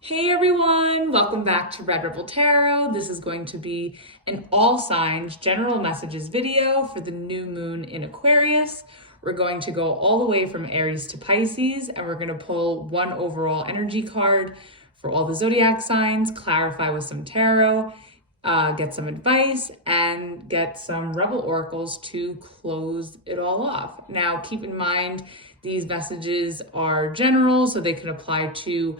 Hey everyone, welcome back to Red Rebel Tarot. This is going to be an all signs general messages video for the new moon in Aquarius. We're going to go all the way from Aries to Pisces, and we're going to pull one overall energy card for all the zodiac signs, clarify with some tarot, get some advice, and get some rebel oracles to close it all off. Now, keep in mind, these messages are general, so they can apply to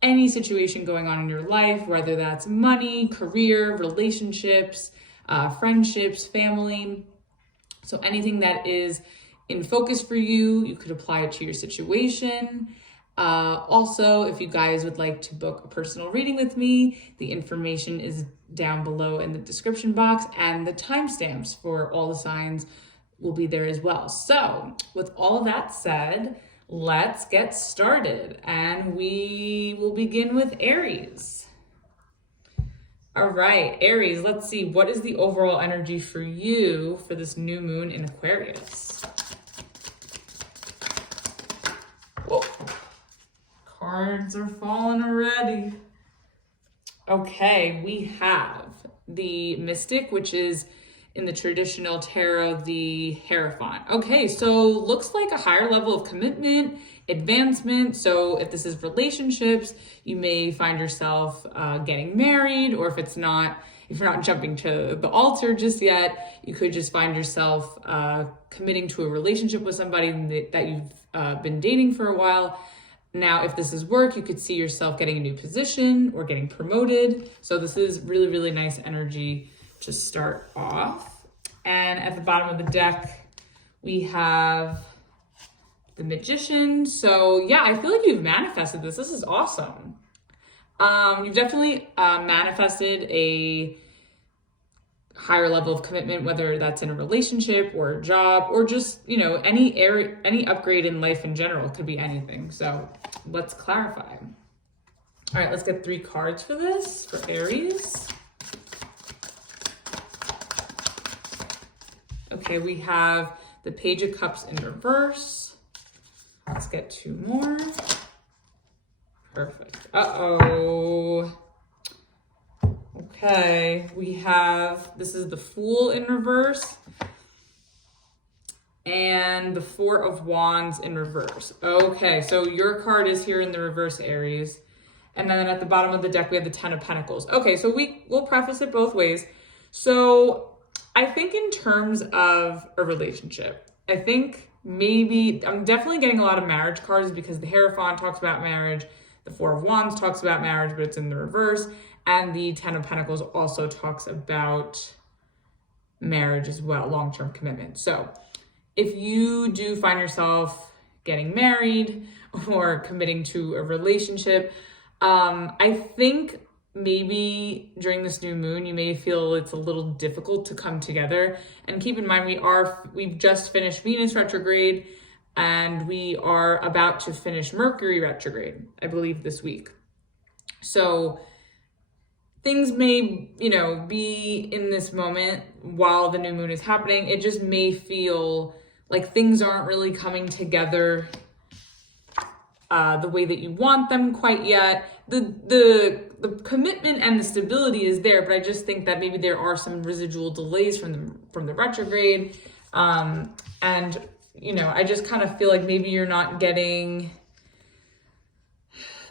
any situation going on in your life, whether that's money, career, relationships, friendships, family. So anything that is in focus for you, you could apply it to your situation. Also, if you guys would like to book a personal reading with me, the information is down below in the description box, and the timestamps for all the signs will be there as well. So with all of that said, let's get started, and we will begin with Aries. All right, Aries, let's see, what is the overall energy for you for this new moon in Aquarius? Whoa. Cards are falling already. Okay, we have the Mystic, which is in the traditional tarot, the Hierophant. Okay, so looks like a higher level of commitment, advancement. So if this is relationships, you may find yourself getting married, or if you're not jumping to the altar just yet, you could just find yourself committing to a relationship with somebody that you've been dating for a while. Now, if this is work, you could see yourself getting a new position or getting promoted. So this is really, really nice energy to start off. And at the bottom of the deck, we have the Magician. So yeah, I feel like you've manifested this. This is awesome. You've definitely manifested a higher level of commitment, whether that's in a relationship or a job, or just, any upgrade in life in general. It could be anything. So let's clarify. All right, let's get 3 cards for this, for Aries. Okay, we have the Page of Cups in reverse. Let's get 2 more. Perfect. Uh-oh. Okay, we have, this is the Fool in reverse and the 4 of Wands in reverse. Okay, so your card is here in the reverse, Aries. And then at the bottom of the deck, we have the 10 of Pentacles. Okay, so we'll preface it both ways. So I think in terms of a relationship, I think maybe, I'm definitely getting a lot of marriage cards because the Hierophant talks about marriage, the 4 of Wands talks about marriage, but it's in the reverse, and the 10 of Pentacles also talks about marriage as well, long-term commitment. So if you do find yourself getting married or committing to a relationship, I think maybe during this new moon, you may feel it's a little difficult to come together. And keep in mind, we've just finished Venus retrograde, and we are about to finish Mercury retrograde, I believe, this week. So things may, be in this moment while the new moon is happening. It just may feel like things aren't really coming together the way that you want them quite yet. The commitment and the stability is there, but I just think that maybe there are some residual delays from the retrograde. And I just kind of feel like maybe you're not getting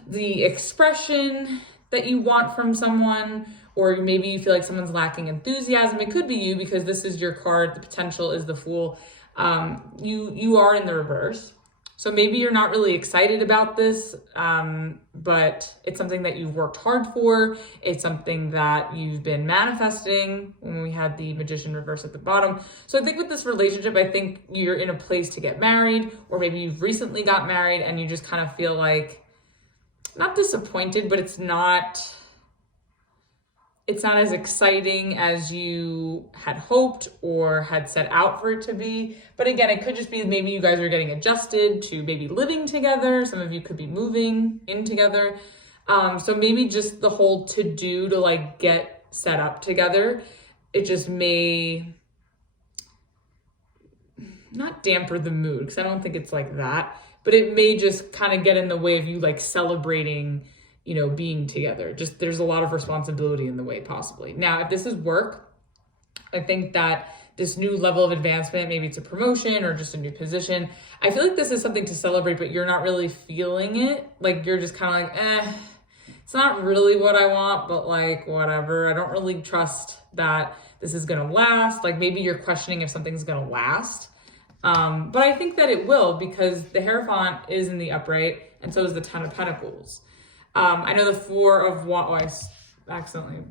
the expression that you want from someone, or maybe you feel like someone's lacking enthusiasm. It could be you, because this is your card. The potential is the Fool. You are in the reverse. So maybe you're not really excited about this, but it's something that you've worked hard for. It's something that you've been manifesting when we had the Magician reverse at the bottom. So I think with this relationship, I think you're in a place to get married, or maybe you've recently got married and you just kind of feel like, not disappointed, but it's not as exciting as you had hoped or had set out for it to be. But again, it could just be maybe you guys are getting adjusted to maybe living together. Some of you could be moving in together. So maybe just the whole to-do to get set up together, it just may not damper the mood, because I don't think it's like that, but it may just kind of get in the way of you celebrating, you know, being together. Just there's a lot of responsibility in the way possibly. Now, if this is work, I think that this new level of advancement, maybe it's a promotion or just a new position. I feel like this is something to celebrate, but you're not really feeling it. Like you're just kind of like, it's not really what I want, but like, whatever. I don't really trust that this is going to last. Like maybe you're questioning if something's going to last. But I think that it will, because the Hierophant is in the upright and so is the Ten of Pentacles. I know the Four of Wands, I accidentally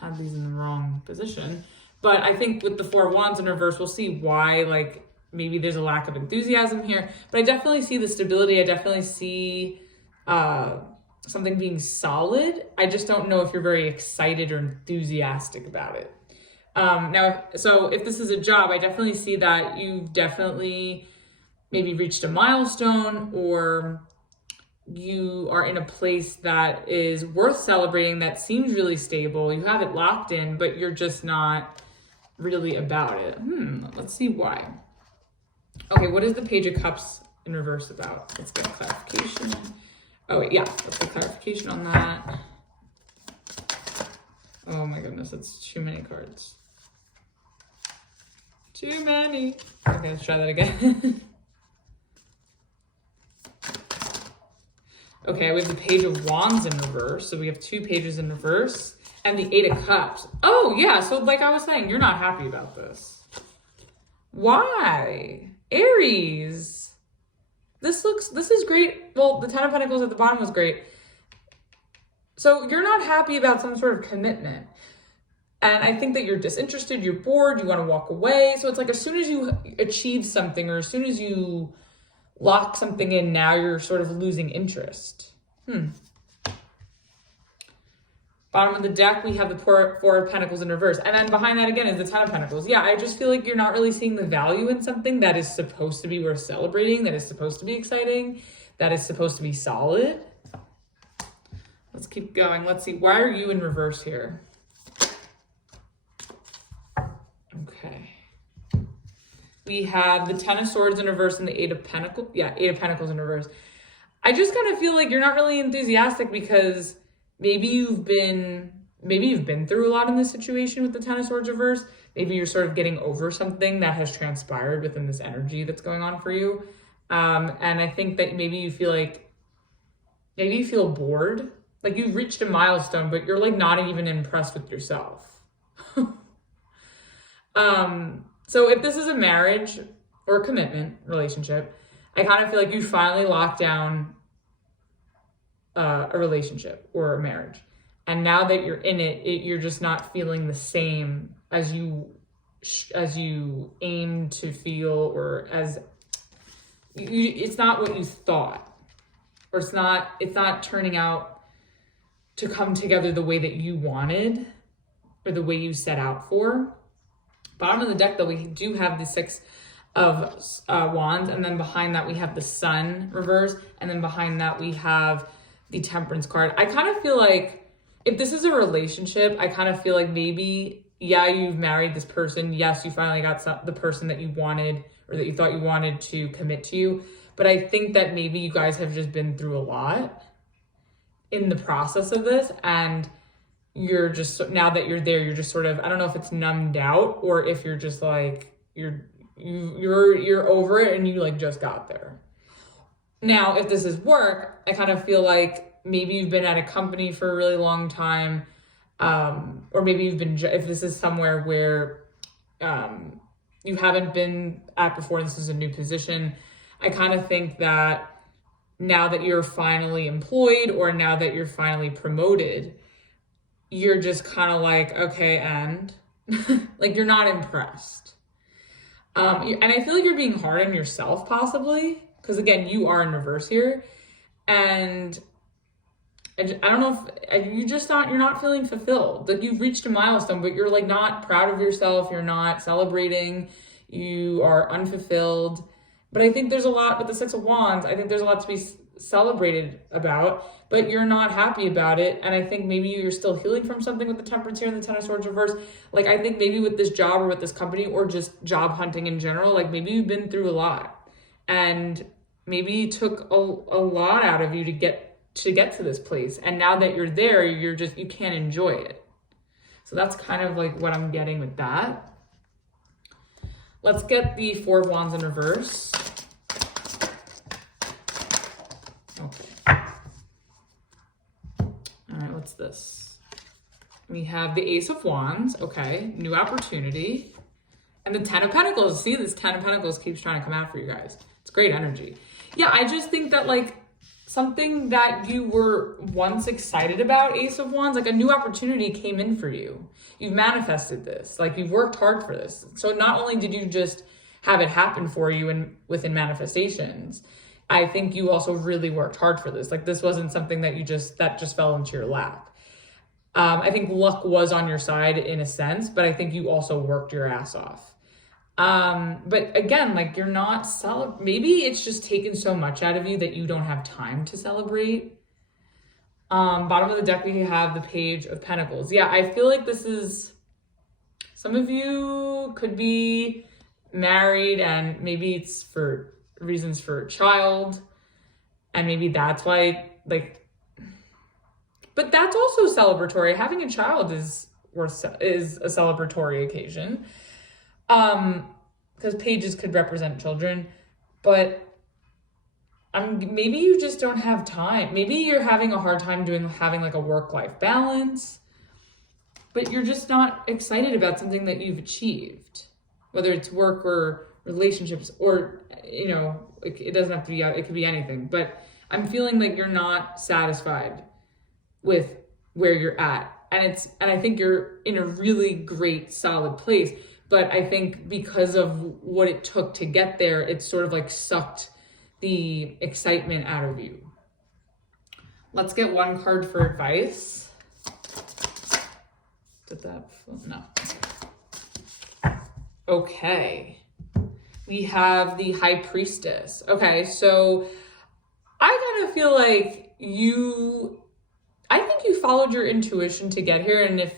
had these in the wrong position. But I think with the Four of Wands in reverse, we'll see why, like, maybe there's a lack of enthusiasm here. But I definitely see the stability. I definitely see something being solid. I just don't know if you're very excited or enthusiastic about it. Now, so if this is a job, I definitely see that you've definitely maybe reached a milestone, or you are in a place that is worth celebrating, that seems really stable. You have it locked in, but you're just not really about it. Let's see why. Okay, what is the Page of Cups in reverse about? Let's get clarification. Oh wait, yeah, let's get clarification on that. Oh my goodness, that's too many cards. Too many. Okay, let's try that again. Okay, we have the Page of Wands in reverse. So we have two pages in reverse. And the Eight of Cups. Oh, yeah. So like I was saying, you're not happy about this. Why? Aries. This is great. Well, the Ten of Pentacles at the bottom was great. So you're not happy about some sort of commitment. And I think that you're disinterested, you're bored, you want to walk away. So it's like as soon as you achieve something, or as soon as you lock something in, now you're sort of losing interest. Bottom of the deck, we have the Four of Pentacles in reverse. And then behind that again is the Ten of Pentacles. Yeah, I just feel like you're not really seeing the value in something that is supposed to be worth celebrating, that is supposed to be exciting, that is supposed to be solid. Let's keep going. Let's see. Why are you in reverse here? Okay. We have the Ten of Swords in reverse and the Eight of Pentacles. Yeah, Eight of Pentacles in reverse. I just kind of feel like you're not really enthusiastic, because maybe you've been through a lot in this situation with the Ten of Swords reverse. Maybe you're sort of getting over something that has transpired within this energy that's going on for you. And I think that maybe you feel bored. Like you've reached a milestone, but you're like not even impressed with yourself. So if this is a marriage or a commitment relationship, I kind of feel like you finally locked down a relationship or a marriage. And now that you're in it, you're just not feeling the same as you aim to feel, or as it's not what you thought, or it's not turning out to come together the way that you wanted or the way you set out for. Bottom of the deck, though, we do have the Six of Wands, and then behind that we have the Sun reverse, and then behind that we have the Temperance card. I kind of feel like if this is a relationship, I kind of feel like maybe, yeah, you've married this person. Yes, you finally got the person that you wanted, or that you thought you wanted to commit to you. But I think that maybe you guys have just been through a lot in the process of this, and you're just, now that you're there, you're just sort of, I don't know if it's numbed out, or if you're just like, you're over it and you like just got there. Now, if this is work, I kind of feel like maybe you've been at a company for a really long time, or maybe you've been, if this is somewhere where you haven't been at before, this is a new position, I kind of think that now that you're finally employed, or now that you're finally promoted, you're just kind of like, okay, and like you're not impressed. And I feel like you're being hard on yourself possibly, because again, you are in reverse here. And I don't know if you're not feeling fulfilled. Like you've reached a milestone, but you're like not proud of yourself. You're not celebrating. You are unfulfilled. But I think there's a lot with the Six of Wands. I think there's a lot to be celebrated about, but you're not happy about it. And I think maybe you're still healing from something with the Temperance here and the Ten of Swords reverse. Like I think maybe with this job, or with this company, or just job hunting in general, like maybe you've been through a lot, and maybe it took a lot out of you to get to get to this place. And now that you're there, you can't enjoy it. So that's kind of like what I'm getting with that. Let's get the Four of Wands in reverse. Okay. All right, what's this? We have the Ace of Wands. Okay, new opportunity. And the Ten of Pentacles. See, this Ten of Pentacles keeps trying to come out for you guys. It's great energy. Yeah, I just think that like something that you were once excited about, Ace of Wands, like a new opportunity came in for you. You've manifested this. Like you've worked hard for this. So not only did you just have it happen for you within manifestations, I think you also really worked hard for this. Like this wasn't something that just fell into your lap. I think luck was on your side in a sense, but I think you also worked your ass off. But again, like you're not maybe it's just taken so much out of you that you don't have time to celebrate. Bottom of the deck, we have the Page of Pentacles. Yeah, I feel like this is, some of you could be married and maybe it's for reasons for a child. And maybe that's why, like, but that's also celebratory. Having a child is a celebratory occasion. Because pages could represent children, but maybe you just don't have time. Maybe you're having a hard time having like a work-life balance, but you're just not excited about something that you've achieved, whether it's work or relationships or, you know, it doesn't have to be, it could be anything, but I'm feeling like you're not satisfied with where you're at. And I think you're in a really great, solid place. But I think because of what it took to get there, it sort of like sucked the excitement out of you. Let's get one card for advice. Did that? No. Okay. We have the High Priestess. Okay, so I kind of feel like I think you followed your intuition to get here. And if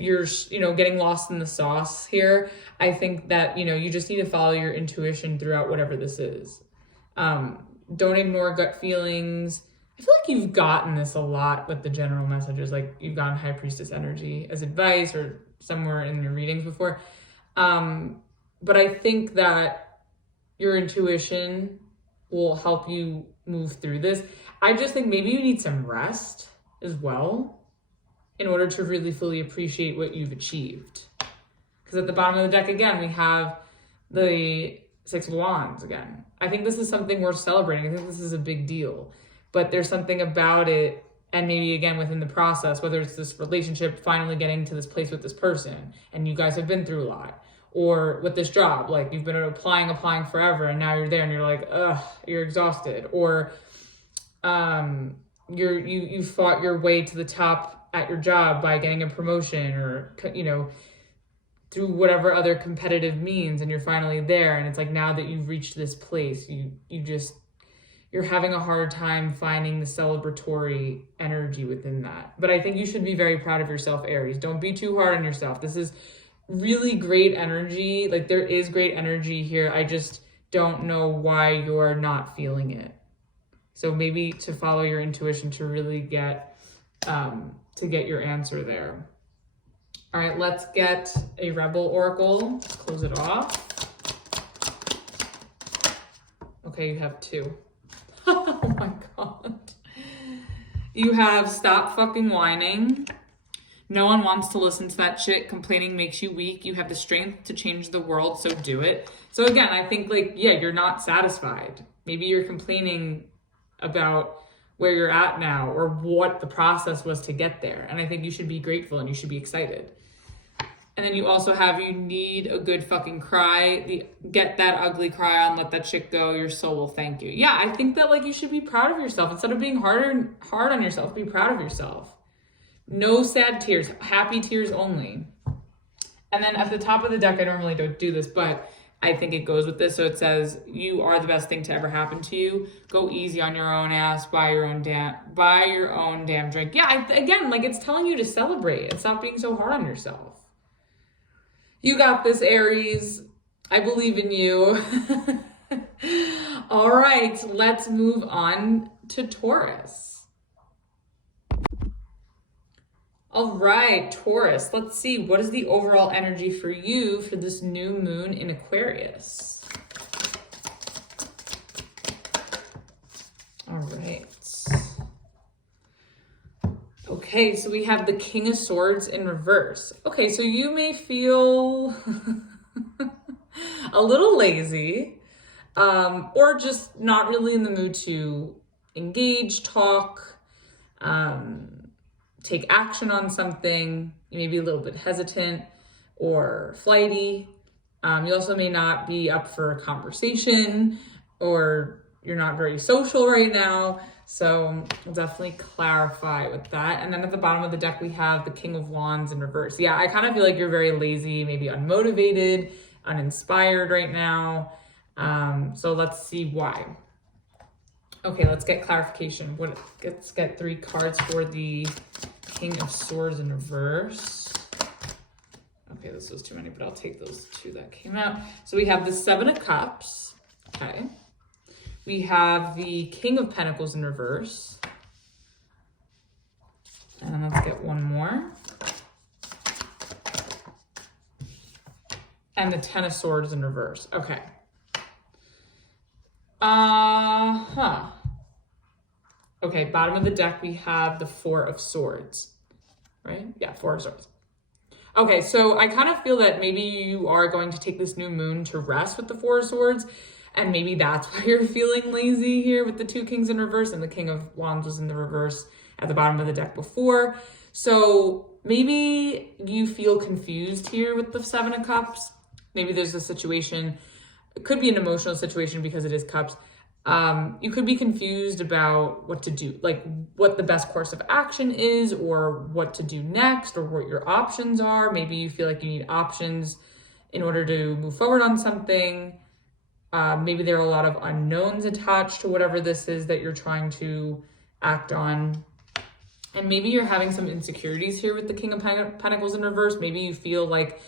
you're, you know, getting lost in the sauce here, I think that, you know, you just need to follow your intuition throughout whatever this is. Don't ignore gut feelings. I feel like you've gotten this a lot with the general messages, like you've gotten High Priestess energy as advice or somewhere in your readings before. But I think that your intuition will help you move through this. I just think maybe you need some rest as well in order to really fully appreciate what you've achieved. Because at the bottom of the deck, again, we have the Six of Wands again. I think this is something worth celebrating. I think this is a big deal. But there's something about it, and maybe again within the process, whether it's this relationship finally getting to this place with this person, and you guys have been through a lot, or with this job, like you've been applying forever, and now you're there and you're like, ugh, you're exhausted. Or you fought your way to the top at your job by getting a promotion, or, you know, through whatever other competitive means, and you're finally there. And it's like, now that you've reached this place, you're having a hard time finding the celebratory energy within that. But I think you should be very proud of yourself, Aries. Don't be too hard on yourself. This is really great energy. Like, there is great energy here. I just don't know why you're not feeling it. So maybe to follow your intuition to really get your answer there. All right, let's get a Rebel Oracle. Let's close it off. Okay, you have two. Oh my God. You have Stop Fucking Whining. No one wants to listen to that shit. Complaining makes you weak. You have the strength to change the world, so do it. So again, I think, like, yeah, you're not satisfied. Maybe you're complaining about where you're at now or what the process was to get there. And I think you should be grateful and you should be excited. And then you also have, you need a good fucking cry. Get that ugly cry on, let that shit go. Your soul will thank you. Yeah, I think that, like, you should be proud of yourself. Instead of being hard on yourself, be proud of yourself. No sad tears, happy tears only. And then at the top of the deck, I normally don't do this, but I think it goes with this. So it says, you are the best thing to ever happen to you. Go easy on your own ass. Buy your own damn drink. Yeah, again, like, it's telling you to celebrate and stop being so hard on yourself. You got this, Aries. I believe in you. All right, let's move on to Taurus. All right, Taurus, let's see. What is the overall energy for you for this new moon in Aquarius? All right. Okay, so we have the King of Swords in reverse. Okay, so you may feel a little lazy, or just not really in the mood to engage, talk, take action on something. You may be a little bit hesitant or flighty. You also may not be up for a conversation, or you're not very social right now. So I'll definitely clarify with that. And then at the bottom of the deck, we have the King of Wands in reverse. Yeah, I kind of feel like you're very lazy, maybe unmotivated, uninspired right now. So let's see why. Okay, let's get clarification. Let's get 3 cards for the King of Swords in reverse. Okay, this was too many, but I'll take those 2 that came out. So we have the 7 of Cups. Okay. We have the King of Pentacles in reverse. And let's get 1 more. And the 10 of Swords in reverse. Okay. Okay, bottom of the deck, we have the 4 of Swords. Right? Yeah, 4 of Swords. Okay, so I kind of feel that maybe you are going to take this new moon to rest with the 4 of Swords. And maybe that's why you're feeling lazy here with the 2 Kings in reverse, and the King of Wands was in the reverse at the bottom of the deck before. So maybe you feel confused here with the 7 of Cups. Maybe there's a situation, it could be an emotional situation because it is Cups. You could be confused about what to do, like what the best course of action is, or what to do next, or what your options are. Maybe you feel like you need options in order to move forward on something. Maybe there are a lot of unknowns attached to whatever this is that you're trying to act on. And maybe you're having some insecurities here with the King of Pentacles in reverse. Maybe you feel like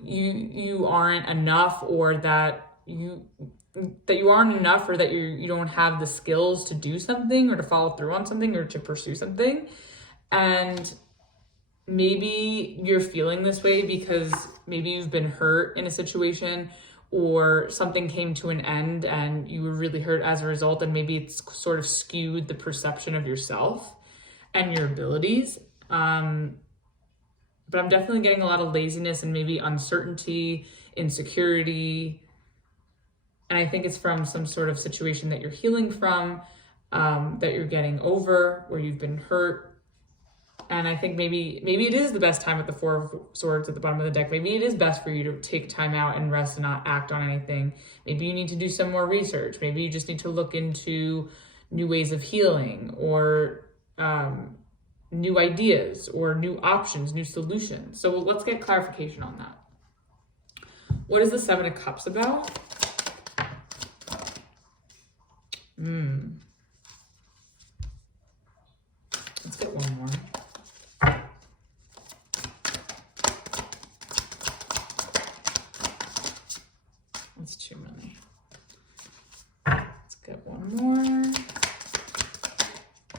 you aren't enough, or that you aren't enough, or that you don't have the skills to do something, or to follow through on something, or to pursue something. And maybe you're feeling this way because maybe you've been hurt in a situation, or something came to an end and you were really hurt as a result, and maybe it's sort of skewed the perception of yourself and your abilities. But I'm definitely getting a lot of laziness and maybe uncertainty, insecurity. And I think it's from some sort of situation that you're healing from, that you're getting over, where you've been hurt. And I think maybe it is the best time with the 4 of Swords at the bottom of the deck. Maybe it is best for you to take time out and rest and not act on anything. Maybe you need to do some more research. Maybe you just need to look into new ways of healing, or new ideas, or new options, new solutions. So let's get clarification on that. What is the 7 of Cups about? Let's get 1 more. That's too many. Let's get 1 more.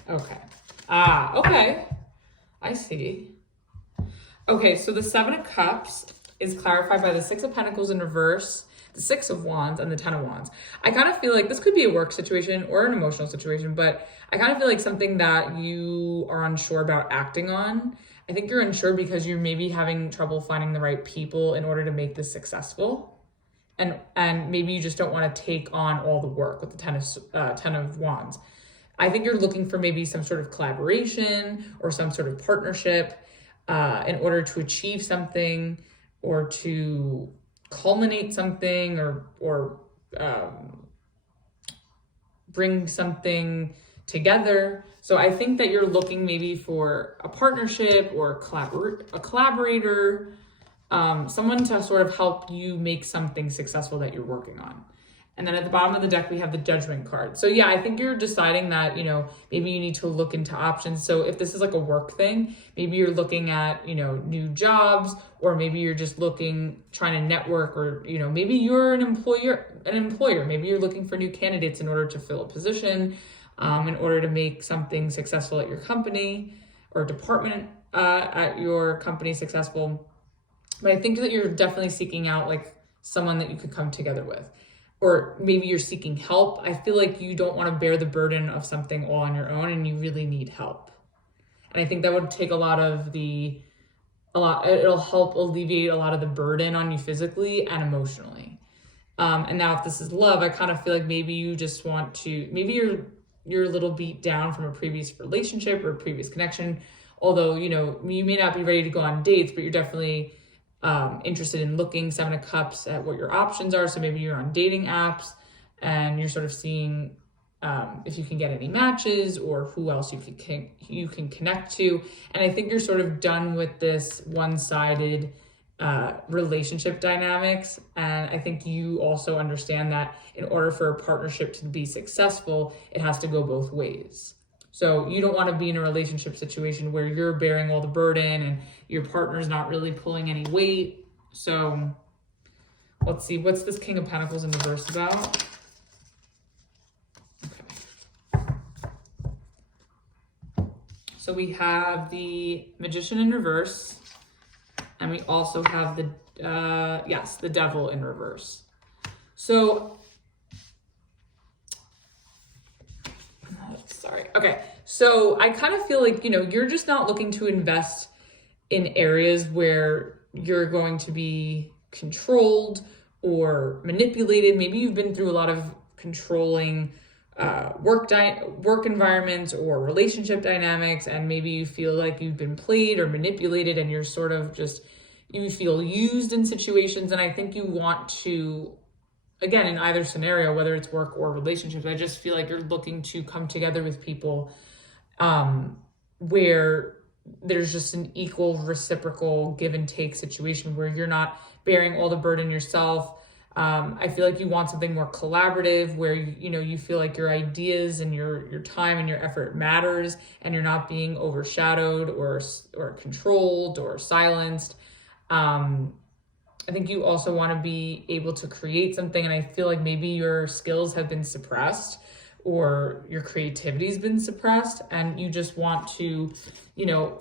Okay. Okay. I see. Okay, so the 7 of Cups is clarified by the 6 of Pentacles in reverse, the 6 of Wands, and the 10 of Wands. I kind of feel like this could be a work situation or an emotional situation, but I kind of feel like something that you are unsure about acting on. I think you're unsure because you're maybe having trouble finding the right people in order to make this successful. And maybe you just don't want to take on all the work with the 10 of Wands. I think you're looking for maybe some sort of collaboration or some sort of partnership in order to achieve something, or to culminate something, or bring something together. So I think that you're looking maybe for a partnership or a collaborator, someone to sort of help you make something successful that you're working on. And then at the bottom of the deck, we have the Judgment card. So yeah, I think you're deciding that, maybe you need to look into options. So if this is like a work thing, maybe you're looking at, new jobs, or maybe you're just trying to network, or, maybe you're an employer. Maybe you're looking for new candidates in order to fill a position. in order to make something successful at your company or department at your company successful. But I think that you're definitely seeking out like someone that you could come together with. Or maybe you're seeking help. I feel like you don't want to bear the burden of something all on your own and you really need help. And I think that would take it'll help alleviate a lot of the burden on you physically and emotionally. And now if this is love, I kind of feel like maybe you just want to, maybe you're a little beat down from a previous relationship or a previous connection. Although, you know, you may not be ready to go on dates, but you're definitely interested in looking, 7 of Cups, at what your options are. So maybe you're on dating apps and you're sort of seeing if you can get any matches or who else you can connect to. And I think you're sort of done with this one-sided relationship dynamics. And I think you also understand that in order for a partnership to be successful, it has to go both ways. So you don't want to be in a relationship situation where you're bearing all the burden and your partner's not really pulling any weight. So let's see, what's this King of Pentacles in reverse about? Okay. So we have the Magician in reverse, and we also have the Devil in reverse. So okay. So I kind of feel like, you know, you're just not looking to invest in areas where you're going to be controlled or manipulated. Maybe you've been through a lot of controlling work environments or relationship dynamics, and maybe you feel like you've been played or manipulated and you're sort of just, you feel used in situations. And I think you want to, again, in either scenario, whether it's work or relationships, I just feel like you're looking to come together with people where there's just an equal reciprocal give and take situation where you're not bearing all the burden yourself. I feel like you want something more collaborative where you feel like your ideas and your time and your effort matters and you're not being overshadowed or controlled or silenced. I think you also want to be able to create something, and I feel like maybe your skills have been suppressed or your creativity has been suppressed, and you just want to,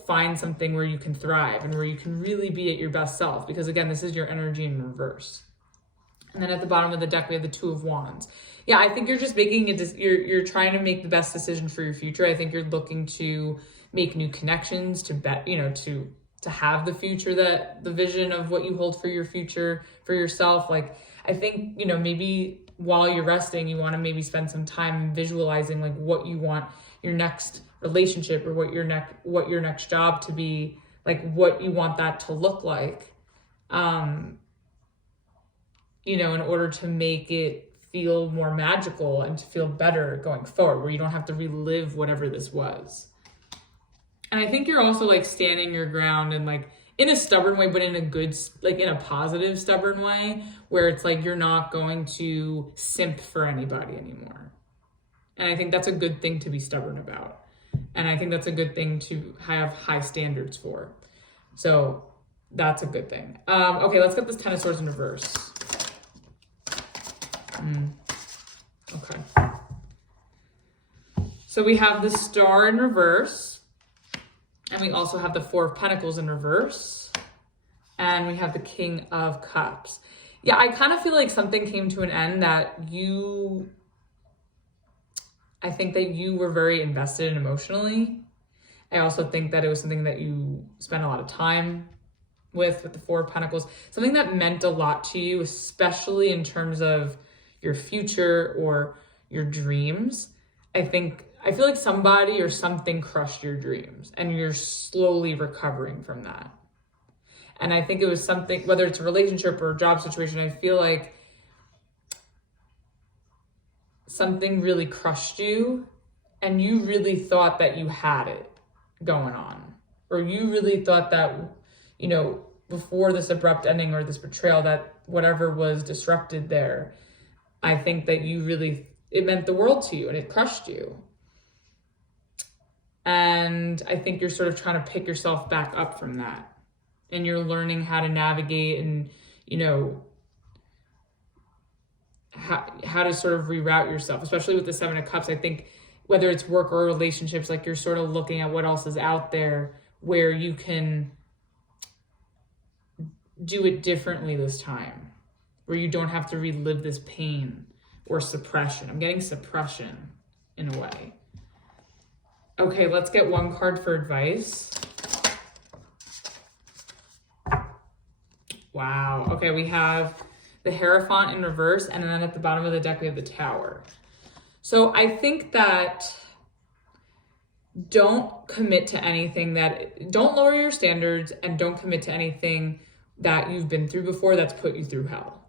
find something where you can thrive and where you can really be at your best self, because again, this is your energy in reverse. And then at the bottom of the deck, we have the Two of Wands. Yeah, I think you're just making you're trying to make the best decision for your future. I think you're looking to make new connections, to have the future, that the vision of what you hold for your future for yourself. Like, I think, maybe while you're resting, you want to maybe spend some time visualizing like what you want your next relationship or what your next job to be, like what you want that to look like, in order to make it feel more magical and to feel better going forward, where you don't have to relive whatever this was. And I think you're also like standing your ground and like in a stubborn way, but in a good, like in a positive stubborn way, where it's like you're not going to simp for anybody anymore. And I think that's a good thing to be stubborn about. And I think that's a good thing to have high standards for. So that's a good thing. Okay, let's get this Ten of Swords in reverse. Okay. So we have the Star in reverse. And we also have the Four of Pentacles in reverse. And we have the King of Cups. Yeah, I kind of feel like something came to an end that I think that you were very invested in emotionally. I also think that it was something that you spent a lot of time with the Four of Pentacles. Something that meant a lot to you, especially in terms of your future or your dreams. I feel like somebody or something crushed your dreams and you're slowly recovering from that. And I think it was something, whether it's a relationship or a job situation, I feel like something really crushed you and you really thought that you had it going on. Or you really thought that, before this abrupt ending or this betrayal, that whatever was disrupted there, I think that it meant the world to you and it crushed you. And I think you're sort of trying to pick yourself back up from that. And you're learning how to navigate and, how to sort of reroute yourself, especially with the Seven of Cups. I think whether it's work or relationships, like you're sort of looking at what else is out there where you can do it differently this time, where you don't have to relive this pain or suppression. I'm getting suppression in a way. Okay, let's get one card for advice. Wow. Okay, we have the Hierophant in reverse, and then at the bottom of the deck, we have the Tower. So I think that don't commit to anything don't lower your standards, and don't commit to anything that you've been through before that's put you through hell.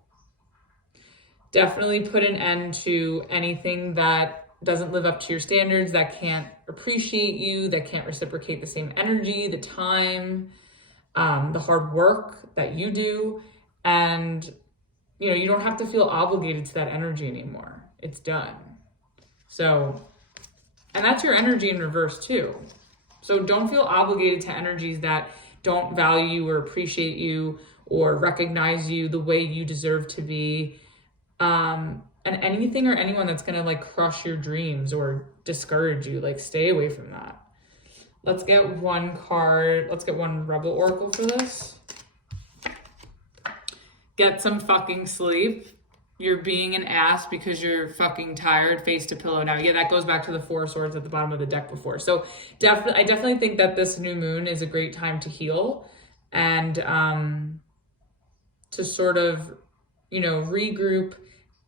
Definitely put an end to anything that doesn't live up to your standards, that can't appreciate you, that can't reciprocate the same energy, the time, the hard work that you do. And, you don't have to feel obligated to that energy anymore. It's done. So, and that's your energy in reverse too. So don't feel obligated to energies that don't value you or appreciate you or recognize you the way you deserve to be. And anything or anyone that's going to like crush your dreams or discourage you, like stay away from that. Let's get one card. Let's get one Rebel Oracle for this. Get some fucking sleep. You're being an ass because you're fucking tired, face to pillow now. Yeah, that goes back to the Four of Swords at the bottom of the deck before. So I definitely think that this new moon is a great time to heal and to sort of, regroup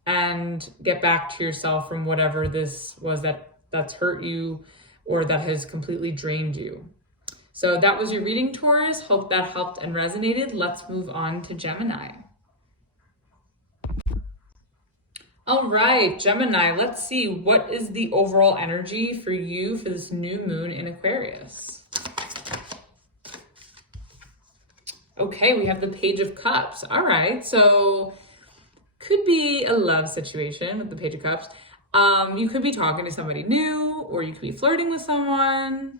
and get back to yourself from whatever this was that's hurt you or that has completely drained you. So that was your reading, Taurus. Hope that helped and resonated. Let's move on to Gemini. All right, Gemini, let's see. What is the overall energy for you for this new moon in Aquarius? Okay, we have the Page of Cups. All right, so could be a love situation with the Page of Cups. You could be talking to somebody new, or you could be flirting with someone,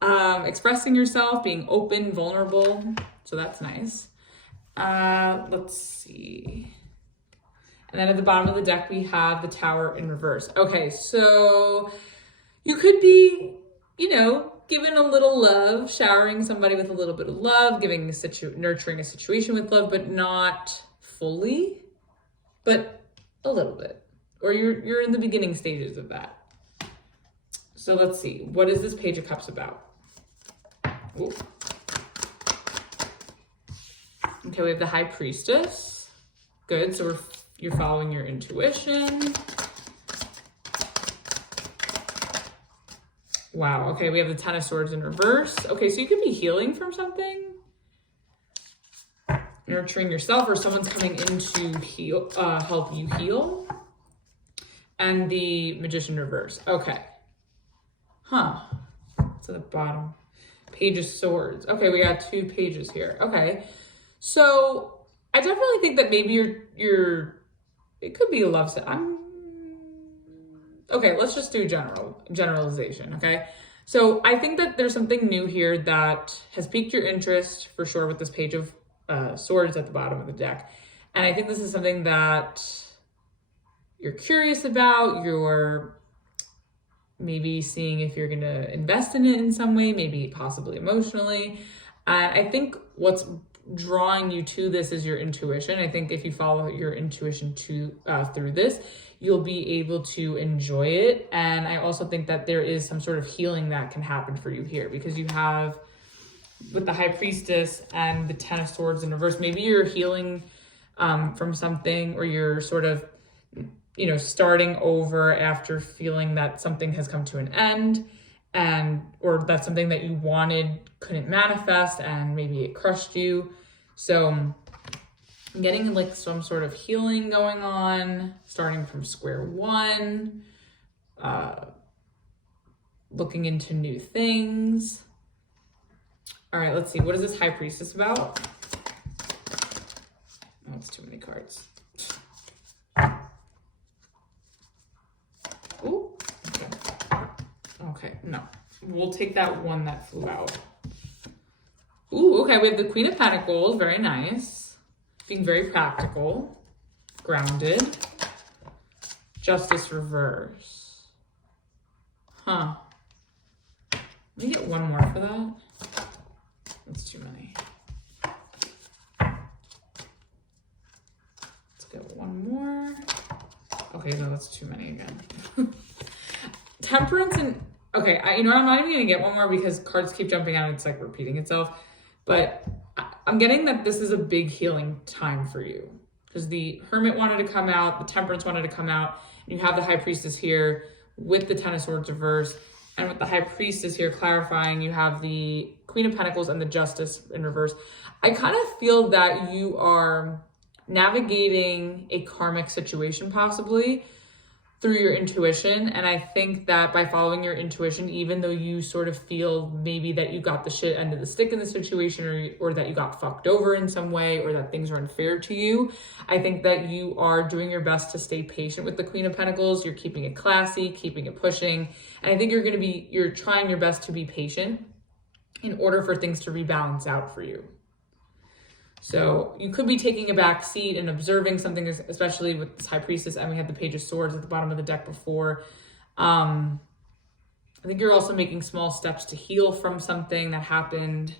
expressing yourself, being open, vulnerable. So that's nice. Let's see. And then at the bottom of the deck, we have the Tower in reverse. Okay, so you could be, giving a little love, showering somebody with a little bit of love, nurturing a situation with love, but not fully, but a little bit. Or you're in the beginning stages of that. So let's see. What is this Page of Cups about? Ooh. Okay, we have the High Priestess. Good. So you're following your intuition. Wow. Okay, we have the Ten of Swords in reverse. Okay, so you could be healing from something. Nurturing yourself, or someone's coming in to help you heal. And the Magician reverse. Okay. Huh. It's at the bottom. Page of Swords. Okay, we got two pages here. Okay. So I definitely think that maybe it could be a love set. Okay, let's just do generalization, okay? So I think that there's something new here that has piqued your interest for sure with this Page of Swords at the bottom of the deck. And I think this is something that you're curious about. You're maybe seeing if you're going to invest in it in some way, maybe possibly emotionally. I think what's drawing you to this is your intuition. I think if you follow your intuition through this, you'll be able to enjoy it. And I also think that there is some sort of healing that can happen for you here, because you have with the High Priestess and the Ten of Swords in reverse, maybe you're healing from something, or you're sort of, starting over after feeling that something has come to an end, or that something that you wanted couldn't manifest and maybe it crushed you. So I'm getting like some sort of healing going on, starting from square one, looking into new things. All right, let's see. What is this High Priestess about? Oh, it's too many cards. Ooh, okay. Okay, no. We'll take that one that flew out. Ooh, okay, we have the Queen of Pentacles. Very nice. Being very practical. Grounded. Justice reverse. Huh. Let me get one more for that. That's too many. Let's get one more. Okay, no, that's too many again. Temperance and, okay, you know what, I'm not even gonna get one more because cards keep jumping out and it's like repeating itself. But I'm getting that this is a big healing time for you. Because the Hermit wanted to come out, the Temperance wanted to come out, and you have the High Priestess here with the Ten of Swords reversed. And with the High Priestess here clarifying, you have the Queen of Pentacles and the Justice in reverse. I kind of feel that you are navigating a karmic situation possibly through your intuition. And I think that by following your intuition, even though you sort of feel maybe that you got the shit end of the stick in the situation, or that you got fucked over in some way, or that things are unfair to you, I think that you are doing your best to stay patient with the Queen of Pentacles. You're keeping it classy, keeping it pushing. And I think you're trying your best to be patient in order for things to rebalance out for you. So you could be taking a back seat and observing something, especially with this High Priestess, and we had the Page of Swords at the bottom of the deck before. I think you're also making small steps to heal from something that happened.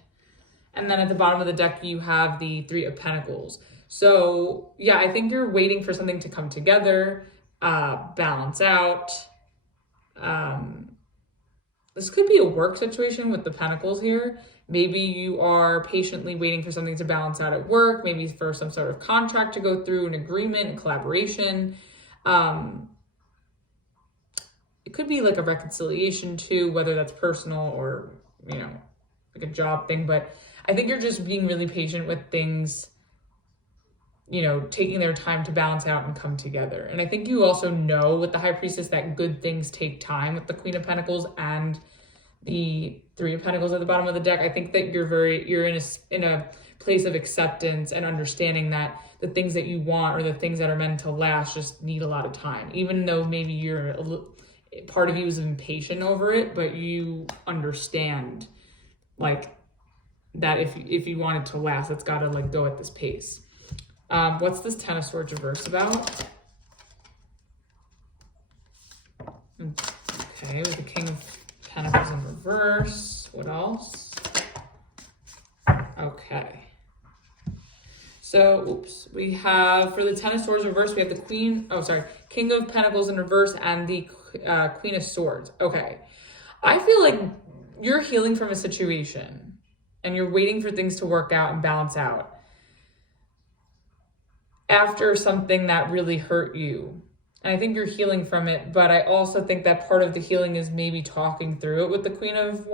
And then at the bottom of the deck, you have the Three of Pentacles. So yeah, I think you're waiting for something to come together, balance out. This could be a work situation with the Pentacles here. Maybe you are patiently waiting for something to balance out at work, maybe for some sort of contract to go through, an agreement, a collaboration. It could be like a reconciliation too, whether that's personal or, you know, like a job thing. But I think you're just being really patient with things, you know, taking their time to balance out and come together. And I think you also know with the High Priestess that good things take time with the Queen of Pentacles and the Three of Pentacles at the bottom of the deck. I think that you're in a place of acceptance and understanding that the things that you want or the things that are meant to last just need a lot of time. Even though maybe part of you is impatient over it, but you understand like that if you want it to last, it's got to like go at this pace. What's this Ten of Swords reverse about? Okay, with the King of Pentacles in reverse. What else? Okay. So, oops. We have, for the Ten of Swords reverse, we have the King of Pentacles in reverse and the Queen of Swords. Okay. I feel like you're healing from a situation and you're waiting for things to work out and balance out after something that really hurt you. And I think you're healing from it, but I also think that part of the healing is maybe talking through it with the Queen of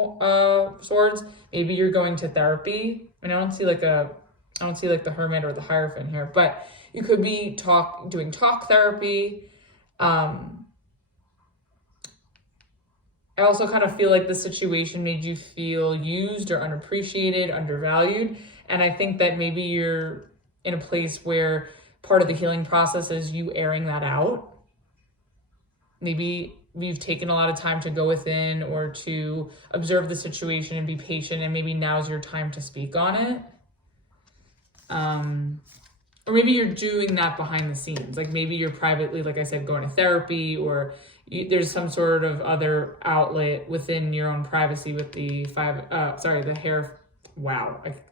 Swords. Maybe you're going to therapy. And I don't see like the Hermit or the Hierophant here, but you could be doing talk therapy. I also kind of feel like the situation made you feel used or unappreciated, undervalued. And I think that maybe you're in a place where part of the healing process is you airing that out. Maybe you've taken a lot of time to go within or to observe the situation and be patient, and maybe now's your time to speak on it. Or maybe you're doing that behind the scenes. Like maybe you're privately, like I said, going to therapy, or there's some sort of other outlet within your own privacy with the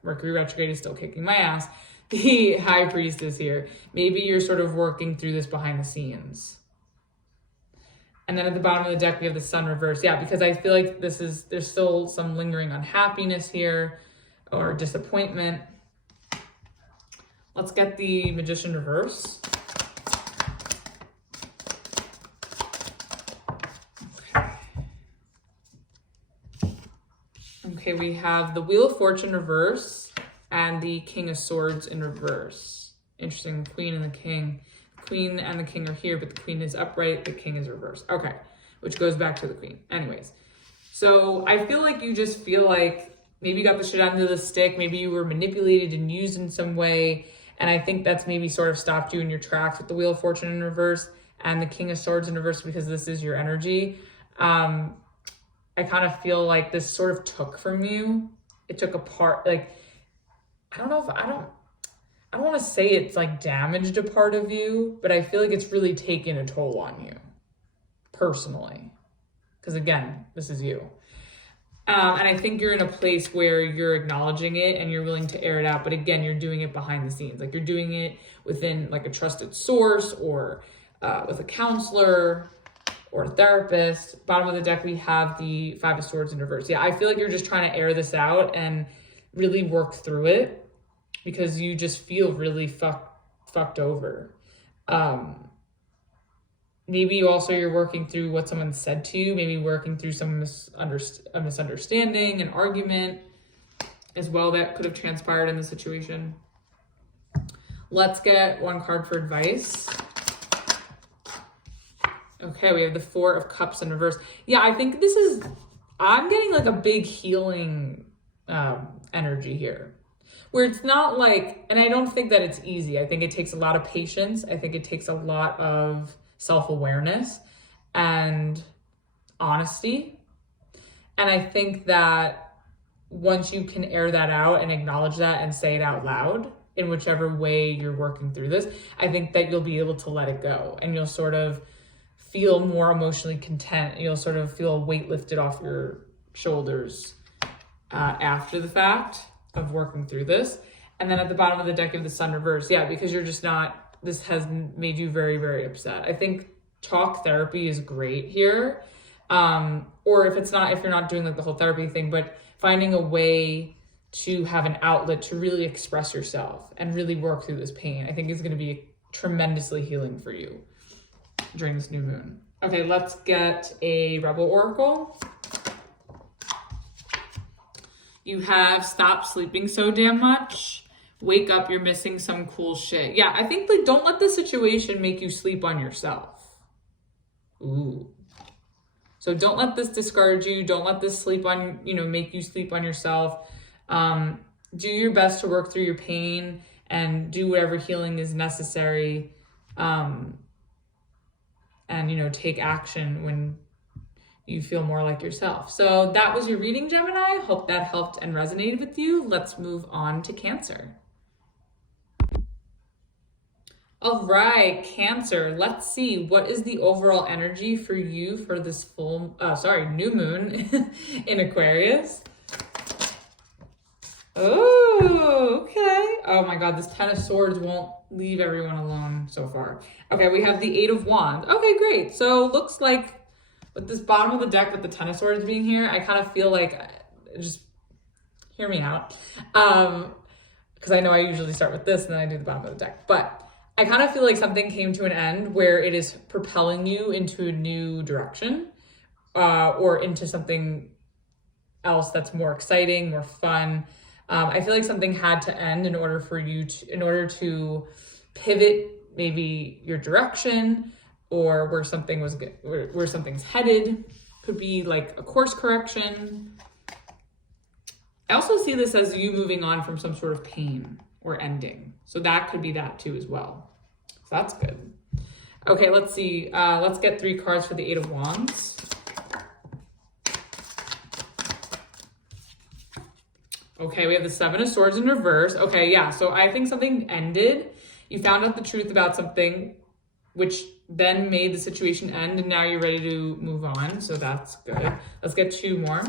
Mercury retrograde is still kicking my ass. The High Priestess here. Maybe you're sort of working through this behind the scenes. And then at the bottom of the deck, we have the Sun reverse. Yeah, because I feel like there's still some lingering unhappiness here or disappointment. Let's get the Magician reverse. Okay, we have the Wheel of Fortune reverse and the King of Swords in reverse. Interesting, the Queen and the King. Queen and the King are here, but the Queen is upright, the King is reversed. Okay, which goes back to the Queen. Anyways, so I feel like you just feel like maybe you got the shit out of the stick, maybe you were manipulated and used in some way, and I think that's maybe sort of stopped you in your tracks with the Wheel of Fortune in reverse and the King of Swords in reverse because this is your energy. I kind of feel like this sort of took from you. It took apart, like, I don't want to say it's like damaged a part of you, but I feel like it's really taken a toll on you personally. because again, this is you. And I think you're in a place where you're acknowledging it and you're willing to air it out. But again, you're doing it behind the scenes. Like you're doing it within like a trusted source or with a counselor or a therapist. Bottom of the deck, we have the Five of Swords in reverse. Yeah, I feel like you're just trying to air this out and really work through it because you just feel really fucked over. Maybe you're working through what someone said to you, maybe working through some misunderstanding, an argument as well that could have transpired in the situation. Let's get one card for advice. Okay, we have the Four of Cups in reverse. Yeah, I think I'm getting like a big healing energy here. Where it's not like, and I don't think that it's easy. I think it takes a lot of patience. I think it takes a lot of self-awareness and honesty. And I think that once you can air that out and acknowledge that and say it out loud in whichever way you're working through this, I think that you'll be able to let it go and you'll sort of feel more emotionally content. You'll sort of feel a weight lifted off your shoulders after the fact of working through this. And then at the bottom of the deck of the Sun reverse, yeah, because you're just not, this has made you very, very upset. I think talk therapy is great here. Or if you're not doing like the whole therapy thing, but finding a way to have an outlet to really express yourself and really work through this pain, I think is going to be tremendously healing for you during this new moon. Okay, let's get a Rebel Oracle. You have Stop Sleeping So Damn Much. Wake up, you're missing some cool shit. Yeah, I think like don't let the situation make you sleep on yourself. Ooh. So don't let this discourage you. Don't let this make you sleep on yourself. Do your best to work through your pain and do whatever healing is necessary. And take action when you feel more like yourself. So that was your reading, Gemini. Hope that helped and resonated with you. Let's move on to Cancer. All right, Cancer, let's see. What is the overall energy for you for this new moon in Aquarius? Oh, okay. Oh my God, this Ten of Swords won't leave everyone alone so far. Okay, we have the Eight of Wands. Okay, great. So looks like with this bottom of the deck with the Ten of Swords being here, I kind of feel like, just hear me out. Because I know I usually start with this and then I do the bottom of the deck. But I kind of feel like something came to an end where it is propelling you into a new direction or into something else that's more exciting, more fun. I feel like something had to end in order to pivot maybe your direction or where something's headed. Could be like a course correction. I also see this as you moving on from some sort of pain or ending. So that could be that too as well. So that's good. Okay, let's see. Let's get 3 cards for the Eight of Wands. Okay, we have the Seven of Swords in reverse. Okay, yeah, so I think something ended. You found out the truth about something, which then made the situation end, and now you're ready to move on. So that's good. Let's get 2 more.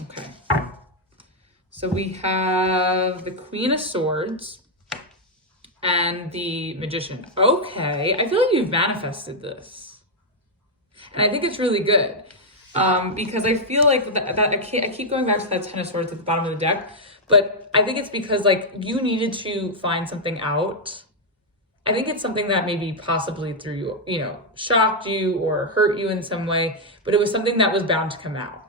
Okay. So we have the Queen of Swords and the Magician. Okay, I feel like you've manifested this. And I think it's really good. Because I feel like that I keep going back to that Ten of Swords at the bottom of the deck, but I think it's because like you needed to find something out. I think it's something that maybe possibly through you, shocked you or hurt you in some way, but it was something that was bound to come out.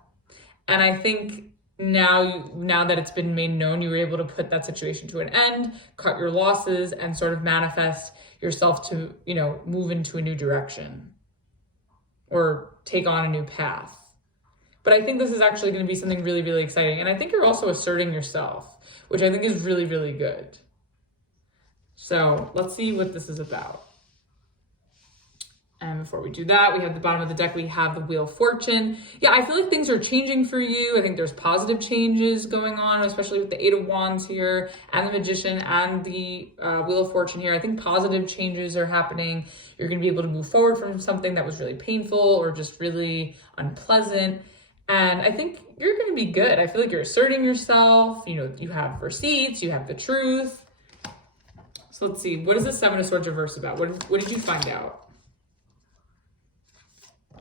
And I think now that it's been made known, you were able to put that situation to an end, cut your losses, and sort of manifest yourself to, move into a new direction or take on a new path. But I think this is actually going to be something really, really exciting. And I think you're also asserting yourself, which I think is really, really good. So let's see what this is about. And before we do that, we have the bottom of the deck, we have the Wheel of Fortune. Yeah, I feel like things are changing for you. I think there's positive changes going on, especially with the Eight of Wands here and the Magician and the Wheel of Fortune here. I think positive changes are happening. You're going to be able to move forward from something that was really painful or just really unpleasant. And I think you're going to be good. I feel like you're asserting yourself. You know, you have receipts, you have the truth. So let's see. What is the Seven of Swords reverse about? What did you find out?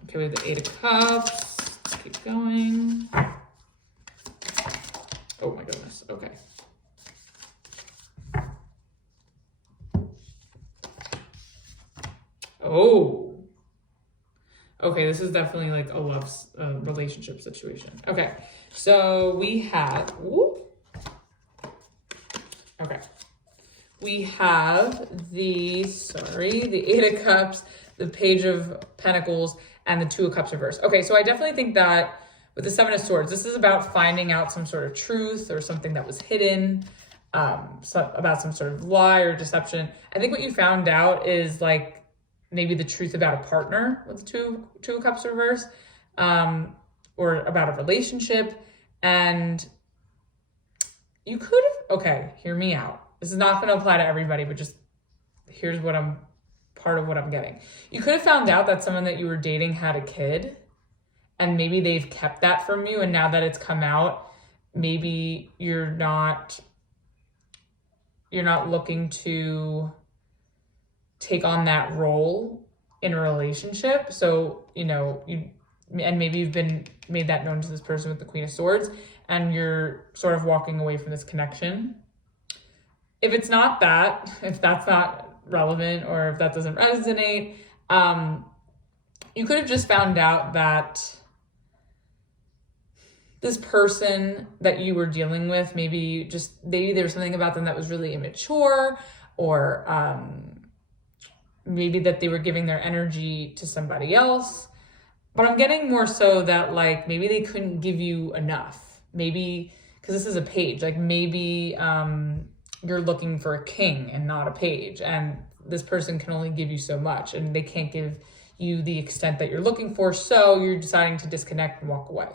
Okay, we have the Eight of Cups. Let's keep going. Oh my goodness. Okay. Oh. Okay, this is definitely like a love relationship situation. Okay, so we have... Whoop. Okay. We have the Eight of Cups, the Page of Pentacles, and the Two of Cups reverse. Okay, so I definitely think that with the Seven of Swords, this is about finding out some sort of truth or something that was hidden, about some sort of lie or deception. I think what you found out is like maybe the truth about a partner with the Two of Cups reverse, or about a relationship. And you could have, okay, hear me out. This is not going to apply to everybody, but just here's part of what I'm getting. You could have found out that someone that you were dating had a kid, and maybe they've kept that from you. And now that it's come out, maybe you're not looking to take on that role in a relationship. So, you know, and maybe you've made that known to this person with the Queen of Swords, and you're sort of walking away from this connection. If it's not that, if that's not relevant, or if that doesn't resonate, you could have just found out that this person that you were dealing with, maybe there was something about them that was really immature, or maybe that they were giving their energy to somebody else. But I'm getting more so that like maybe they couldn't give you enough. Maybe because this is a page, like maybe you're looking for a king and not a page, and this person can only give you so much, and they can't give you the extent that you're looking for, so you're deciding to disconnect and walk away.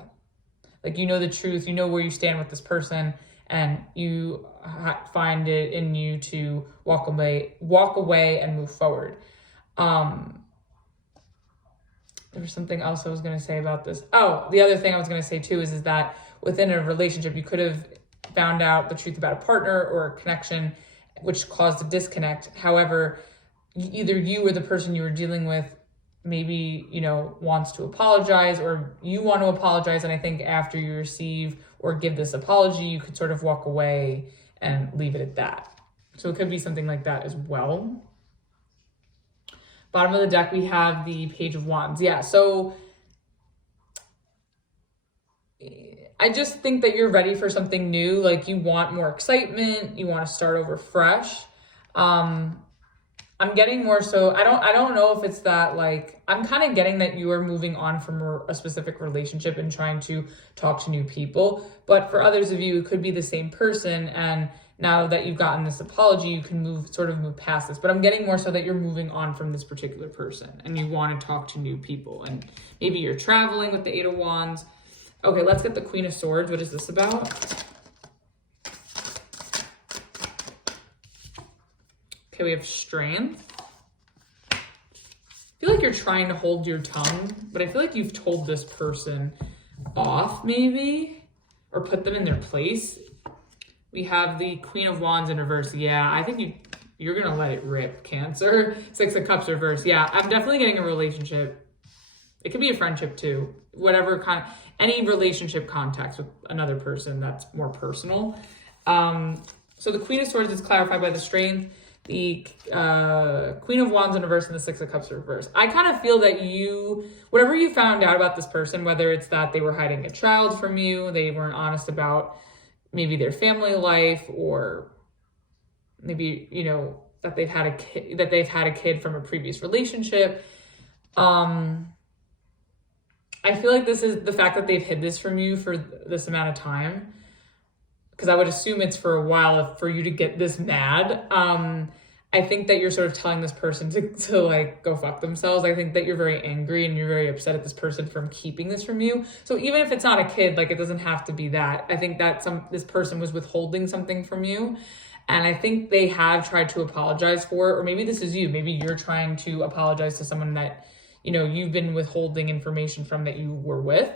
Like, you know the truth, you know where you stand with this person, and you find it in you to walk away and move forward. There was something else I was going to say about this. Oh, the other thing I was going to say too is that within a relationship, you could have found out the truth about a partner or a connection, which caused a disconnect. However, either you or the person you were dealing with maybe, you know, wants to apologize, or you want to apologize. And I think after you receive or give this apology, you could sort of walk away and leave it at that. So it could be something like that as well. Bottom of the deck, we have the Page of Wands. Yeah, so I just think that you're ready for something new. Like, you want more excitement. You want to start over fresh. I'm getting more so, I don't know if it's that, like, I'm kind of getting that you are moving on from a specific relationship and trying to talk to new people. But for others of you, it could be the same person. And now that you've gotten this apology, you can move past this. But I'm getting more so that you're moving on from this particular person and you want to talk to new people. And maybe you're traveling with the Eight of Wands. Okay, let's get the Queen of Swords. What is this about? Okay, we have strength. I feel like you're trying to hold your tongue, but I feel like you've told this person off maybe, or put them in their place. We have the Queen of Wands in reverse. Yeah, I think you're going to let it rip, Cancer. Six of Cups reverse. Yeah, I'm definitely getting a relationship. It could be a friendship too. Whatever kind, any relationship contacts with another person that's more personal. So the Queen of Swords is clarified by the strength. The Queen of Wands in reverse and the Six of Cups in reverse. I kind of feel that whatever you found out about this person, whether it's that they were hiding a child from you, they weren't honest about maybe their family life, or maybe, you know, that they've had a kid from a previous relationship. I feel like this is the fact that they've hid this from you for this amount of time, because I would assume it's for a while for you to get this mad. I think that you're sort of telling this person to like go fuck themselves. I think that you're very angry and you're very upset at this person from keeping this from you. So even if it's not a kid, like it doesn't have to be that. I think that this person was withholding something from you. And I think they have tried to apologize for it. Or maybe this is you. Maybe you're trying to apologize to someone that, you know, you've been withholding information from that you were with.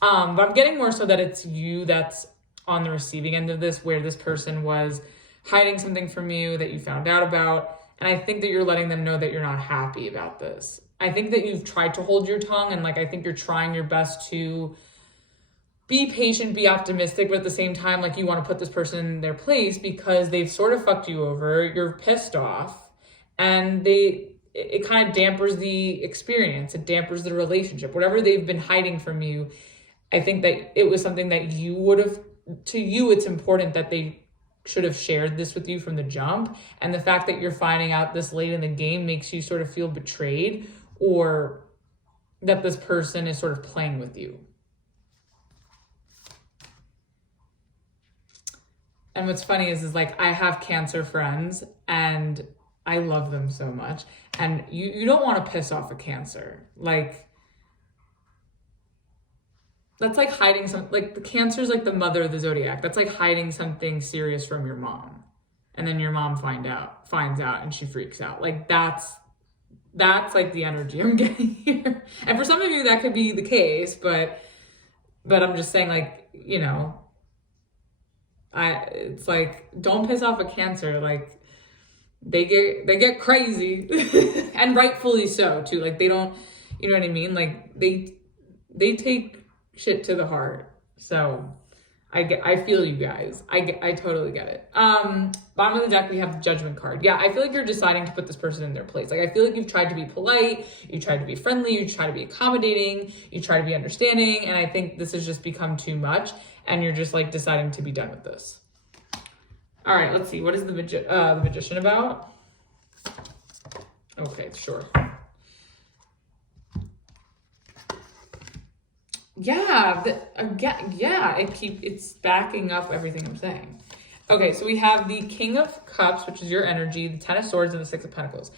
But I'm getting more so that it's you that's on the receiving end of this, where this person was hiding something from you that you found out about. And I think that you're letting them know that you're not happy about this. I think that you've tried to hold your tongue, and like, I think you're trying your best to be patient, be optimistic, but at the same time, like, you want to put this person in their place because they've sort of fucked you over. You're pissed off, and it kind of dampers the experience. It dampers the relationship. Whatever they've been hiding from you, I think that it was something that you would have, to you, it's important that they should have shared this with you from the jump. And the fact that you're finding out this late in the game makes you sort of feel betrayed, or that this person is sort of playing with you. And what's funny is like, I have Cancer friends and I love them so much. And you don't want to piss off a Cancer. Like, that's like hiding like the Cancer is like the mother of the zodiac. That's like hiding something serious from your mom. And then your mom finds out and she freaks out. Like that's like the energy I'm getting here. And for some of you that could be the case, but I'm just saying, like, you know, it's like, don't piss off a Cancer. Like, they get crazy and rightfully so too. Like, they don't, you know what I mean? Like, they take shit to the heart. So I feel you guys. I totally get it. Bottom of the deck, we have the Judgment card. Yeah, I feel like you're deciding to put this person in their place. Like, I feel like you've tried to be polite, you tried to be friendly, you try to be accommodating, you try to be understanding, and I think this has just become too much, and you're just like deciding to be done with this. All right, let's see. What is the Magician about? Okay, sure. Yeah, it's backing up everything I'm saying. Okay, so we have the King of Cups, which is your energy, the Ten of Swords, and the Six of Pentacles.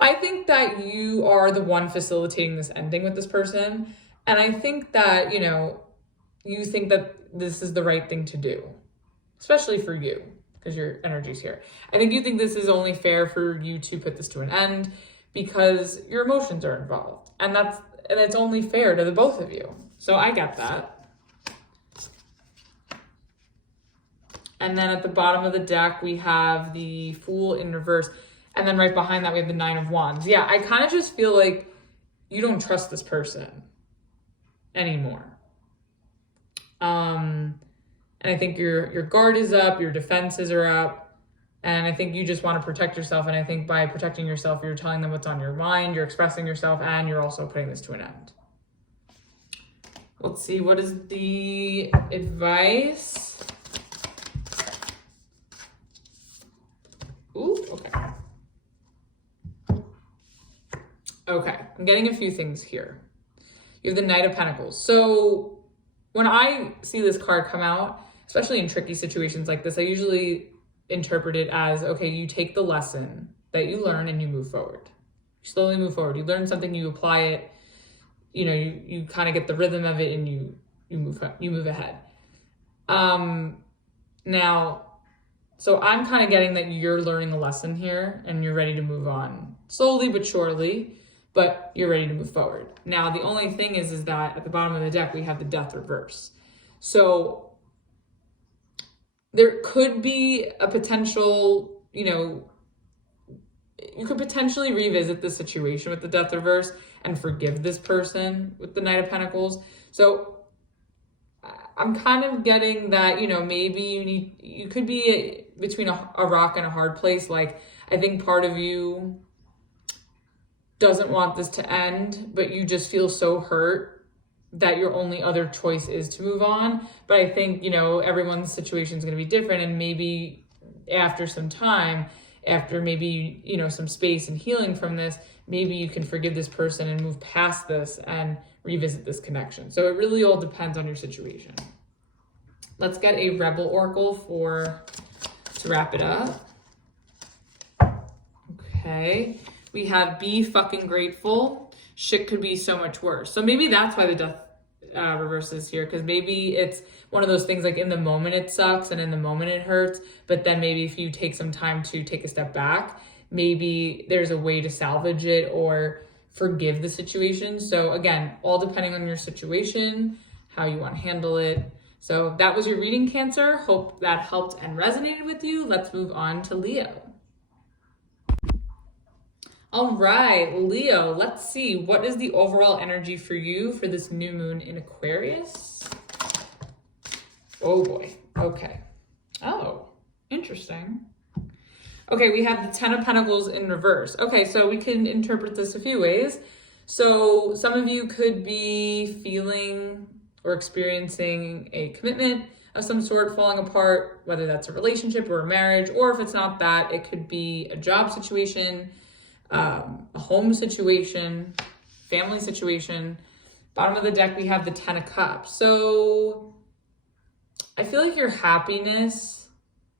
I think that you are the one facilitating this ending with this person. And I think that, you know, you think that this is the right thing to do, especially for you, because your energy's here. I think you think this is only fair for you to put this to an end because your emotions are involved. And it's only fair to the both of you. So I get that. And then at the bottom of the deck, we have the Fool in reverse. And then right behind that, we have the Nine of Wands. Yeah, I kind of just feel like you don't trust this person anymore. And I think your guard is up, your defenses are up. And I think you just want to protect yourself. And I think by protecting yourself, you're telling them what's on your mind, you're expressing yourself, and you're also putting this to an end. Let's see, what is the advice? Ooh, okay. Okay, I'm getting a few things here. You have the Knight of Pentacles. So when I see this card come out, especially in tricky situations like this, I usually interpret it as, okay, you take the lesson that you learn and you move forward. You slowly move forward. You learn something, you apply it, you know, you kind of get the rhythm of it and you move ahead. Now, so I'm kind of getting that you're learning a lesson here and you're ready to move on slowly but surely, but you're ready to move forward. Now, the only thing is that at the bottom of the deck, we have the Death reverse. So there could be a potential, you know, you could potentially revisit the situation with the Death reverse and forgive this person with the Knight of Pentacles. So I'm kind of getting that, you know, maybe you could be between a rock and a hard place. Like, I think part of you doesn't want this to end, but you just feel so hurt that your only other choice is to move on. But I think, you know, everyone's situation is going to be different, and maybe after some time, after maybe, you know, some space and healing from this, maybe you can forgive this person and move past this and revisit this connection. So it really all depends on your situation. Let's get a Rebel Oracle to wrap it up. Okay. We have be fucking grateful. Shit could be so much worse. So maybe that's why the death reverse is here, because maybe it's one of those things like in the moment it sucks and in the moment it hurts, but then maybe if you take some time to take a step back, maybe there's a way to salvage it or forgive the situation. So again, all depending on your situation, how you want to handle it. So that was your reading, Cancer. Hope that helped and resonated with you. Let's move on to Leo. All right, Leo, let's see. What is the overall energy for you for this new moon in Aquarius? Oh boy. Okay. Oh, interesting. Okay, we have the Ten of Pentacles in reverse. Okay, so we can interpret this a few ways. So some of you could be feeling or experiencing a commitment of some sort falling apart, whether that's a relationship or a marriage, or if it's not that, it could be a job situation, a home situation, family situation. Bottom of the deck, we have the Ten of Cups. So I feel like your happiness,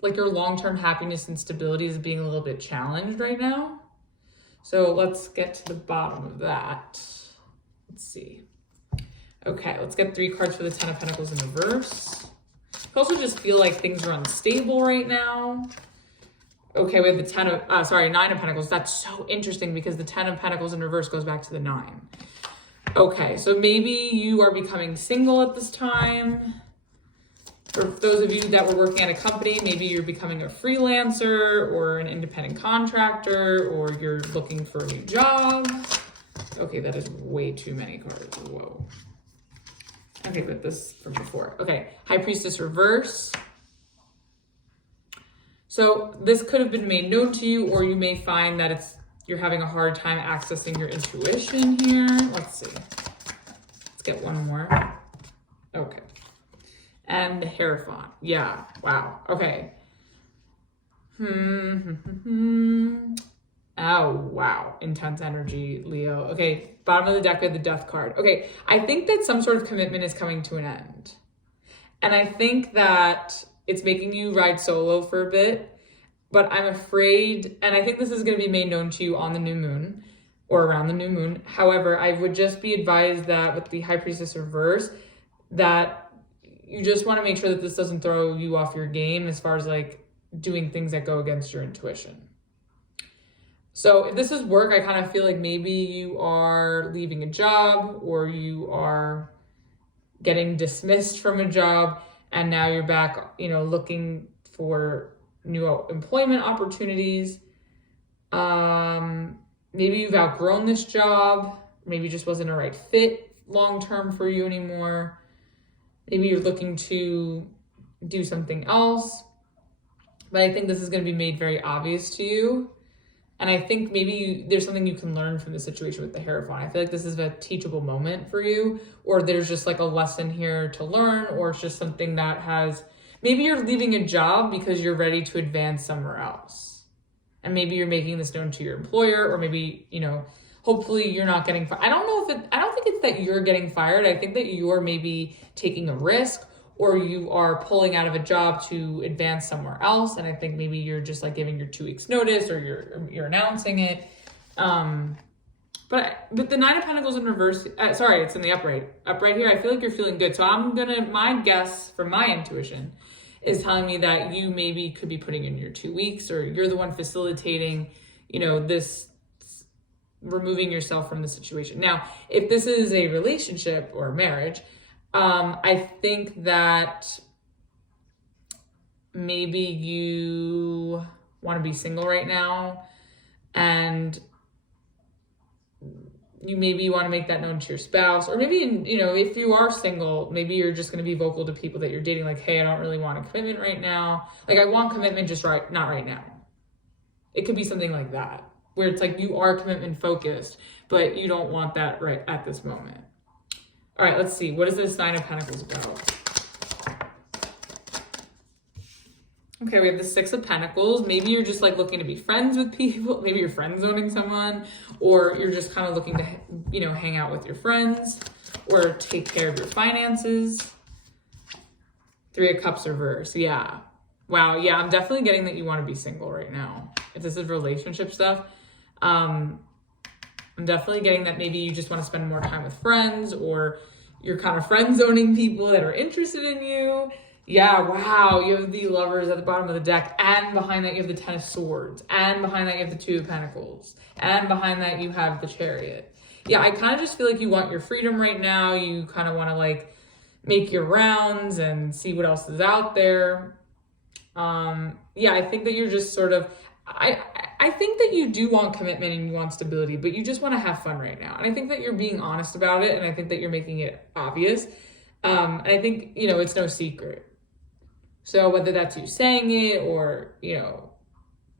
like your long-term happiness and stability is being a little bit challenged right now. So let's get to the bottom of that. Let's see. Okay, let's get 3 cards for the Ten of Pentacles in reverse. I also just feel like things are unstable right now. Okay, we have the Nine of Pentacles. That's so interesting because the Ten of Pentacles in reverse goes back to the 9. Okay, so maybe you are becoming single at this time. For those of you that were working at a company, maybe you're becoming a freelancer or an independent contractor, or you're looking for a new job. Okay, that is way too many cards. Whoa. Okay, but this from before. Okay, High Priestess reverse. So this could have been made known to you, or you may find that you're having a hard time accessing your intuition here. Let's see. Let's get one more. Okay. And the Hierophant. Yeah. Wow. Okay. Oh, wow. Intense energy, Leo. Okay. Bottom of the deck with the Death card. Okay. I think that some sort of commitment is coming to an end. And I think that it's making you ride solo for a bit, but I'm afraid, and I think this is going to be made known to you on the new moon or around the new moon. However, I would just be advised that with the High Priestess reverse, that you just want to make sure that this doesn't throw you off your game as far as like doing things that go against your intuition. So if this is work, I kind of feel like maybe you are leaving a job or you are getting dismissed from a job and now you're back, looking for new employment opportunities. Maybe you've outgrown this job. Maybe it just wasn't a right fit long-term for you anymore. Maybe you're looking to do something else. But I think this is going to be made very obvious to you. And I think maybe there's something you can learn from the situation with the Hierophant. I feel like this is a teachable moment for you, or there's just like a lesson here to learn, or it's just something that maybe you're leaving a job because you're ready to advance somewhere else. And maybe you're making this known to your employer, or maybe, hopefully you're not getting fired. I don't think it's that you're getting fired. I think that you're maybe taking a risk, or you are pulling out of a job to advance somewhere else. And I think maybe you're just like giving your 2 weeks notice, or you're announcing it. But the Nine of Pentacles in reverse, it's in the upright here. I feel like you're feeling good. So my guess from my intuition is telling me that you maybe could be putting in your 2 weeks, or you're the one facilitating, this, removing yourself from the situation. Now, if this is a relationship or a marriage, I think that maybe you want to be single right now, and you want to make that known to your spouse, or maybe, if you are single, maybe you're just going to be vocal to people that you're dating, like, hey, I don't really want a commitment right now. Like, I want commitment, just not right now. It could be something like that, where it's like you are commitment focused, but you don't want that right at this moment. All right, let's see. What is this Nine of Pentacles about? Okay, we have the Six of Pentacles. Maybe you're just like looking to be friends with people. Maybe you're friend zoning someone, or you're just kind of looking to, hang out with your friends or take care of your finances. Three of Cups reverse. Yeah. Wow. Yeah, I'm definitely getting that you want to be single right now. If this is relationship stuff, I'm definitely getting that maybe you just want to spend more time with friends, or you're kind of friend zoning people that are interested in you. Yeah, wow, you have the Lovers at the bottom of the deck, and behind that you have the Ten of Swords, and behind that you have the Two of Pentacles, and behind that you have the Chariot. Yeah, I kind of just feel like you want your freedom right now. You kind of want to like make your rounds and see what else is out there. Yeah, I think that you're just sort of, I think that you do want commitment and you want stability, but you just want to have fun right now. And I think that you're being honest about it, and I think that you're making it obvious. And I think, you know, it's no secret. So whether that's you saying it or, you know,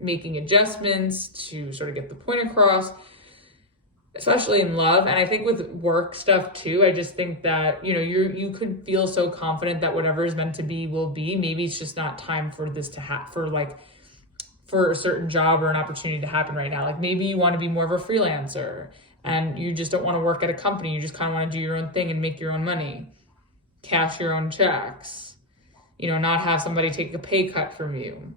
making adjustments to sort of get the point across, especially in love. And I think with work stuff too, I just think that, you know, you could feel so confident that whatever is meant to be will be. Maybe it's just not time for this to happen, for a certain job or an opportunity to happen right now. Like maybe you want to be more of a freelancer and you just don't want to work at a company. You just kind of want to do your own thing and make your own money, cash your own checks, you know, not have somebody take a pay cut from you.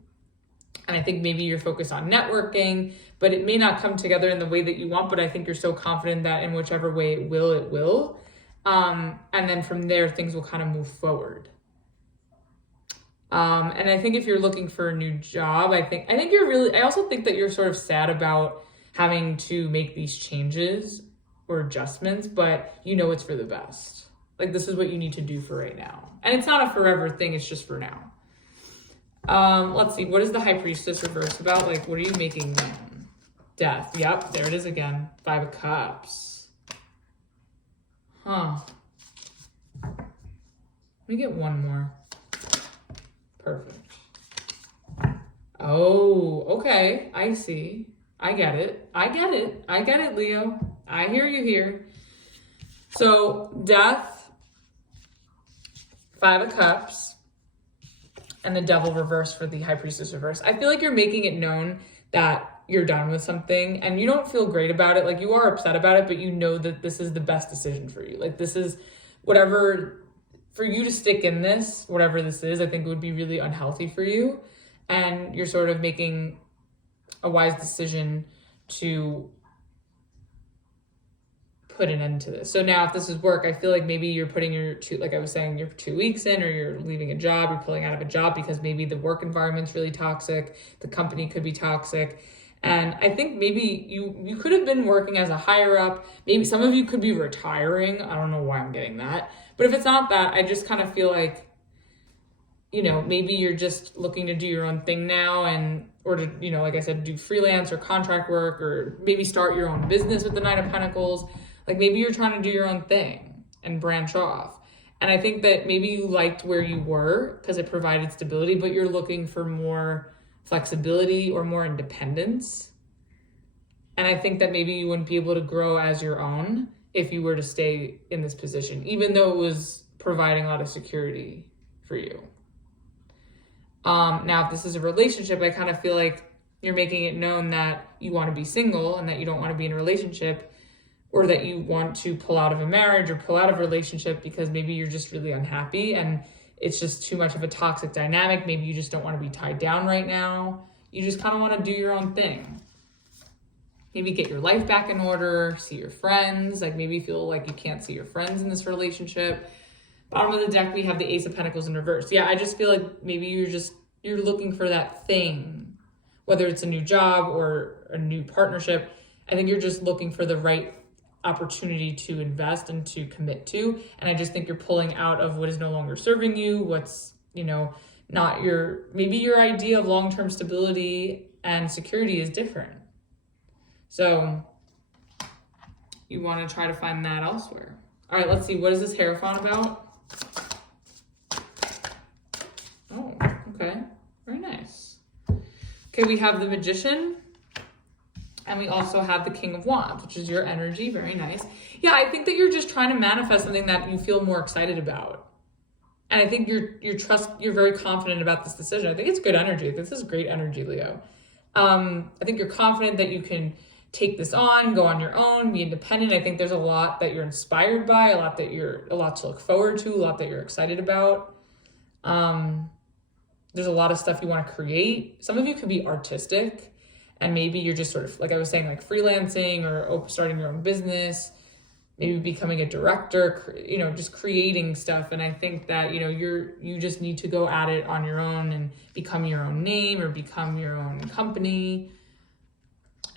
And I think maybe you're focused on networking, but it may not come together in the way that you want, but I think you're so confident that in whichever way it will. And then from there, things will kind of move forward. And I think if you're looking for a new job, I also think that you're sort of sad about having to make these changes or adjustments, but you know it's for the best. Like this is what you need to do for right now. And it's not a forever thing, it's just for now. Let's see, what is the High Priestess reverse about? Like, what are you making known? Death. Yep, there it is again. Five of Cups. Huh. Let me get one more. Perfect. Oh, okay. I see. I get it. I get it, Leo. I hear you here. So, Death, Five of Cups, and the Devil reverse for the High Priestess reverse. I feel like you're making it known that you're done with something and you don't feel great about it. Like you are upset about it, but you know that this is the best decision for you. Like this is whatever, for you to stick in this, whatever this is, I think it would be really unhealthy for you. And you're sort of making a wise decision to put an end to this. So now if this is work, I feel like maybe you're putting like I was saying, you're 2 weeks in, or you're leaving a job, you're pulling out of a job because maybe the work environment's really toxic, the company could be toxic. And I think maybe you could have been working as a higher up. Maybe some of you could be retiring. I don't know why I'm getting that. But if it's not that, I just kind of feel like, you know, maybe you're just looking to do your own thing now or to, you know, like I said, do freelance or contract work, or maybe start your own business with the Nine of Pentacles. Like maybe you're trying to do your own thing and branch off. And I think that maybe you liked where you were because it provided stability, but you're looking for more flexibility or more independence. And I think that maybe you wouldn't be able to grow as your own if you were to stay in this position, even though it was providing a lot of security for you. Now, if this is a relationship, I kind of feel like you're making it known that you want to be single and that you don't want to be in a relationship, or that you want to pull out of a marriage or pull out of a relationship because maybe you're just really unhappy and it's just too much of a toxic dynamic. Maybe you just don't want to be tied down right now. You just kind of want to do your own thing. Maybe get your life back in order, see your friends. Like maybe feel like you can't see your friends in this relationship. Bottom of the deck, we have the Ace of Pentacles in reverse. Yeah, I just feel like maybe you're looking for that thing, whether it's a new job or a new partnership. I think you're just looking for the right opportunity to invest and to commit to. And I just think you're pulling out of what is no longer serving you, what's, you know, not maybe your idea of long-term stability and security is different. So you want to try to find that elsewhere. All right, let's see. What is this Hierophant about? Oh, okay. Very nice. Okay, we have the Magician. And we also have the King of Wands, which is your energy. Very nice. Yeah, I think that you're just trying to manifest something that you feel more excited about. And I think you're very confident about this decision. I think it's good energy. This is great energy, Leo. I think you're confident that you can take this on, go on your own, be independent. I think there's a lot that you're inspired by, a lot to look forward to, a lot that you're excited about. There's a lot of stuff you want to create. Some of you could be artistic. And maybe you're just sort of, like I was saying, like freelancing or starting your own business, maybe becoming a director, you know, just creating stuff. And I think that, you know, you just need to go at it on your own and become your own name or become your own company.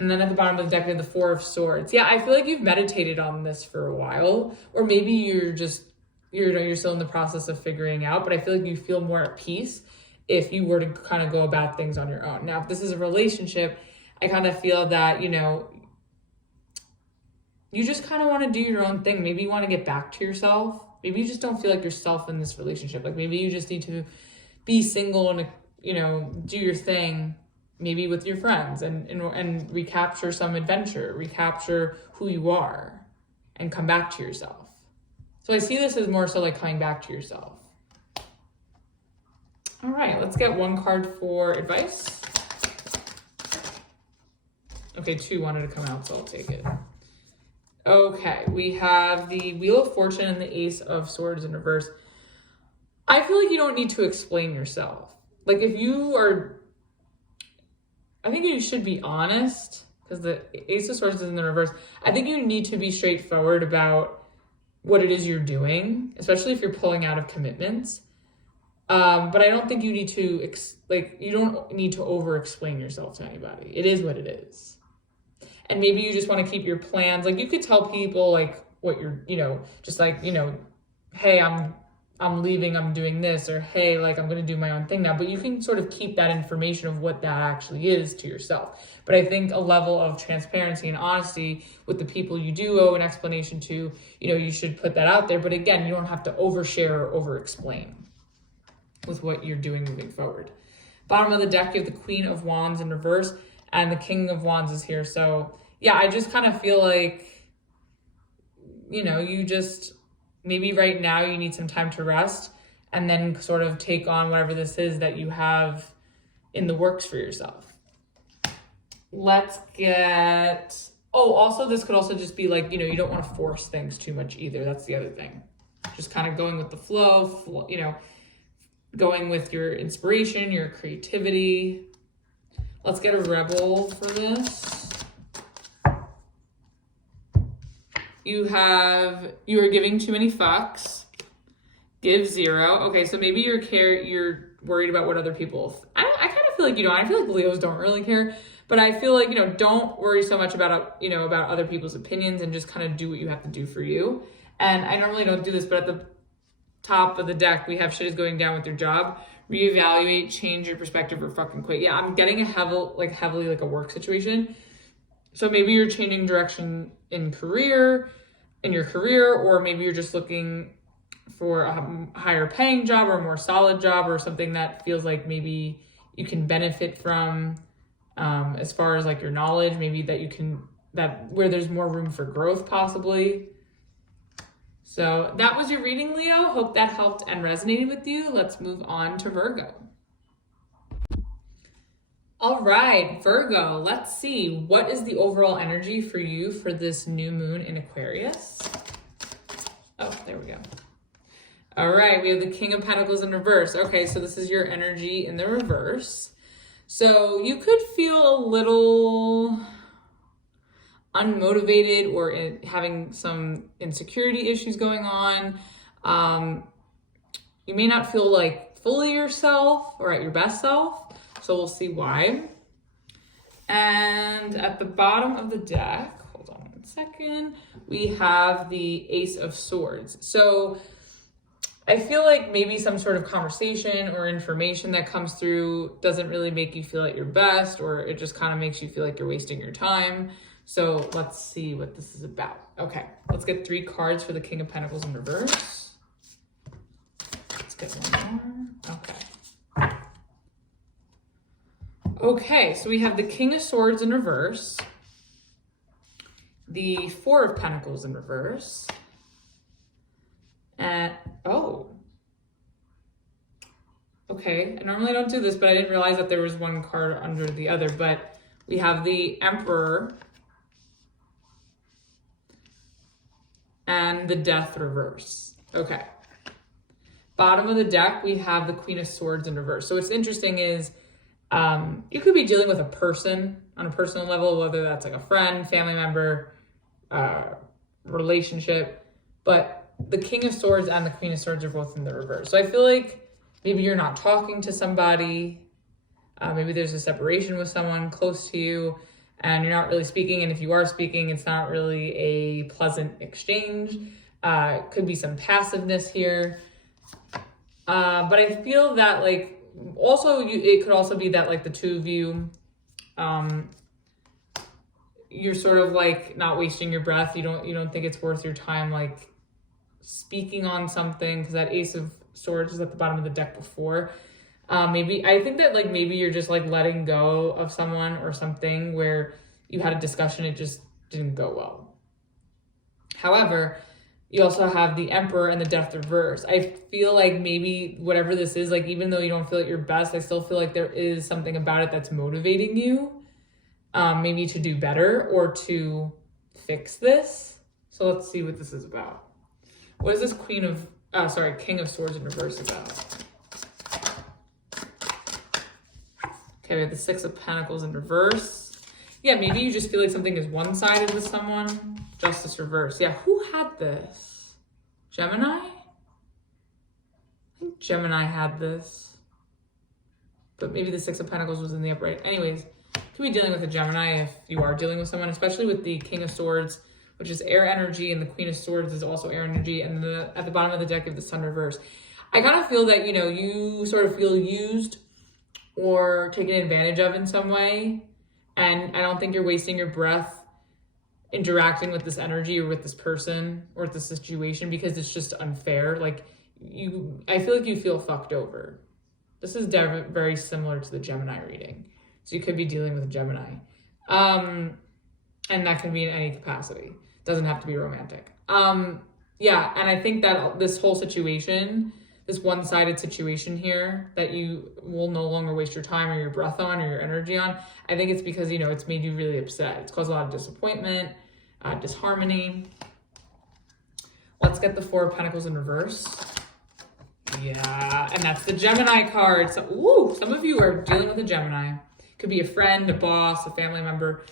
And then at the bottom of the deck, we have the Four of Swords. Yeah, I feel like you've meditated on this for a while, or maybe you're still in the process of figuring out, but I feel like you feel more at peace if you were to kind of go about things on your own. Now, if this is a relationship, I kind of feel that, you know, you just kind of want to do your own thing. Maybe you want to get back to yourself. Maybe you just don't feel like yourself in this relationship. Like maybe you just need to be single and, you know, do your thing, maybe with your friends and recapture some adventure, recapture who you are and come back to yourself. So I see this as more so like coming back to yourself. All right, let's get one card for advice. Okay, 2 wanted to come out, so I'll take it. Okay, we have the Wheel of Fortune and the Ace of Swords in reverse. I feel like you don't need to explain yourself. Like if you are, I think you should be honest, because the Ace of Swords is in the reverse. I think you need to be straightforward about what it is you're doing, especially if you're pulling out of commitments. But I don't think you need to, you don't need to over-explain yourself to anybody. It is what it is. And maybe you just want to keep your plans. Like you could tell people like what you're, you know, just like, you know, hey, I'm leaving, I'm doing this, or hey, like I'm going to do my own thing now. But you can sort of keep that information of what that actually is to yourself. But I think a level of transparency and honesty with the people you do owe an explanation to, you know, you should put that out there. But again, you don't have to overshare or over-explain with what you're doing moving forward. Bottom of the deck, you have the Queen of Wands in reverse and the King of Wands is here. So yeah, I just kind of feel like, you know, you just, maybe right now you need some time to rest and then sort of take on whatever this is that you have in the works for yourself. Let's get, oh, also this could also just be like, you know, you don't want to force things too much either. That's the other thing. Just kind of going with the flow, you know, going with your inspiration, your creativity. Let's get a rebel for this. You are giving too many fucks. Give 0. Okay, so maybe you're worried about what other people, I kind of feel like, you know, I feel like Leos don't really care, but I feel like, you know, don't worry so much about, you know, about other people's opinions and just kind of do what you have to do for you. And I normally don't do this, but at the top of the deck, we have shit is going down with your job. Reevaluate, change your perspective, or fucking quit. Yeah, I'm getting a heavily like a work situation. So maybe you're changing direction in your career, or maybe you're just looking for a higher paying job or a more solid job or something that feels like maybe you can benefit from as far as like your knowledge, maybe where there's more room for growth possibly. So that was your reading, Leo. Hope that helped and resonated with you. Let's move on to Virgo. All right, Virgo, let's see. What is the overall energy for you for this new moon in Aquarius? Oh, there we go. All right, we have the King of Pentacles in reverse. Okay, so this is your energy in the reverse. So you could feel a little unmotivated or having some insecurity issues going on. You may not feel like fully yourself or at your best self. So we'll see why. And at the bottom of the deck, hold on one second, we have the Ace of Swords. So I feel like maybe some sort of conversation or information that comes through doesn't really make you feel at your best, or it just kind of makes you feel like you're wasting your time. So let's see what this is about. Okay, let's get 3 cards for the King of Pentacles in reverse. Let's get one more. Okay. Okay, so we have the King of Swords in reverse, the 4 of Pentacles in reverse, and, oh, okay, I normally don't do this, but I didn't realize that there was one card under the other, but we have the Emperor and the Death reverse. Okay. Bottom of the deck, we have the Queen of Swords in reverse. So what's interesting is, You could be dealing with a person on a personal level, whether that's like a friend, family member, relationship, but the King of Swords and the Queen of Swords are both in the reverse. So I feel like maybe you're not talking to somebody, maybe there's a separation with someone close to you and you're not really speaking. And if you are speaking, it's not really a pleasant exchange. Could be some passiveness here. But I feel that like, also it could also be that like the two of you, you're sort of like not wasting your breath. You don't think it's worth your time like speaking on something, because that Ace of Swords is at the bottom of the deck before. Maybe I think that like maybe you're just like letting go of someone or something where you had a discussion, it just didn't go well. However, you also have the Emperor and the Death reverse. I feel like maybe whatever this is, like even though you don't feel at your best, I still feel like there is something about it that's motivating you, maybe to do better or to fix this. So let's see what this is about. What is this King of Swords in reverse about? Okay, we have the Six of Pentacles in reverse. Yeah, maybe you just feel like something is one-sided with someone. Justice reverse. Yeah, who had this? Gemini? I think Gemini had this. But maybe the Six of Pentacles was in the upright. Anyways, could be dealing with a Gemini if you are dealing with someone, especially with the King of Swords, which is air energy, and the Queen of Swords is also air energy. And at the bottom of the deck, you have the Sun reverse. I kind of feel that, you sort of feel used or taken advantage of in some way. And I don't think you're wasting your breath interacting with this energy or with this person or with this situation, because it's just unfair. Like I feel like you feel fucked over. This is very similar to the Gemini reading. So you could be dealing with a Gemini. And that can be in any capacity. Doesn't have to be romantic. Yeah, and I think that this whole situation, this one-sided situation here that you will no longer waste your time or your breath on or your energy on, I think it's because, it's made you really upset. It's caused a lot of disappointment, disharmony. Let's get the Four of Pentacles in reverse. Yeah, and that's the Gemini card. So, some of you are dealing with a Gemini. Could be a friend, a boss, a family member,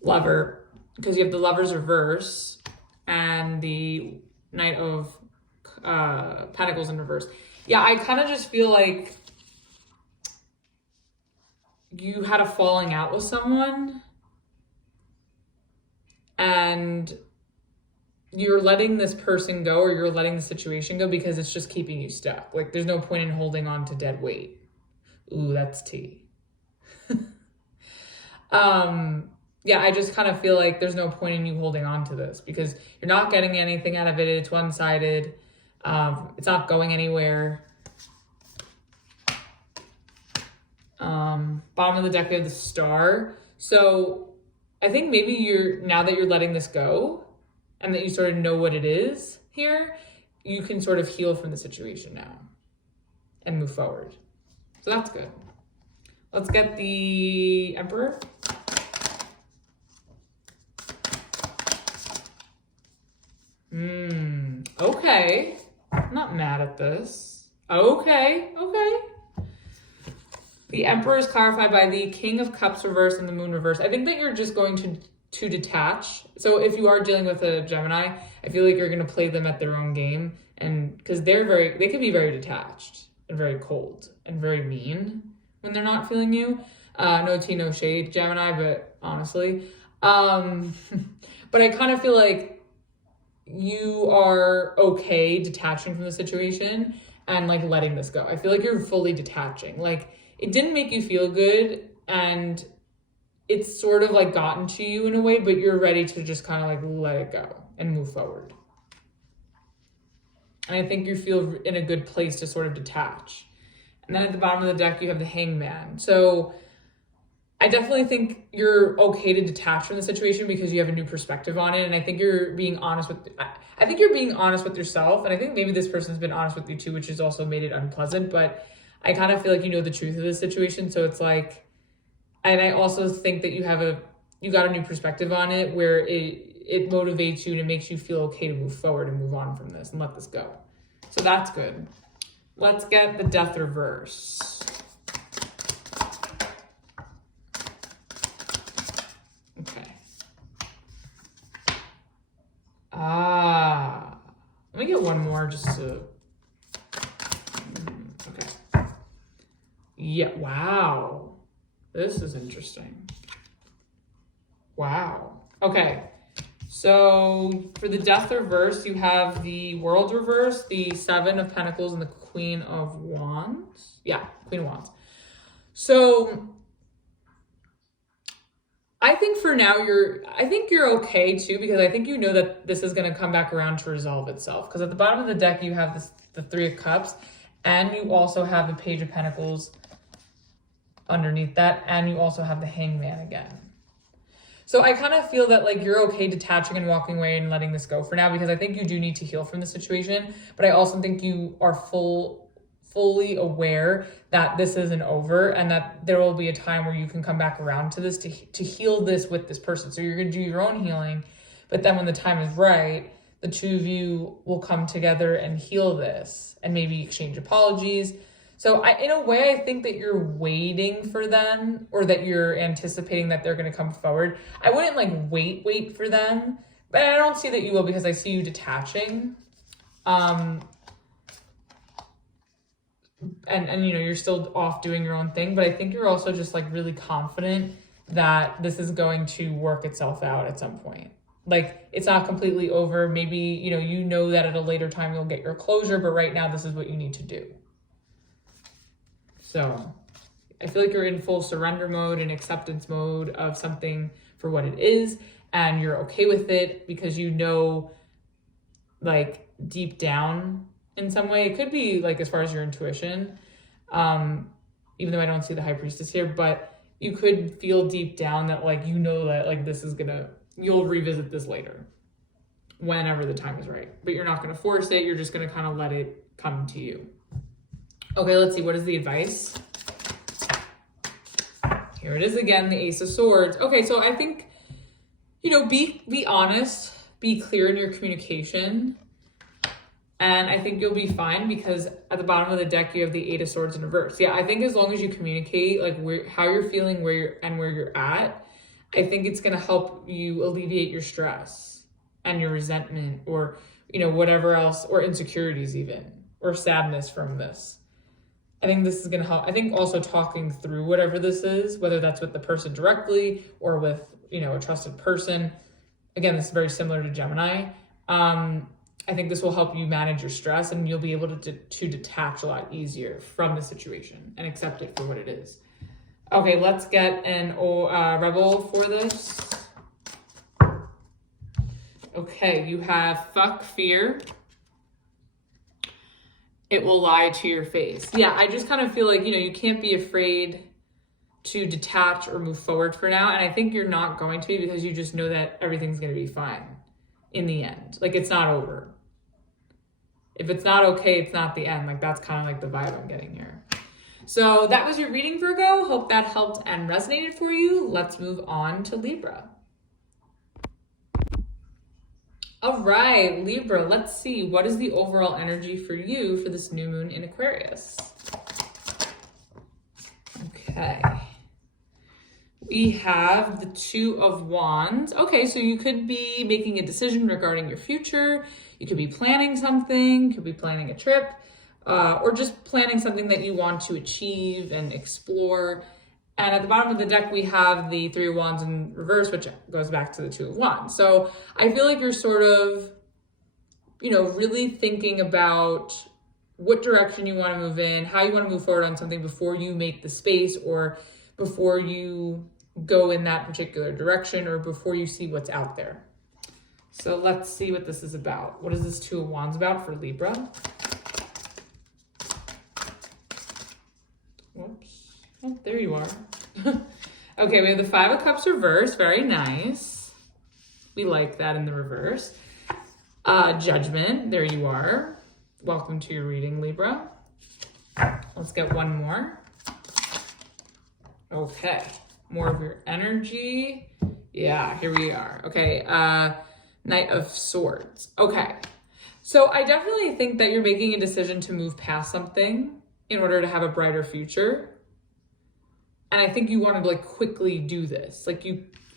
lover, because you have the Lover's reverse and the Knight of Pentacles in reverse. Yeah, I kind of just feel like you had a falling out with someone and you're letting this person go, or you're letting the situation go because it's just keeping you stuck. Like there's no point in holding on to dead weight. Ooh, that's tea. Yeah, I just kind of feel like there's no point in you holding on to this because you're not getting anything out of it. It's one-sided. It's not going anywhere. Bottom of the deck, we have the Star. So I think maybe now that you're letting this go and that you sort of know what it is here, you can sort of heal from the situation now and move forward. So that's good. Let's get the Emperor. Okay. I'm not mad at this. Okay. The Emperor is clarified by the King of Cups reverse and the Moon reverse. I think that you're just going to detach. So if you are dealing with a Gemini, I feel like you're going to play them at their own game, and because they can be very detached and very cold and very mean when they're not feeling you. No tea, no shade, Gemini, but honestly. But I kind of feel like you are okay detaching from the situation and like letting this go. I feel like you're fully detaching. Like it didn't make you feel good and it's sort of like gotten to you in a way, but you're ready to just kind of like let it go and move forward. And I think you feel in a good place to sort of detach. And then at the bottom of the deck, you have the Hangman. So I definitely think you're okay to detach from the situation because you have a new perspective on it. And I think you're being honest with yourself. And I think maybe this person's been honest with you too, which has also made it unpleasant. But I kind of feel like you know the truth of the situation. So it's like, and I also think that you got a new perspective on it where it motivates you and it makes you feel okay to move forward and move on from this and let this go. So that's good. Let's get the Death reverse. get one more just to, okay. Yeah, wow. This is interesting. Wow. Okay. So for the Death reverse, you have the World reverse, the Seven of Pentacles, and the Queen of Wands. Yeah, Queen of Wands. So I think for now I think you're okay too, because I think you know that this is going to come back around to resolve itself. Because at the bottom of the deck, you have the Three of Cups, and you also have the Page of Pentacles underneath that, and you also have the Hangman again. So I kind of feel that like you're okay detaching and walking away and letting this go for now, because I think you do need to heal from the situation. But I also think you are fully aware that this isn't over, and that there will be a time where you can come back around to this to heal this with this person. So you're going to do your own healing, but then when the time is right, the two of you will come together and heal this and maybe exchange apologies. So in a way, I think that you're waiting for them, or that you're anticipating that they're going to come forward. I wouldn't like wait for them, but I don't see that you will, because I see you detaching. And you know, you're still off doing your own thing, but I think you're also just like really confident that this is going to work itself out at some point. Like, it's not completely over. Maybe, you know that at a later time you'll get your closure, but right now this is what you need to do. So I feel like you're in full surrender mode and acceptance mode of something for what it is, and you're okay with it because you know, like, deep down in some way, it could be like as far as your intuition, even though I don't see the High Priestess here, but you could feel deep down that like, you know that like this is you'll revisit this later whenever the time is right, but you're not going to force it. You're just going to kind of let it come to you. Okay, let's see. What is the advice? Here it is again, the Ace of Swords. Okay, so I think, be honest, be clear in your communication. And I think you'll be fine, because at the bottom of the deck, you have the Eight of Swords in reverse. Yeah, I think as long as you communicate like how you're feeling, where you're at, I think it's going to help you alleviate your stress and your resentment, or, whatever else, or insecurities even, or sadness from this. I think this is going to help. I think also talking through whatever this is, whether that's with the person directly or with, a trusted person. Again, this is very similar to Gemini. I think this will help you manage your stress, and you'll be able to detach a lot easier from the situation and accept it for what it is. Okay, let's get an rebel for this. Okay, you have fuck fear. It will lie to your face. Yeah, I just kind of feel like, you can't be afraid to detach or move forward for now. And I think you're not going to be, because you just know that everything's going to be fine in the end. Like, it's not over. If it's not okay, it's not the end. Like, that's kind of like the vibe I'm getting here. So that was your reading, Virgo. Hope that helped and resonated for you. Let's move on to Libra. All right, Libra, let's see. What is the overall energy for you for this new moon in Aquarius? Okay. We have the Two of Wands. Okay, so you could be making a decision regarding your future. You could be planning something. You could be planning a trip, or just planning something that you want to achieve and explore. And at the bottom of the deck, we have the Three of Wands in reverse, which goes back to the Two of Wands. So I feel like you're sort of, really thinking about what direction you want to move in, how you want to move forward on something before you make the space, or before you go in that particular direction, or before you see what's out there. So let's see what this is about. What is this Two of Wands about for Libra? Whoops. Oh, there you are. Okay, we have the Five of Cups reverse. Very nice. We like that in the reverse. Judgment. There you are. Welcome to your reading, Libra. Let's get one more. Okay. More of your energy. Yeah, here we are. Okay. Knight of Swords. Okay. So I definitely think that you're making a decision to move past something in order to have a brighter future. And I think you want to like quickly do this. Like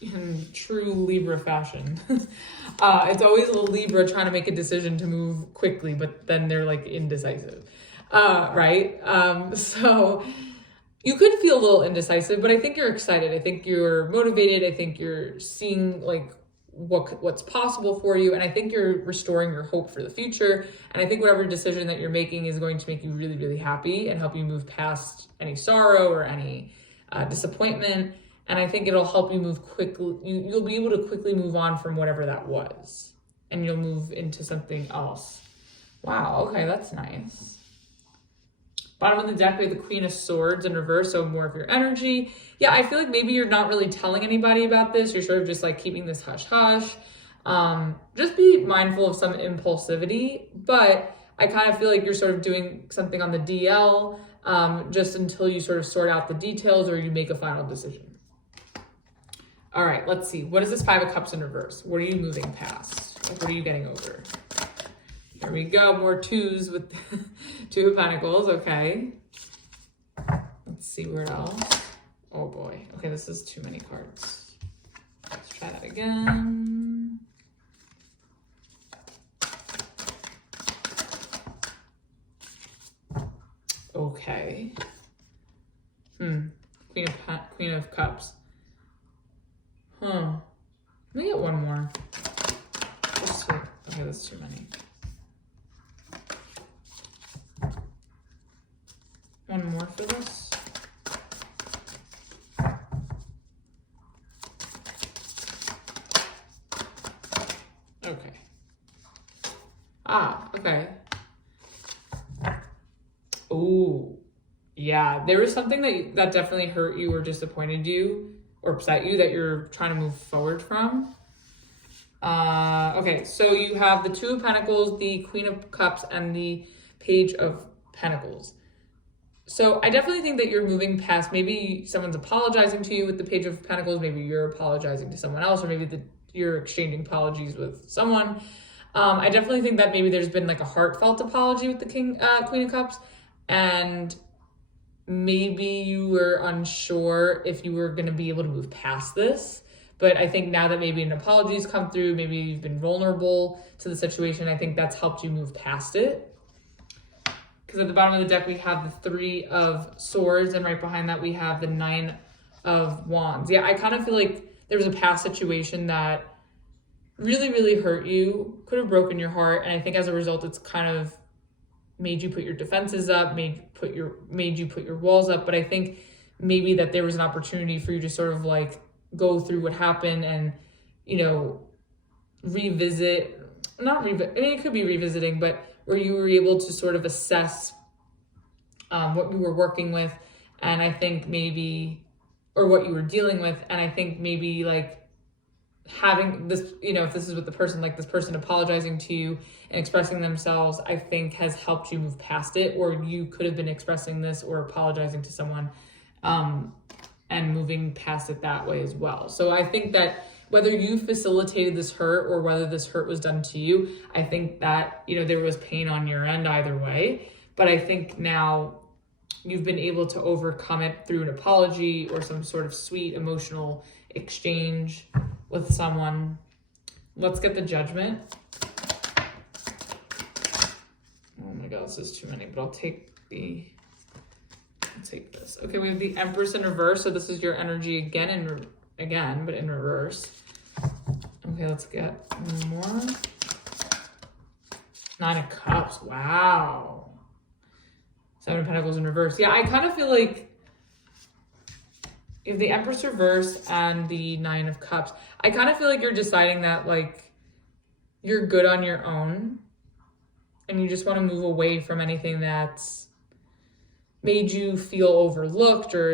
in true Libra fashion. It's always a Libra trying to make a decision to move quickly, but then they're like indecisive, right? So you could feel a little indecisive, but I think you're excited. I think you're motivated. I think you're seeing like what's possible for you. And I think you're restoring your hope for the future. And I think whatever decision that you're making is going to make you really, really happy and help you move past any sorrow or any disappointment. And I think it'll help you move quickly. You'll be able to quickly move on from whatever that was. And you'll move into something else. Wow, okay, that's nice. Bottom of the deck, we have the Queen of Swords in reverse, so more of your energy. Yeah, I feel like maybe you're not really telling anybody about this. You're sort of just like keeping this hush-hush. Just be mindful of some impulsivity, but I kind of feel like you're sort of doing something on the DL just until you sort of sort out the details or you make a final decision. All right, let's see. What is this Five of Cups in reverse? What are you moving past? Like, what are you getting over? Here we go, more twos with Two of Pentacles, okay. Let's see where else. Oh boy, okay, this is too many cards. Let's try that again. Okay. Queen of Cups. Let me get one more. Okay, that's too many. One more for this. Okay. Okay. Oh, yeah. There was something that definitely hurt you or disappointed you or upset you that you're trying to move forward from. Okay, so you have the Two of Pentacles, the Queen of Cups, and the Page of Pentacles. So I definitely think that you're moving past, maybe someone's apologizing to you with the Page of Pentacles, maybe you're apologizing to someone else, or maybe you're exchanging apologies with someone. I definitely think that maybe there's been like a heartfelt apology with the Queen of Cups, and maybe you were unsure if you were going to be able to move past this. But I think now that maybe an apology's come through, maybe you've been vulnerable to the situation, I think that's helped you move past it. Because at the bottom of the deck, we have the Three of Swords, and right behind that, we have the Nine of Wands. Yeah, I kind of feel like there was a past situation that really, really hurt you, could have broken your heart, and I think as a result, it's kind of made you put your defenses up, made you put your walls up. But I think maybe that there was an opportunity for you to sort of like go through what happened and, you know, revisit, I mean, it could be revisiting, but where you were able to sort of assess what you were working with, and I think maybe, or what you were dealing with, and I think maybe like having this, you know, if this is with the person, like this person apologizing to you and expressing themselves, I think has helped you move past it, or you could have been expressing this or apologizing to someone and moving past it that way as well. So I think that whether you facilitated this hurt or whether this hurt was done to you, I think that, you know, there was pain on your end either way. But I think now you've been able to overcome it through an apology or some sort of sweet emotional exchange with someone. Let's get the Judgment. Oh my God, this is too many, but I'll take this. Okay, we have the Empress in reverse. So this is your energy again, but in reverse. Okay, let's get one more. Nine of Cups. Wow. Seven of Pentacles in reverse. Yeah, I kind of feel like if the Empress reverse and the Nine of Cups, I kind of feel like you're deciding that like you're good on your own and you just want to move away from anything that's made you feel overlooked or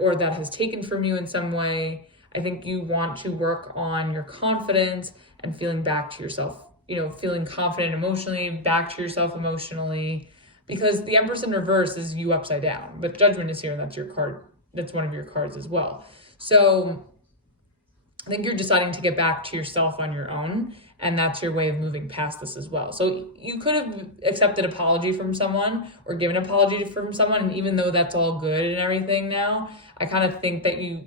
or that has taken from you in some way. I think you want to work on your confidence and feeling back to yourself, you know, feeling confident emotionally, back to yourself emotionally, because the Empress in reverse is you upside down, but Judgment is here and that's your card. That's one of your cards as well. So I think you're deciding to get back to yourself on your own, and that's your way of moving past this as well. So you could have accepted apology from someone or given apology from someone, and even though that's all good and everything now, I kind of think that you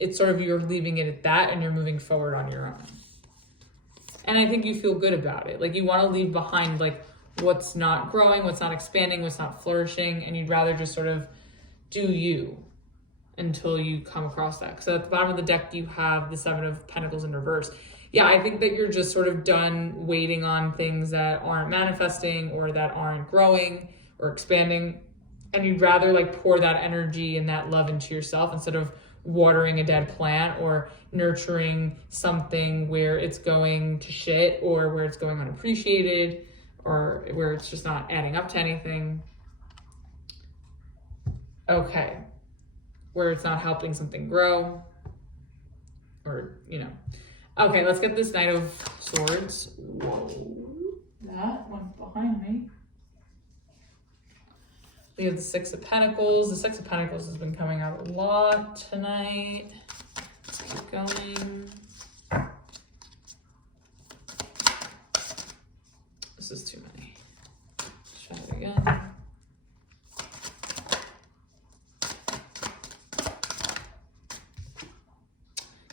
it's sort of you're leaving it at that and you're moving forward on your own. And I think you feel good about it. Like you want to leave behind like what's not growing, what's not expanding, what's not flourishing, and you'd rather just sort of do you until you come across that. So at the bottom of the deck, you have the Seven of Pentacles in reverse. Yeah, I think that you're just sort of done waiting on things that aren't manifesting or that aren't growing or expanding. And you'd rather like pour that energy and that love into yourself instead of watering a dead plant or nurturing something where it's going to shit or where it's going unappreciated or where it's just not adding up to anything. Okay. Where it's not helping something grow or, you know. Okay, let's get this Knight of Swords. Whoa. That went behind me. We have the Six of Pentacles. The Six of Pentacles has been coming out a lot tonight. Let's keep going. This is too many. Let's try it again.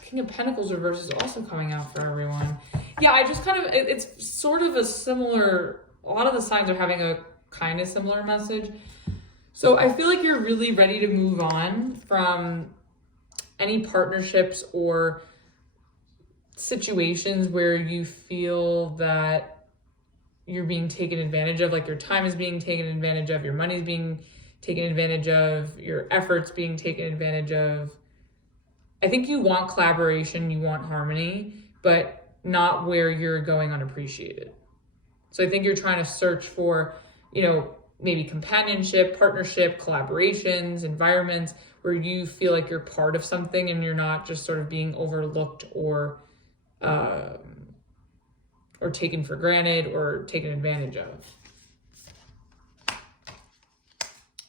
King of Pentacles reverse is also coming out for everyone. Yeah, I just kind of, it's sort of a similar, a lot of the signs are having a kind of similar message. So I feel like you're really ready to move on from any partnerships or situations where you feel that you're being taken advantage of, like your time is being taken advantage of, your money's being taken advantage of, your efforts being taken advantage of. I think you want collaboration, you want harmony, but not where you're going unappreciated. So I think you're trying to search for, you know, maybe companionship, partnership, collaborations, environments where you feel like you're part of something and you're not just sort of being overlooked or taken for granted or taken advantage of.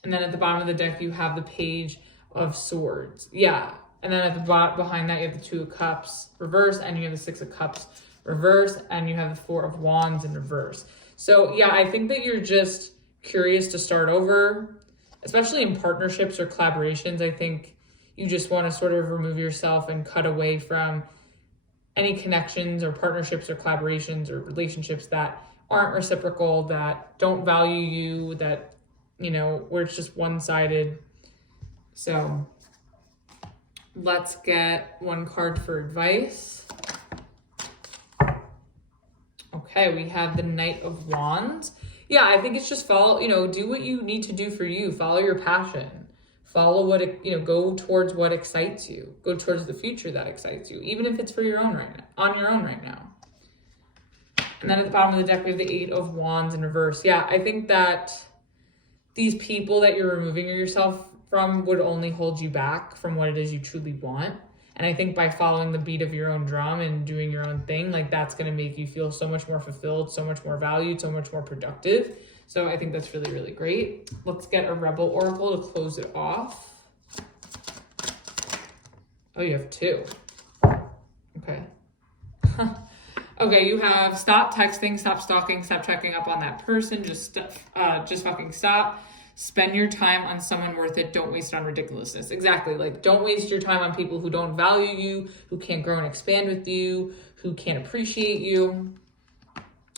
And then at the bottom of the deck, you have the Page of Swords. Yeah. And then at the bottom behind that, you have the Two of Cups reverse, and you have the Six of Cups reverse, and you have the Four of Wands in reverse. So yeah, I think that you're just curious to start over, especially in partnerships or collaborations. I think you just want to sort of remove yourself and cut away from any connections or partnerships or collaborations or relationships that aren't reciprocal, that don't value you, that, you know, where it's just one-sided. So let's get one card for advice. Okay, we have the Knight of Wands. Yeah, I think it's just follow, you know, do what you need to do for you. Follow your passion. Follow what, go towards what excites you. Go towards the future that excites you, even if it's for your own right now, on your own right now. And then at the bottom of the deck, we have the Eight of Wands in reverse. Yeah, I think that these people that you're removing yourself from would only hold you back from what it is you truly want. And I think by following the beat of your own drum and doing your own thing, like that's going to make you feel so much more fulfilled, so much more valued, so much more productive. So I think that's really, really great. Let's get a Rebel Oracle to close it off. Oh, you have two. Okay. Okay, you have stop texting, stop stalking, stop checking up on that person. Just fucking stop. Spend your time on someone worth it. Don't waste it on ridiculousness. Exactly. Like, don't waste your time on people who don't value you, who can't grow and expand with you, who can't appreciate you.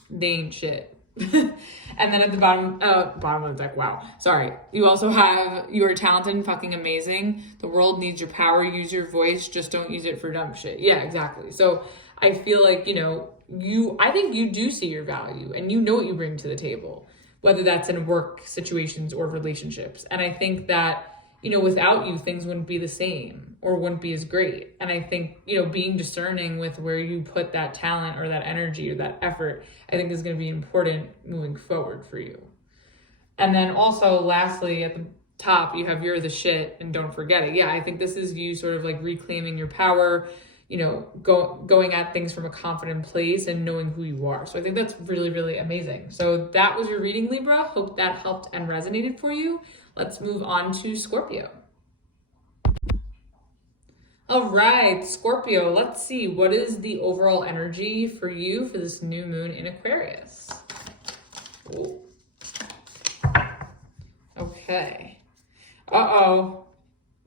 They ain't shit. And then at the bottom of the deck, wow. Sorry. You also have, you are talented and fucking amazing. The world needs your power. Use your voice. Just don't use it for dumb shit. Yeah, exactly. So I feel like, I think you do see your value and you know what you bring to the table, whether that's in work situations or relationships. And I think that, without you, things wouldn't be the same or wouldn't be as great. And I think, being discerning with where you put that talent or that energy or that effort, I think is going to be important moving forward for you. And then also, lastly, at the top, you have you're the shit and don't forget it. Yeah, I think this is you sort of like reclaiming your power, going at things from a confident place and knowing who you are. So I think that's really, really amazing. So that was your reading, Libra. Hope that helped and resonated for you. Let's move on to Scorpio. All right, Scorpio, let's see. What is the overall energy for you for this new moon in Aquarius? Ooh. Okay. Uh-oh.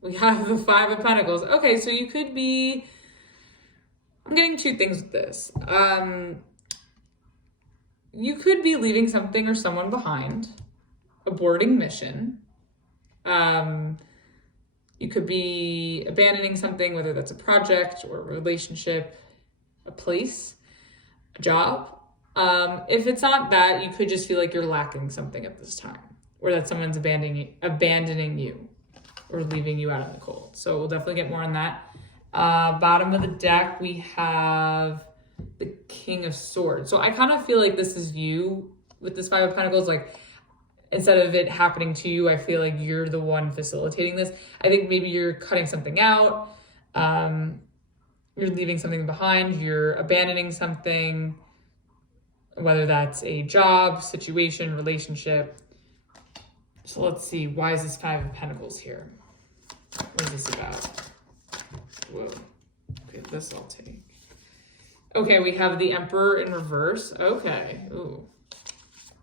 we have the Five of Pentacles. Okay, so you could be, I'm getting two things with this. You could be leaving something or someone behind, aborting mission. You could be abandoning something, whether that's a project or a relationship, a place, a job. If it's not that, you could just feel like you're lacking something at this time, or that someone's abandoning you or leaving you out in the cold. So we'll definitely get more on that. Bottom of the deck, we have the King of Swords. So I kind of feel like this is you with this Five of Pentacles. Like, instead of it happening to you, I feel like you're the one facilitating this. I think maybe you're cutting something out. You're leaving something behind. You're abandoning something, whether that's a job, situation, relationship. So let's see. Why is this Five of Pentacles here? What is this about? Whoa. Okay, this I'll take. Okay, we have the Emperor in reverse. Okay. Ooh.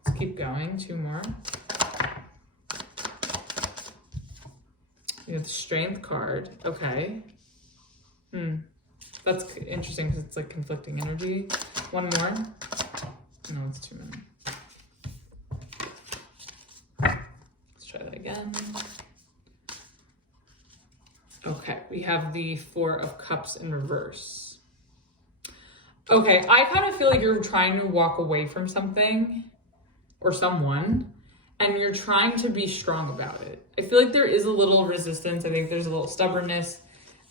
Let's keep going. Two more. We have the Strength card. Okay. That's interesting because it's like conflicting energy. One more. No, it's too many. Let's try that again. Okay, we have the Four of Cups in reverse. Okay, I kind of feel like you're trying to walk away from something or someone, and you're trying to be strong about it. I feel like there is a little resistance. I think there's a little stubbornness.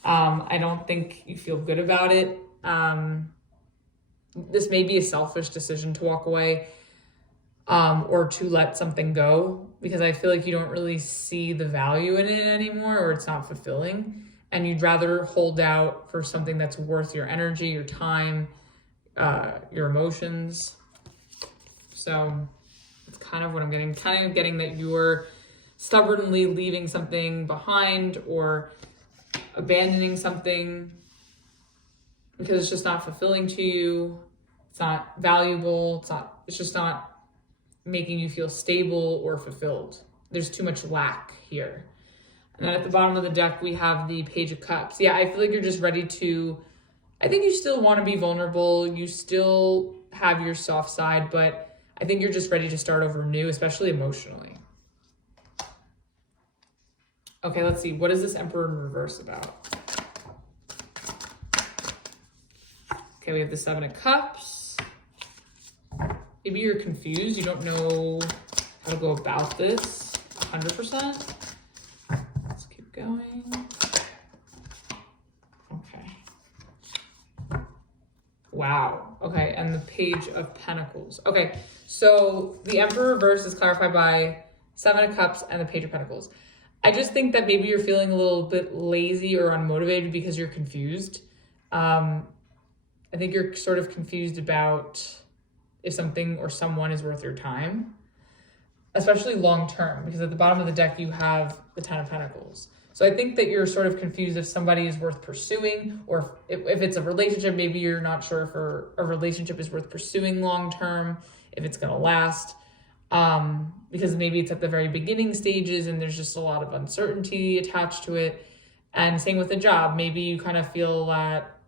I don't think you feel good about it. This may be a selfish decision to walk away, or to let something go, because I feel like you don't really see the value in it anymore, or it's not fulfilling, and you'd rather hold out for something that's worth your energy, your time, your emotions. So it's kind of what I'm getting. Kind of getting that you're stubbornly leaving something behind or abandoning something because it's just not fulfilling to you. It's not valuable. It's just not making you feel stable or fulfilled. There's too much lack here. And then at the bottom of the deck, we have the Page of Cups. Yeah, I feel like you're just ready to, I think you still want to be vulnerable. You still have your soft side, but I think you're just ready to start over new, especially emotionally. Okay, let's see. What is this Emperor in reverse about? Okay, we have the Seven of Cups. Maybe you're confused. You don't know how to go about this 100%. Let's keep going. Okay. Wow. Okay, and the Page of Pentacles. Okay, so the Emperor reverse is clarified by Seven of Cups and the Page of Pentacles. I just think that maybe you're feeling a little bit lazy or unmotivated because you're confused. I think you're sort of confused about if something or someone is worth your time, especially long term, because at the bottom of the deck, you have the Ten of Pentacles. So I think that you're sort of confused if somebody is worth pursuing, or if it's a relationship, maybe you're not sure if a relationship is worth pursuing long term, if it's going to last. Because maybe it's at the very beginning stages and there's just a lot of uncertainty attached to it. And same with the job. Maybe you kind of feel that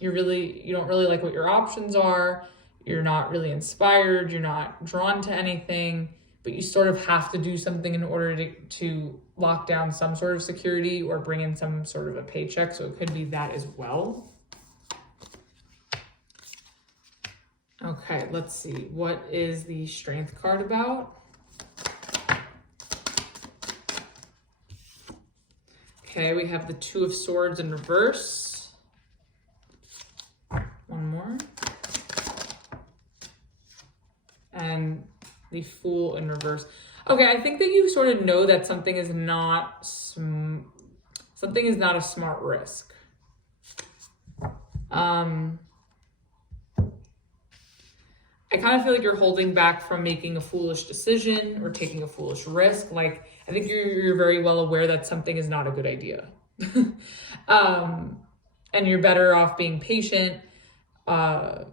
you don't really like what your options are. You're not really inspired. You're not drawn to anything, but you sort of have to do something in order to lock down some sort of security or bring in some sort of a paycheck. So it could be that as well. Okay, let's see. What is the Strength card about? Okay, we have the Two of Swords in reverse. One more. And the Fool in reverse. Okay, I think that you sort of know that something is not a smart risk. I kind of feel like you're holding back from making a foolish decision or taking a foolish risk. Like, I think you're very well aware that something is not a good idea. And you're better off being patient, and,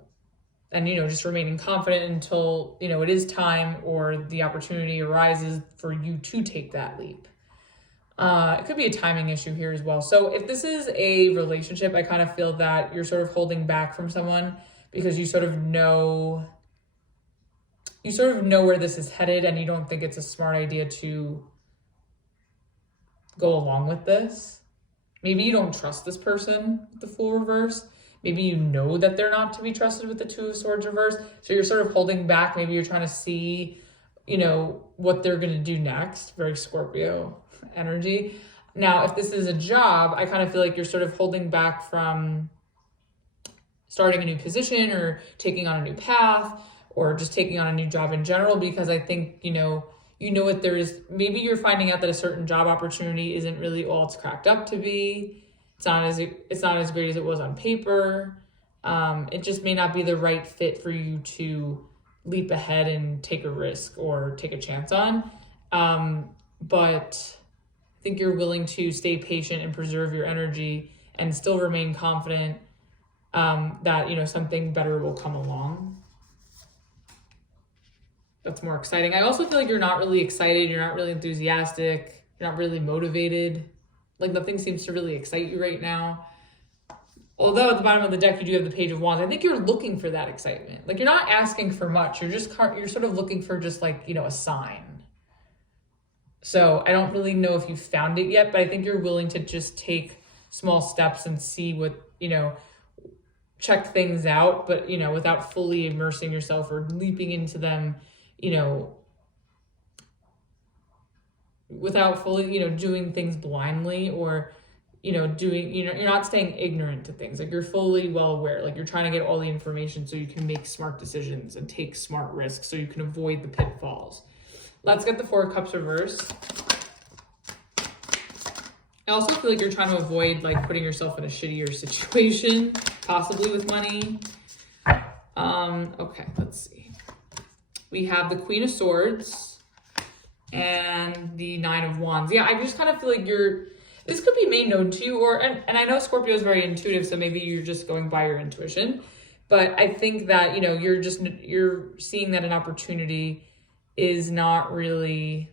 just remaining confident until, it is time or the opportunity arises for you to take that leap. It could be a timing issue here as well. So if this is a relationship, I kind of feel that you're sort of holding back from someone because you sort of know where this is headed, and you don't think it's a smart idea to go along with this. Maybe you don't trust this person with the Fool reverse. Maybe you know that they're not to be trusted with the Two of Swords reverse. So you're sort of holding back. Maybe you're trying to see, you know, what they're going to do next. Very Scorpio energy. Now, if this is a job, I kind of feel like you're sort of holding back from starting a new position or taking on a new path or just taking on a new job in general, because I think, you know what there is. Maybe you're finding out that a certain job opportunity isn't really all it's cracked up to be. It's not as great as it was on paper. It just may not be the right fit for you to leap ahead and take a risk or take a chance on. But I think you're willing to stay patient and preserve your energy and still remain confident that, you know, something better will come along. That's more exciting. I also feel like you're not really excited. You're not really enthusiastic. You're not really motivated. Like nothing seems to really excite you right now. Although at the bottom of the deck, you do have the Page of Wands. I think you're looking for that excitement. Like you're not asking for much. You're sort of looking for just like, you know, a sign. So I don't really know if you found it yet, but I think you're willing to just take small steps and see what, you know, check things out, but, you know, without fully immersing yourself or leaping into them, you know, without fully, you know, doing things blindly or, you know, you're not staying ignorant to things. Like you're fully well aware, like you're trying to get all the information so you can make smart decisions and take smart risks so you can avoid the pitfalls. Let's get the Four of Cups reverse. I also feel like you're trying to avoid like putting yourself in a shittier situation, possibly with money. Okay, let's see. We have the Queen of Swords and the Nine of Wands. Yeah, I just kind of feel like this could be made known to you, and I know Scorpio is very intuitive, so maybe you're just going by your intuition. But I think that, you know, you're seeing that an opportunity is not really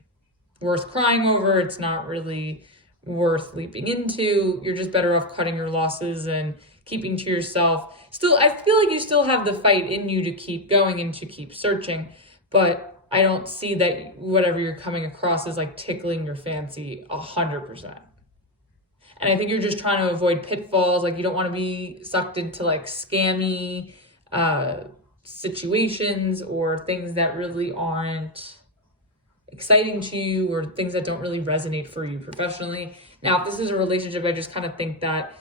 worth crying over. It's not really worth leaping into. You're just better off cutting your losses and keeping to yourself. Still, I feel like you still have the fight in you to keep going and to keep searching, but I don't see that whatever you're coming across is like tickling your fancy 100%. And I think you're just trying to avoid pitfalls. Like you don't want to be sucked into like scammy situations or things that really aren't exciting to you or things that don't really resonate for you professionally. Now, if this is a relationship, I just kind of think that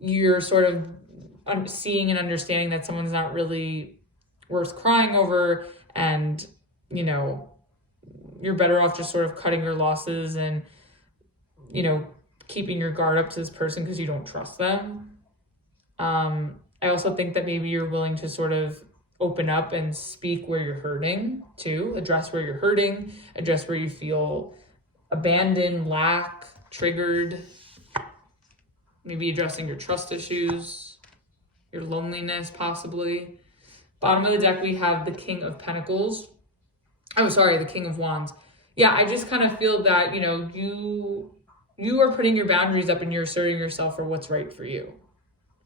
you're sort of seeing and understanding that someone's not really worth crying over, and, you know, you're better off just sort of cutting your losses and, you know, keeping your guard up to this person because you don't trust them. I also think that maybe you're willing to sort of open up and speak where you're hurting too, address where you're hurting, address where you feel abandoned, lack, triggered, maybe addressing your trust issues, your loneliness possibly. Bottom of the deck, we have the King of Pentacles. Oh, sorry, the King of Wands. Yeah, I just kind of feel that, you know, you are putting your boundaries up and you're asserting yourself for what's right for you,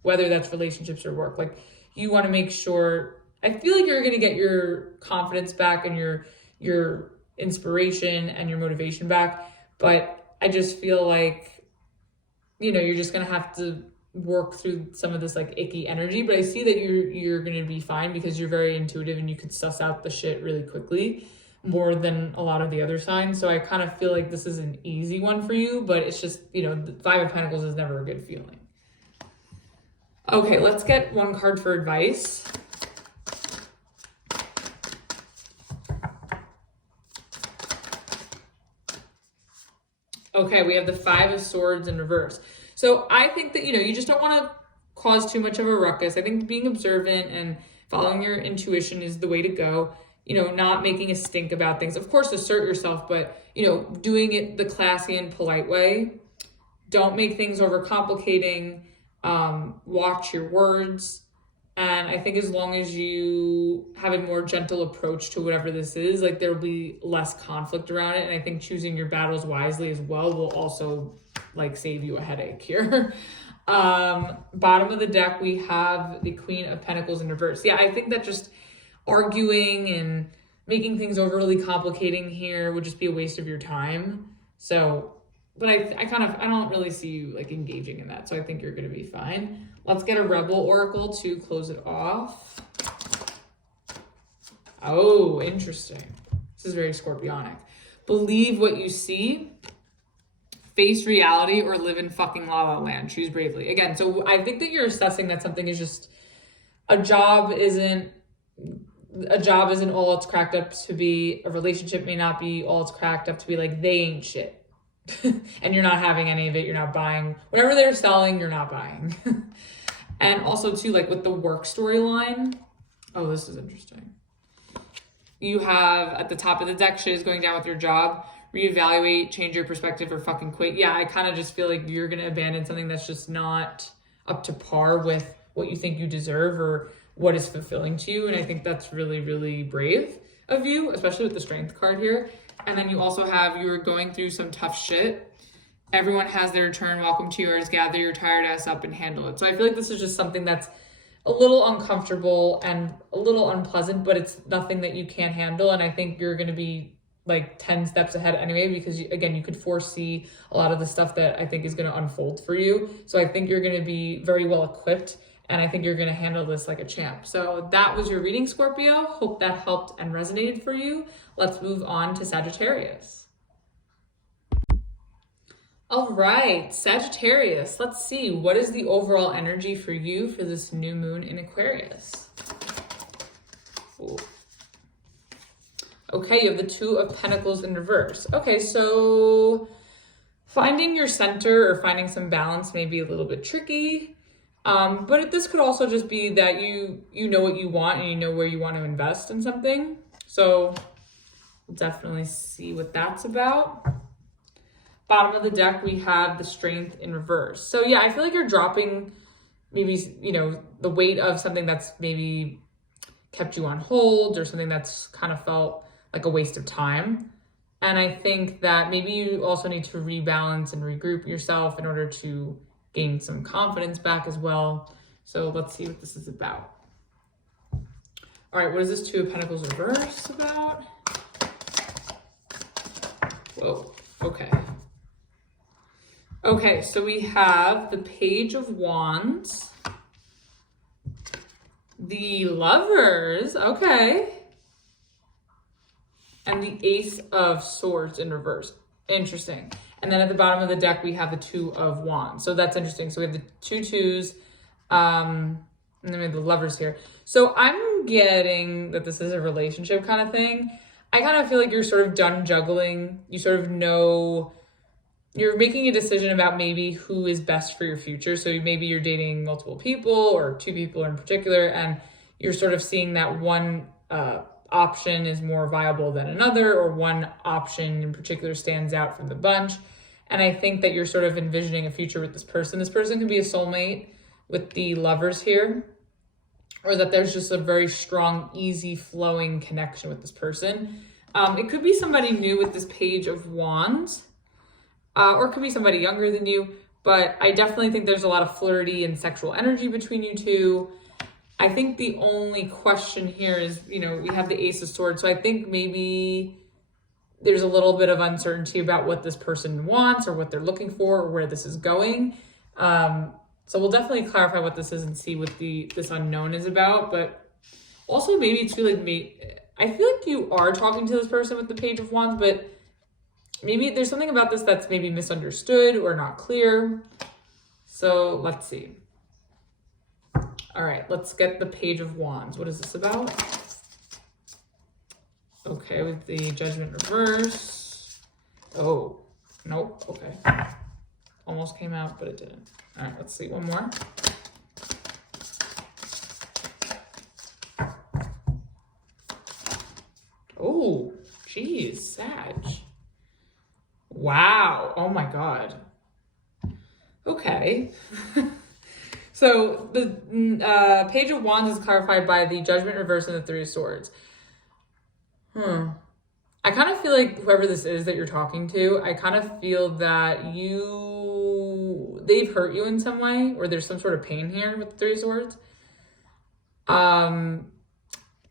whether that's relationships or work. Like you want to make sure, I feel like you're going to get your confidence back and your inspiration and your motivation back. But I just feel like, you know, you're just going to have to work through some of this like icky energy. But I see that you're going to be fine because you're very intuitive and you could suss out the shit really quickly, more than a lot of the other signs. So I kind of feel like this is an easy one for you, but it's just, you know, the Five of Pentacles is never a good feeling. Okay, let's get one card for advice. Okay, we have the Five of Swords in reverse. So I think that, you know, you just don't want to cause too much of a ruckus. I think being observant and following your intuition is the way to go. You know, not making a stink about things. Of course, assert yourself, but, you know, doing it the classy and polite way. Don't make things overcomplicating. Watch your words. And I think as long as you have a more gentle approach to whatever this is, like there'll be less conflict around it. And I think choosing your battles wisely as well will also like save you a headache here. Bottom of the deck, we have the Queen of Pentacles in reverse. Yeah, I think that just arguing and making things overly complicating here would just be a waste of your time. So, but I don't really see you like engaging in that. So I think you're going to be fine. Let's get a Rebel Oracle to close it off. Oh, interesting. This is very Scorpionic. Believe what you see, face reality, or live in fucking la la land. Choose bravely. Again, so I think that you're assessing that something is just, a job isn't all it's cracked up to be. A relationship may not be all it's cracked up to be. Like, they ain't shit. And you're not having any of it. You're not buying whatever they're selling, you're not buying. And also too, like with the work storyline, oh, this is interesting. You have at the top of the deck, shit is going down with your job. Reevaluate, change your perspective, or fucking quit. Yeah, I kind of just feel like you're going to abandon something that's just not up to par with what you think you deserve or what is fulfilling to you. And I think that's really, really brave of you, especially with the Strength card here. And then you also have, you're going through some tough shit. Everyone has their turn. Welcome to yours. Gather your tired ass up and handle it. So I feel like this is just something that's a little uncomfortable and a little unpleasant, but it's nothing that you can't handle. And I think you're going to be like 10 steps ahead anyway, because again, you could foresee a lot of the stuff that I think is going to unfold for you. So I think you're going to be very well equipped, and I think you're going to handle this like a champ. So that was your reading, Scorpio. Hope that helped and resonated for you. Let's move on to Sagittarius. All right, Sagittarius, let's see. What is the overall energy for you for this new moon in Aquarius? Ooh. Okay, you have the Two of Pentacles in reverse. Okay, so finding your center or finding some balance may be a little bit tricky. But this could also just be that you know what you want and you know where you want to invest in something. So we'll definitely see what that's about. Bottom of the deck, we have the Strength in reverse. So yeah, I feel like you're dropping maybe, the weight of something that's maybe kept you on hold or something that's kind of felt like a waste of time. And I think that maybe you also need to rebalance and regroup yourself in order to gain some confidence back as well. So let's see what this is about. All right, what is this Two of Pentacles reverse about? Whoa, okay. Okay, so we have the Page of Wands, the Lovers, okay, and the Ace of Swords in reverse. Interesting. And then at the bottom of the deck, we have the Two of Wands. So that's interesting. So we have the two twos, and then we have the Lovers here. So I'm getting that this is a relationship kind of thing. I kind of feel like you're sort of done juggling. You sort of know, you're making a decision about maybe who is best for your future. So maybe you're dating multiple people or two people in particular, and you're sort of seeing that one option is more viable than another, or one option in particular stands out from the bunch. And I think that you're sort of envisioning a future with this person. This person can be a soulmate with the Lovers here, or that there's just a very strong, easy flowing connection with this person. It could be somebody new with this Page of Wands. Or it could be somebody younger than you, but I definitely think there's a lot of flirty and sexual energy between you two. I think the only question here is, we have the Ace of Swords, so I think maybe there's a little bit of uncertainty about what this person wants or what they're looking for or where this is going. So we'll definitely clarify what this is and see what this unknown is about, but also maybe too, I feel like you are talking to this person with the Page of Wands, but maybe there's something about this that's maybe misunderstood or not clear. So let's see. All right, let's get the Page of Wands. What is this about? Okay, with the Judgment reverse. Oh, nope, okay. Almost came out, but it didn't. All right, let's see, one more. Oh, geez, Sag. Wow. Oh my God. Okay. So the Page of Wands is clarified by the Judgment reverse and the Three of Swords. I kind of feel like whoever this is that you're talking to, I kind of feel that they've hurt you in some way, or there's some sort of pain here with the Three of Swords. But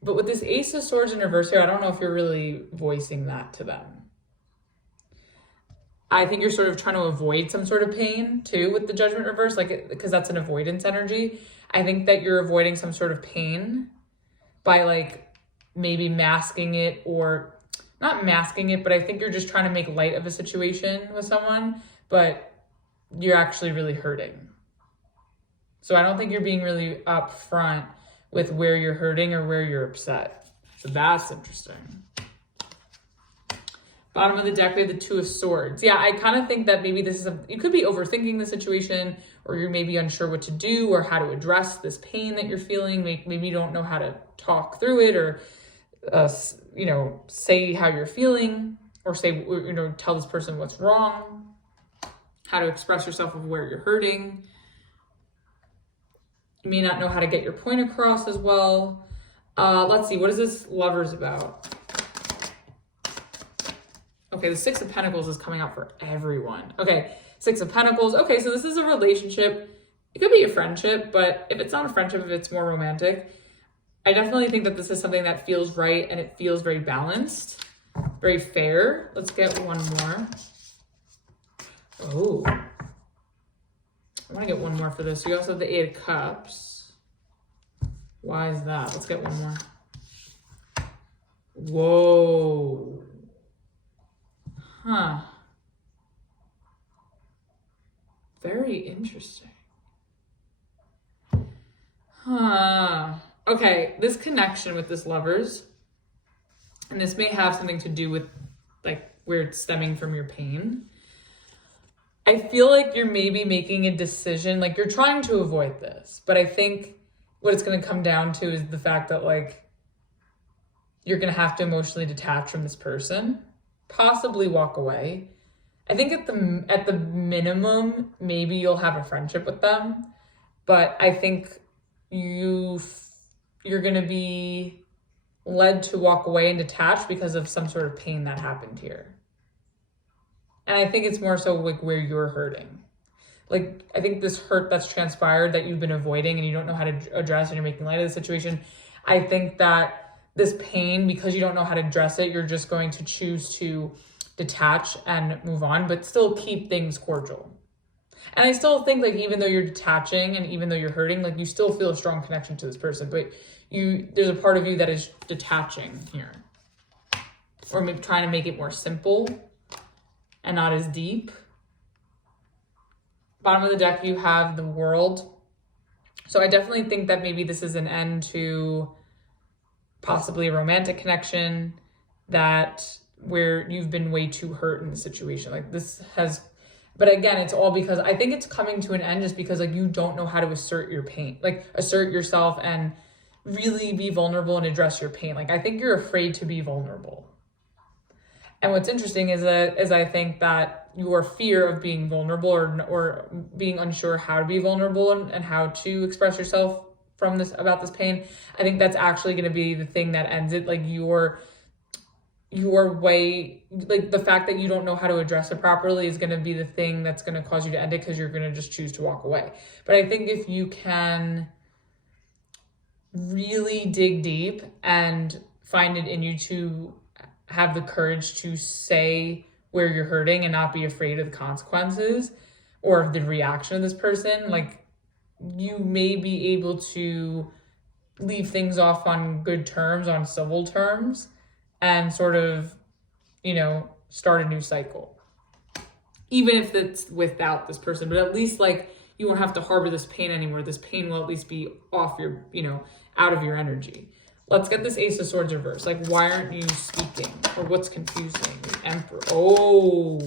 with this Ace of Swords in reverse here, I don't know if you're really voicing that to them. I think you're sort of trying to avoid some sort of pain too with the Judgment reverse, like, because that's an avoidance energy. I think that you're avoiding some sort of pain by like maybe masking it, or not masking it, but I think you're just trying to make light of a situation with someone, but you're actually really hurting. So I don't think you're being really upfront with where you're hurting or where you're upset. So that's interesting. Bottom of the deck, we have the Two of Swords. Yeah, I kind of think that maybe this is you could be overthinking the situation, or you're maybe unsure what to do or how to address this pain that you're feeling. Maybe you don't know how to talk through it, or, you know, say how you're feeling, or say, you know, tell this person what's wrong, how to express yourself of where you're hurting. You may not know how to get your point across as well. Let's see, what is this Lovers about? Okay, the Six of Pentacles is coming out for everyone. Okay, Six of Pentacles. Okay, so this is a relationship. It could be a friendship, but if it's not a friendship, if it's more romantic, I definitely think that this is something that feels right, and it feels very balanced, very fair. Let's get one more. Oh. I want to get one more for this. We also have the Eight of Cups. Why is that? Let's get one more. Whoa. Huh. Very interesting. Huh. Okay, this connection with this Lovers, and this may have something to do with like where it's stemming from your pain. I feel like you're maybe making a decision, like you're trying to avoid this, but I think what it's going to come down to is the fact that like you're going to have to emotionally detach from this person, possibly walk away. I think at the minimum, maybe you'll have a friendship with them, but I think you're going to be led to walk away and detach because of some sort of pain that happened here. And I think it's more so like where you're hurting. Like, I think this hurt that's transpired that you've been avoiding and you don't know how to address, and you're making light of the situation. I think that this pain, because you don't know how to address it, you're just going to choose to detach and move on, but still keep things cordial. And I still think like even though you're detaching and even though you're hurting, like you still feel a strong connection to this person, but there's a part of you that is detaching here. Or maybe trying to make it more simple and not as deep. Bottom of the deck, you have the World. So I definitely think that maybe this is an end to possibly a romantic connection that where you've been way too hurt in the situation. Like this has, but again, it's all because I think it's coming to an end just because like you don't know how to assert your pain, like assert yourself and really be vulnerable and address your pain. Like I think you're afraid to be vulnerable. And what's interesting is I think that your fear of being vulnerable or being unsure how to be vulnerable and how to express yourself about this pain, I think that's actually going to be the thing that ends it. Like your way, like the fact that you don't know how to address it properly is going to be the thing that's going to cause you to end it, because you're going to just choose to walk away. But I think if you can really dig deep and find it in you to have the courage to say where you're hurting and not be afraid of the consequences or of the reaction of this person, like you may be able to leave things off on good terms, on civil terms, and sort of, you know, start a new cycle. Even if it's without this person, but at least like you won't have to harbor this pain anymore. This pain will at least be off your, you know, out of your energy. Let's get this Ace of Swords reversed. Like, why aren't you speaking? Or what's confusing? The Emperor. Oh.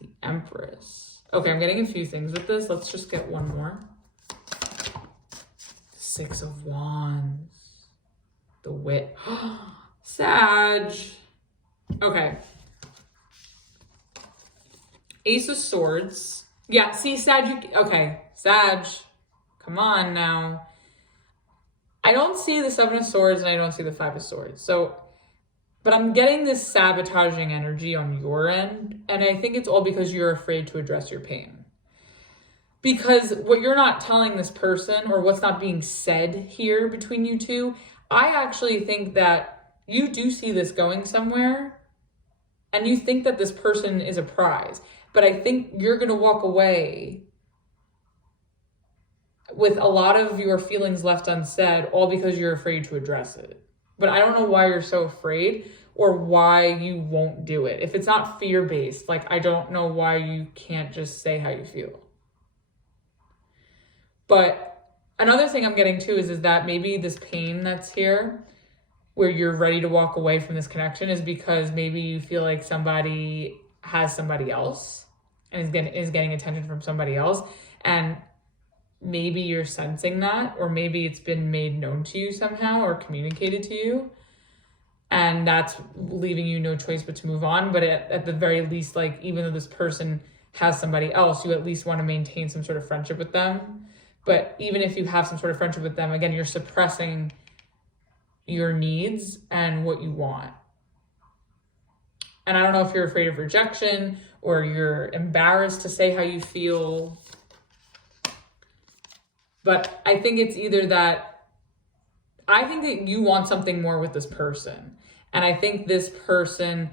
The Empress. Okay, I'm getting a few things with this. Let's just get one more. Six of Wands. The Wit. Sag. Okay. Ace of Swords Yeah, see, Sag, okay, Sag, come on now. I don't see the Seven of Swords and I don't see the Five of Swords. So, but I'm getting this sabotaging energy on your end. And I think it's all because you're afraid to address your pain. Because what you're not telling this person, or what's not being said here between you two, I actually think that you do see this going somewhere. And you think that this person is a prize. But I think you're going to walk away with a lot of your feelings left unsaid, all because you're afraid to address it. But I don't know why you're so afraid or why you won't do it. If it's not fear-based, like, I don't know why you can't just say how you feel. But another thing I'm getting too is that maybe this pain that's here, where you're ready to walk away from this connection, is because maybe you feel like somebody has somebody else and is getting attention from somebody else. And maybe you're sensing that, or maybe it's been made known to you somehow or communicated to you. And that's leaving you no choice but to move on. But at the very least, like, even though this person has somebody else, you at least want to maintain some sort of friendship with them. But even if you have some sort of friendship with them, again, you're suppressing your needs and what you want. And I don't know if you're afraid of rejection or you're embarrassed to say how you feel. But I think it's either that, I think that you want something more with this person. And I think this person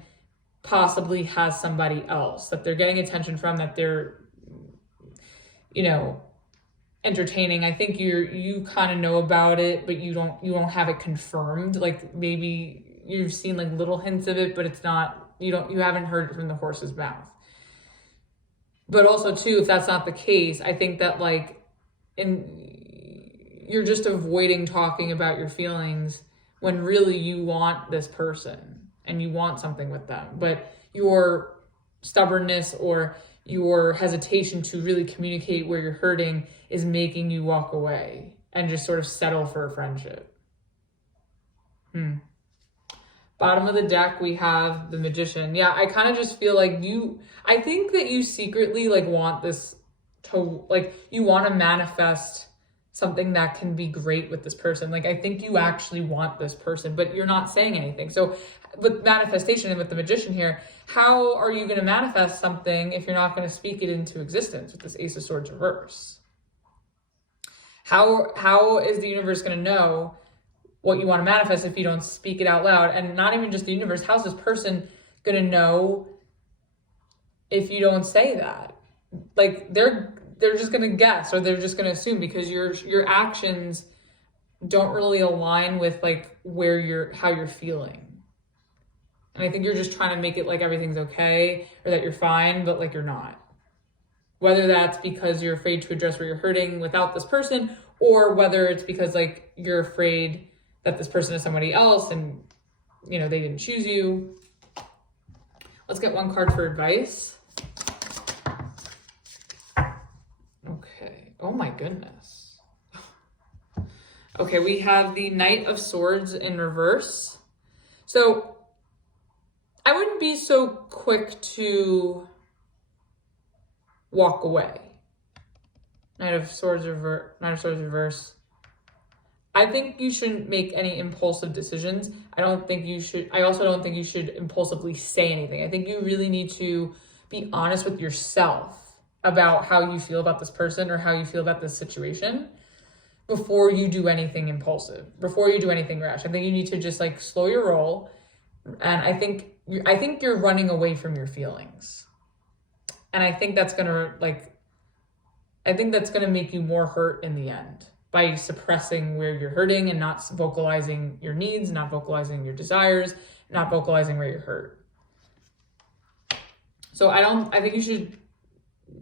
possibly has somebody else that they're getting attention from, that they're, entertaining. I think you kind of know about it, but you don't have it confirmed. Like, maybe you've seen like little hints of it, but it's not, you haven't heard it from the horse's mouth. But also too, if that's not the case, I think that you're just avoiding talking about your feelings when really you want this person and you want something with them. But your stubbornness or your hesitation to really communicate where you're hurting is making you walk away and just sort of settle for a friendship. Bottom of the deck, we have the Magician. Yeah, I kind of just feel like I think that you secretly want this to, you want to manifest something that can be great with this person. I think you actually want this person, but you're not saying anything. So with manifestation and with the Magician here, how are you going to manifest something if you're not going to speak it into existence with this Ace of Swords reverse? How is the universe going to know what you want to manifest if you don't speak it out loud? And not even just the universe, how's this person going to know if you don't say that? They're just going to guess, or they're just going to assume, because your actions don't really align with how you're feeling. And I think you're just trying to make it like everything's okay, or that you're fine, but you're not. Whether that's because you're afraid to address where you're hurting without this person, or whether it's because you're afraid that this person is somebody else and they didn't choose you. Let's get one card for advice. Okay. Oh my goodness. Okay, we have the Knight of Swords in reverse. So I wouldn't be so quick to walk away. Knight of Swords reverse. I think you shouldn't make any impulsive decisions. I also don't think you should impulsively say anything. I think you really need to be honest with yourself about how you feel about this person or how you feel about this situation before you do anything impulsive, before you do anything rash. I think you need to just slow your roll. And I think you're running away from your feelings. And I think that's gonna make you more hurt in the end, by suppressing where you're hurting and not vocalizing your needs, not vocalizing your desires, not vocalizing where you're hurt. So I think you should,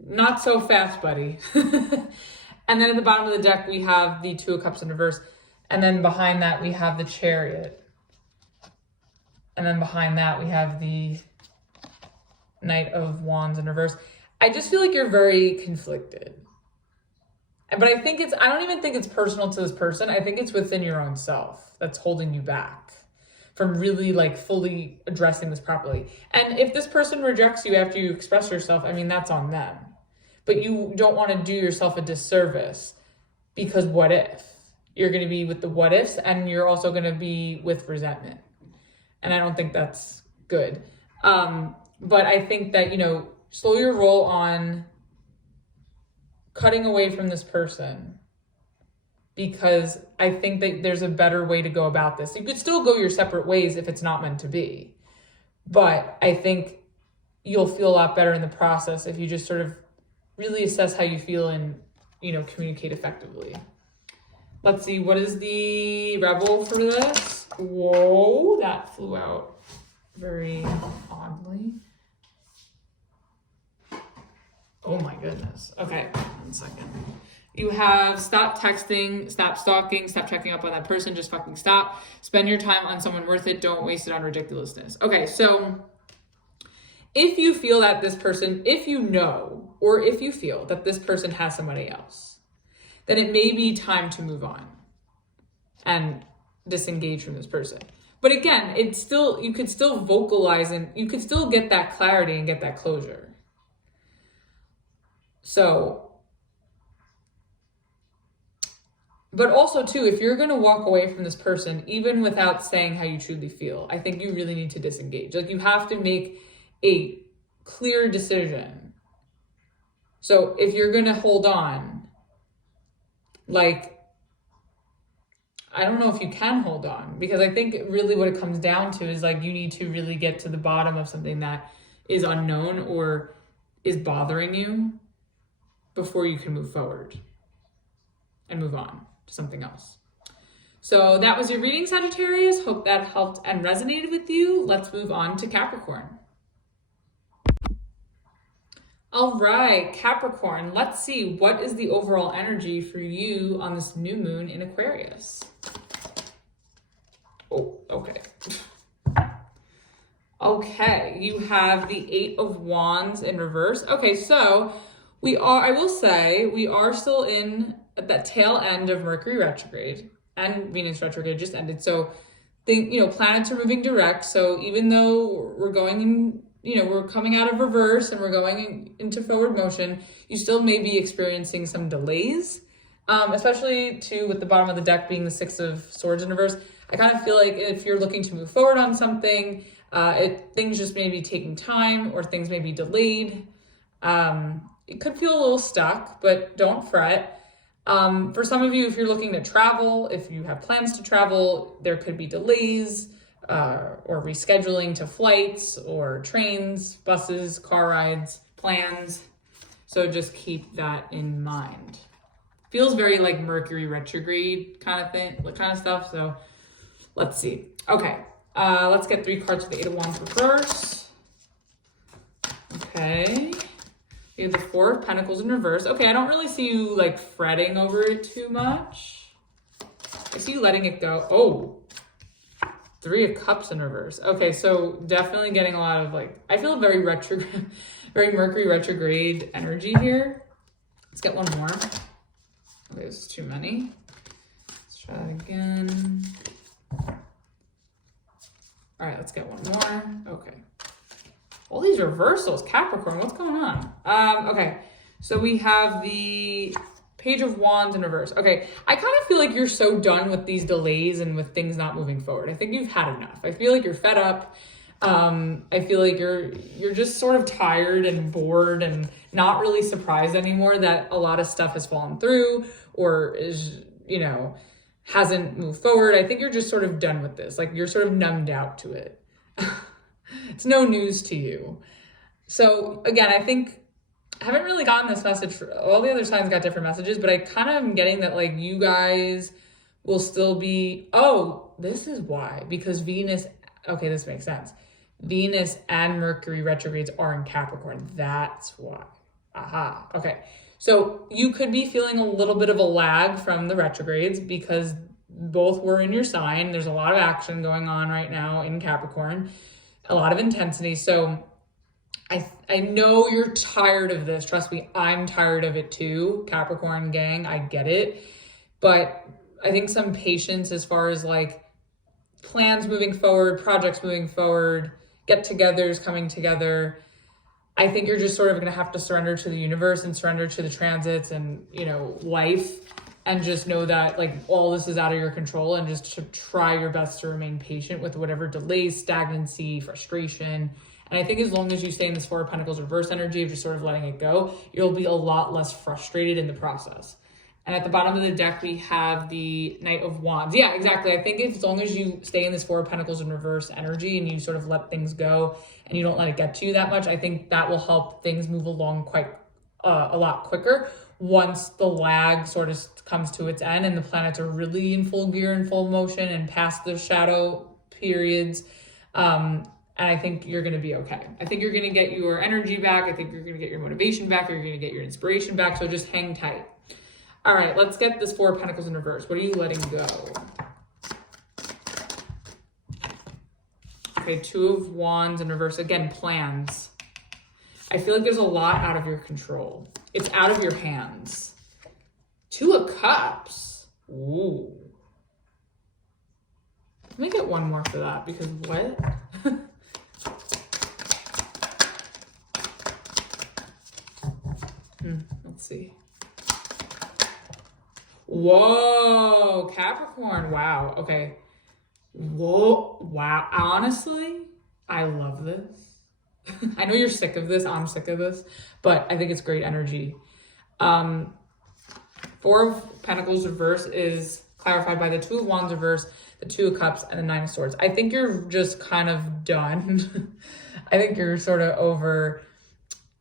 not so fast, buddy. And then at the bottom of the deck, we have the Two of Cups in reverse. And then behind that, we have the Chariot. And then behind that, we have the Knight of Wands in reverse. I just feel like you're very conflicted. But I don't even think it's personal to this person. I think it's within your own self that's holding you back from really fully addressing this properly. And if this person rejects you after you express yourself, that's on them. but you don't want to do yourself a disservice, because what if? You're going to be with the what ifs, and you're also going to be with resentment. And I don't think that's good. But I think that, slow your roll on cutting away from this person, because I think that there's a better way to go about this. You could still go your separate ways if it's not meant to be. But I think you'll feel a lot better in the process if you just sort of really assess how you feel and, communicate effectively. Let's see, what is the rebel for this? Whoa, that flew out very oddly. Oh my goodness. Okay, 1 second. You have stop texting, stop stalking, stop checking up on that person, just fucking stop. Spend your time on someone worth it, don't waste it on ridiculousness. Okay, so if you feel that this person, if you know, or if you feel that this person has somebody else, then it may be time to move on and disengage from this person. But again, you could still vocalize and you could still get that clarity and get that closure. So, but also too, if you're going to walk away from this person, even without saying how you truly feel, I think you really need to disengage. Like, you have to make a clear decision. So if you're going to hold on, I don't know if you can hold on, because I think really what it comes down to is you need to really get to the bottom of something that is unknown or is bothering you before you can move forward and move on to something else. So that was your reading, Sagittarius. Hope that helped and resonated with you. Let's move on to Capricorn. All right, Capricorn, let's see, what is the overall energy for you on this new moon in Aquarius? Oh, okay. Okay, you have the 8 of Wands in reverse. Okay, so I will say, we are still at that tail end of Mercury retrograde, and Venus retrograde just ended. So, planets are moving direct. So even though we're going we're coming out of reverse and we're going into forward motion, you still may be experiencing some delays, especially with the bottom of the deck being the 6 of Swords in reverse. I kind of feel like if you're looking to move forward on something, things just may be taking time, or things may be delayed. It could feel a little stuck, but don't fret. For some of you, if you're looking to travel, if you have plans to travel, there could be delays, or rescheduling to flights or trains, buses, car rides, plans. So just keep that in mind. Feels very like Mercury retrograde kind of stuff. So let's see. Okay, let's get 3 cards for the 8 of Wands reverse. Okay. You have the 4 of Pentacles in reverse. Okay, I don't really see you fretting over it too much. I see you letting it go. Oh. 3 of Cups in reverse. Okay, so definitely getting a lot of I feel very retrograde, very Mercury retrograde energy here. Let's get one more. Okay, this is too many. Let's try that again. All right, let's get one more. Okay. All these reversals, Capricorn, what's going on? Okay, so we have the Page of Wands in reverse. Okay, I kind of feel like you're so done with these delays and with things not moving forward. I think you've had enough. I feel like you're fed up. I feel like you're just sort of tired and bored and not really surprised anymore that a lot of stuff has fallen through or is, hasn't moved forward. I think you're just sort of done with this. You're sort of numbed out to it. It's no news to you. So again, I think I haven't really gotten this message. All the other signs got different messages, but I kind of am getting that you guys will still be, this is why, because Venus, okay, this makes sense. Venus and Mercury retrogrades are in Capricorn. That's why. Aha. Okay. So you could be feeling a little bit of a lag from the retrogrades because both were in your sign. There's a lot of action going on right now in Capricorn, a lot of intensity. So I know you're tired of this. Trust me, I'm tired of it too. Capricorn gang, I get it. But I think some patience as far as plans moving forward, projects moving forward, get-togethers coming together. I think you're just sort of going to have to surrender to the universe and surrender to the transits and, you know, life, and just know that like all this is out of your control, and just to try your best to remain patient with whatever delays, stagnancy, frustration. And I think as long as you stay in this Four of Pentacles reverse energy of just sort of letting it go, you'll be a lot less frustrated in the process. And at the bottom of the deck, we have the Knight of Wands. Yeah, exactly. I think as long as you stay in this Four of Pentacles in reverse energy and you sort of let things go and you don't let it get to you that much, I think that will help things move along quite a lot quicker once the lag sort of comes to its end and the planets are really in full gear and full motion and past the shadow periods. And I think you're going to be okay. I think you're going to get your energy back. I think you're going to get your motivation back. Or you're going to get your inspiration back. So just hang tight. All right, let's get this Four of Pentacles in reverse. What are you letting go? Okay, Two of Wands in reverse. Again, plans. I feel like there's a lot out of your control. It's out of your hands. Two of Cups. Ooh. Let me get one more for that, because what? Let's see. Whoa, Capricorn. Wow. Okay. Whoa. Wow. Honestly, I love this. I know you're sick of this. I'm sick of this, but I think it's great energy. Four of Pentacles reverse is clarified by the Two of Wands reverse, the Two of Cups, and the Nine of Swords. I think you're just kind of done. I think you're sort of over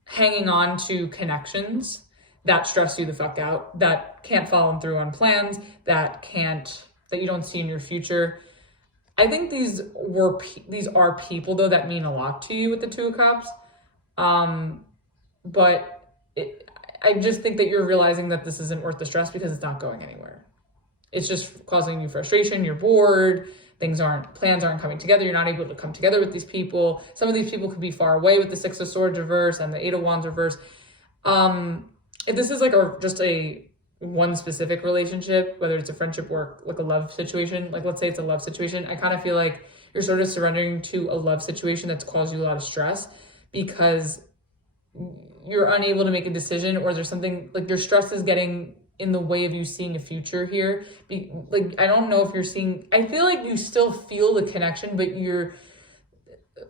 hanging on to connections that stress you the fuck out, that can't follow through on plans, that you don't see in your future. I think these are people though that mean a lot to you with the Two of Cups. But I just think that you're realizing that this isn't worth the stress because it's not going anywhere. It's just causing you frustration. You're bored. Plans aren't coming together. You're not able to come together with these people. Some of these people could be far away with the Six of Swords reverse and the Eight of Wands reverse. If this is like just a one specific relationship, whether it's a friendship or like a love situation, like let's say it's a love situation, I kind of feel like you're sort of surrendering to a love situation that's caused you a lot of stress because you're unable to make a decision, or there's something like your stress is getting in the way of you seeing a future here. Like, I don't know if you're seeing, I feel like you still feel the connection, but your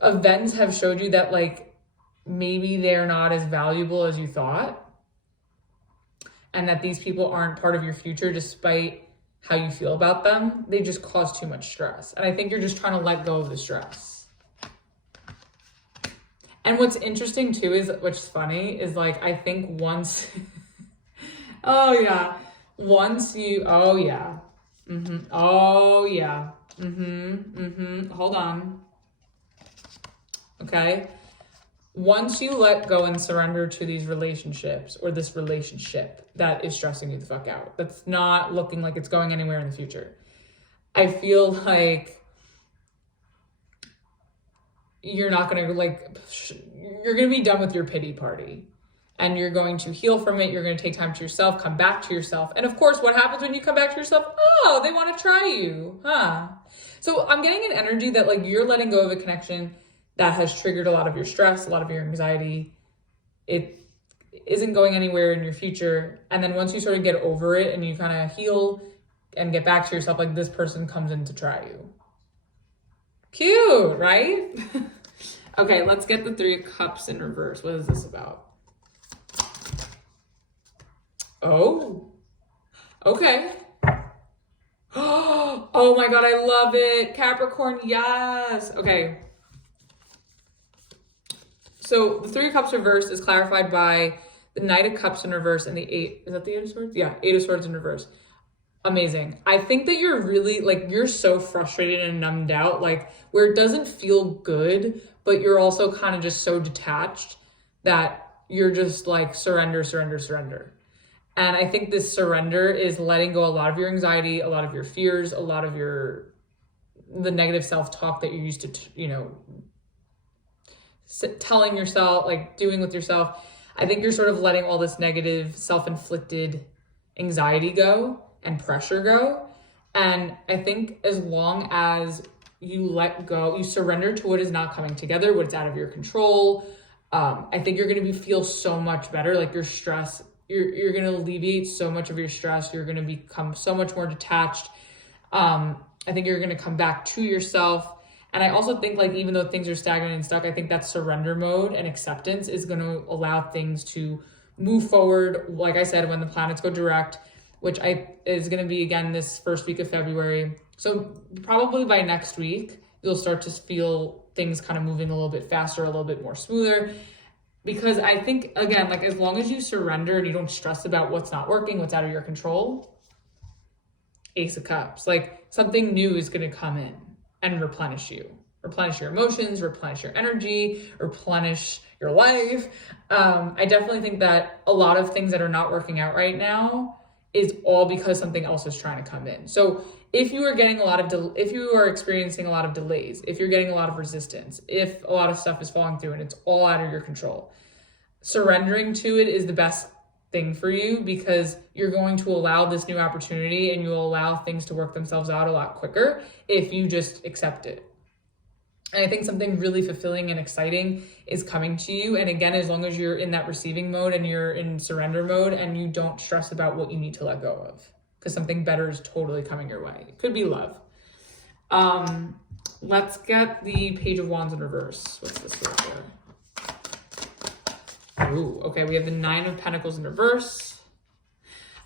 events have showed you that like maybe they're not as valuable as you thought. And that these people aren't part of your future despite how you feel about them. They just cause too much stress. And I think you're just trying to let go of the stress. And what's interesting too is, which is funny, is like, I think once, oh yeah, oh yeah, oh yeah, hold on, okay? Once you let go and surrender to these relationships or this relationship that is stressing you the fuck out, that's not looking like it's going anywhere in the future, I feel like you're not going to you're going to be done with your pity party and you're going to heal from it. You're going to take time to yourself, come back to yourself. And of course, what happens when you come back to yourself? Oh, they want to try you, huh? So I'm getting an energy that like you're letting go of a connection that has triggered a lot of your stress, a lot of your anxiety. It isn't going anywhere in your future. And then once you sort of get over it and you kind of heal and get back to yourself, like this person comes in to try you. Cute, right? Okay, let's get the Three of Cups in reverse. What is this about? Oh, okay. Oh my God, I love it. Capricorn, yes. Okay. So the Three of Cups reverse is clarified by the Knight of Cups in reverse and the Eight. Is that the Eight of Swords? Yeah, Eight of Swords in reverse. Amazing. I think that you're really like, you're so frustrated and numbed out, like where it doesn't feel good, but you're also kind of just so detached that you're just like surrender, surrender, surrender. And I think this surrender is letting go a lot of your anxiety, a lot of your fears, a lot of the negative self-talk that you're used to, telling yourself, like doing with yourself. I think you're sort of letting all this negative self-inflicted anxiety go and pressure go. And I think as long as you let go, you surrender to what is not coming together, what's out of your control, I think you're going to feel so much better. Like your stress, you're going to alleviate so much of your stress. You're going to become so much more detached. I think you're going to come back to yourself. And I also think, like, even though things are stagnant and stuck, I think that surrender mode and acceptance is going to allow things to move forward. Like I said, when the planets go direct, which is going to be again this first week of February. So probably by next week, you'll start to feel things kind of moving a little bit faster, a little bit more smoother. Because I think, again, like, as long as you surrender and you don't stress about what's not working, what's out of your control, Ace of Cups, like, something new is going to come in and replenish you. Replenish your emotions, replenish your energy, replenish your life. I definitely think that a lot of things that are not working out right now is all because something else is trying to come in. So if you are getting if you are experiencing a lot of delays, if you're getting a lot of resistance, if a lot of stuff is falling through and it's all out of your control, surrendering to it is the best thing for you, because you're going to allow this new opportunity and you'll allow things to work themselves out a lot quicker if you just accept it. And I think something really fulfilling and exciting is coming to you. And again, as long as you're in that receiving mode and you're in surrender mode and you don't stress about what you need to let go of, because something better is totally coming your way. It could be love. Let's get the Page of Wands in reverse. What's this right here? Ooh, okay, we have the 9 of Pentacles in reverse.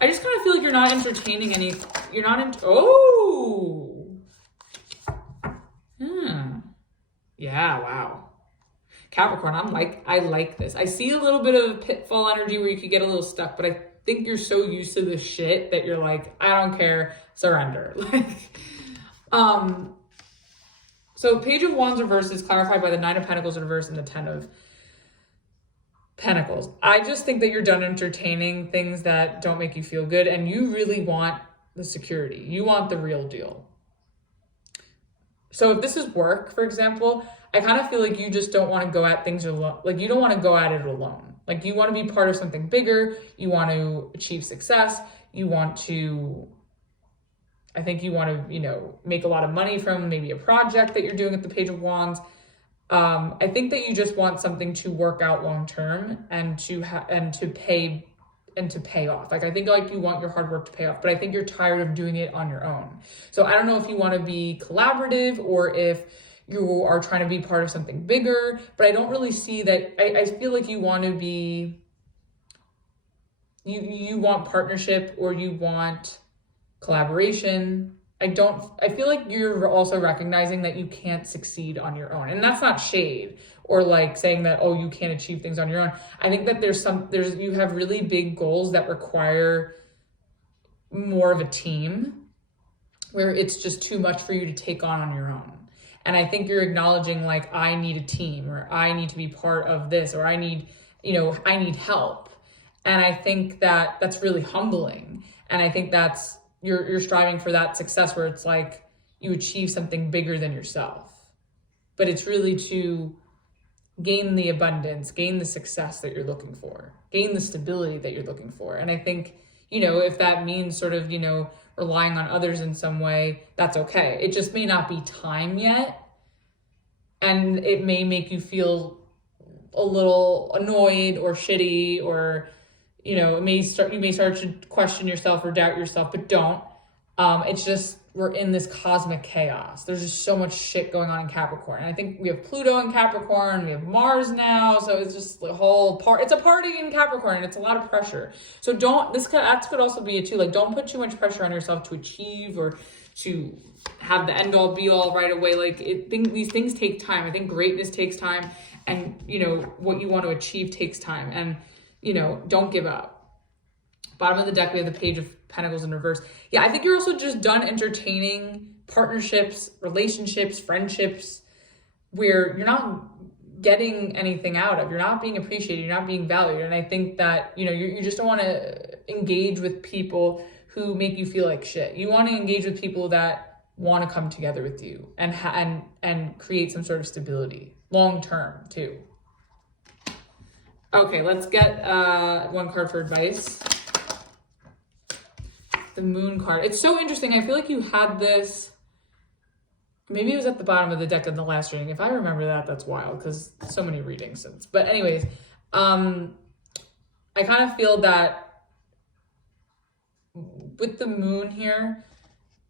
I just kind of feel like you're not entertaining any, you're not in, oh! Yeah, wow. Capricorn, I like this. I see a little bit of pitfall energy where you could get a little stuck, but I think you're so used to the shit that you're like, I don't care, surrender. So Page of Wands reverse is clarified by the 9 of Pentacles in reverse and the 10 of Pentacles. I just think that you're done entertaining things that don't make you feel good, and you really want the security. You want the real deal. So if this is work, for example, I kind of feel like you just don't want to go at things alone. Like, you don't want to go at it alone. Like, you want to be part of something bigger. You want to achieve success. You want to, I think you want to, make a lot of money from maybe a project that you're doing at the Page of Wands. I think that you just want something to work out long term and to pay off. Like, I think, like, you want your hard work to pay off, but I think you're tired of doing it on your own. So I don't know if you want to be collaborative or if you are trying to be part of something bigger, but I don't really see that. I feel like you want to be, you want partnership or you want collaboration. I feel like you're also recognizing that you can't succeed on your own. And that's not shade or like saying that, oh, you can't achieve things on your own. I think that you have really big goals that require more of a team, where it's just too much for you to take on your own. And I think you're acknowledging, like, I need a team, or I need to be part of this, or I need help. And I think that that's really humbling. And I think that's, you're striving for that success where it's like you achieve something bigger than yourself. But it's really to gain the abundance, gain the success that you're looking for, gain the stability that you're looking for. And I think, if that means sort of, relying on others in some way, that's okay. It just may not be time yet. And it may make you feel a little annoyed or shitty, or you may start to question yourself or doubt yourself, but don't. It's just, we're in this cosmic chaos. There's just so much shit going on in Capricorn. And I think we have Pluto in Capricorn, we have Mars now. So it's just the whole it's a party in Capricorn, and it's a lot of pressure. So that could also be it too. Like, don't put too much pressure on yourself to achieve or to have the end all be all right away. Like, these things take time. I think greatness takes time, and what you want to achieve takes time. And don't give up. Bottom of the deck, we have the Page of Pentacles in reverse. Yeah, I think you're also just done entertaining partnerships, relationships, friendships, where you're not getting anything out of. You're not being appreciated. You're not being valued. And I think that, you just don't want to engage with people who make you feel like shit. You want to engage with people that want to come together with you and create some sort of stability long term too. Okay, let's get one card for advice. The Moon card. It's so interesting. I feel like you had this maybe it was at the bottom of the deck in the last reading. If I remember that, that's wild because so many readings since. But anyways, I kind of feel that with the moon here,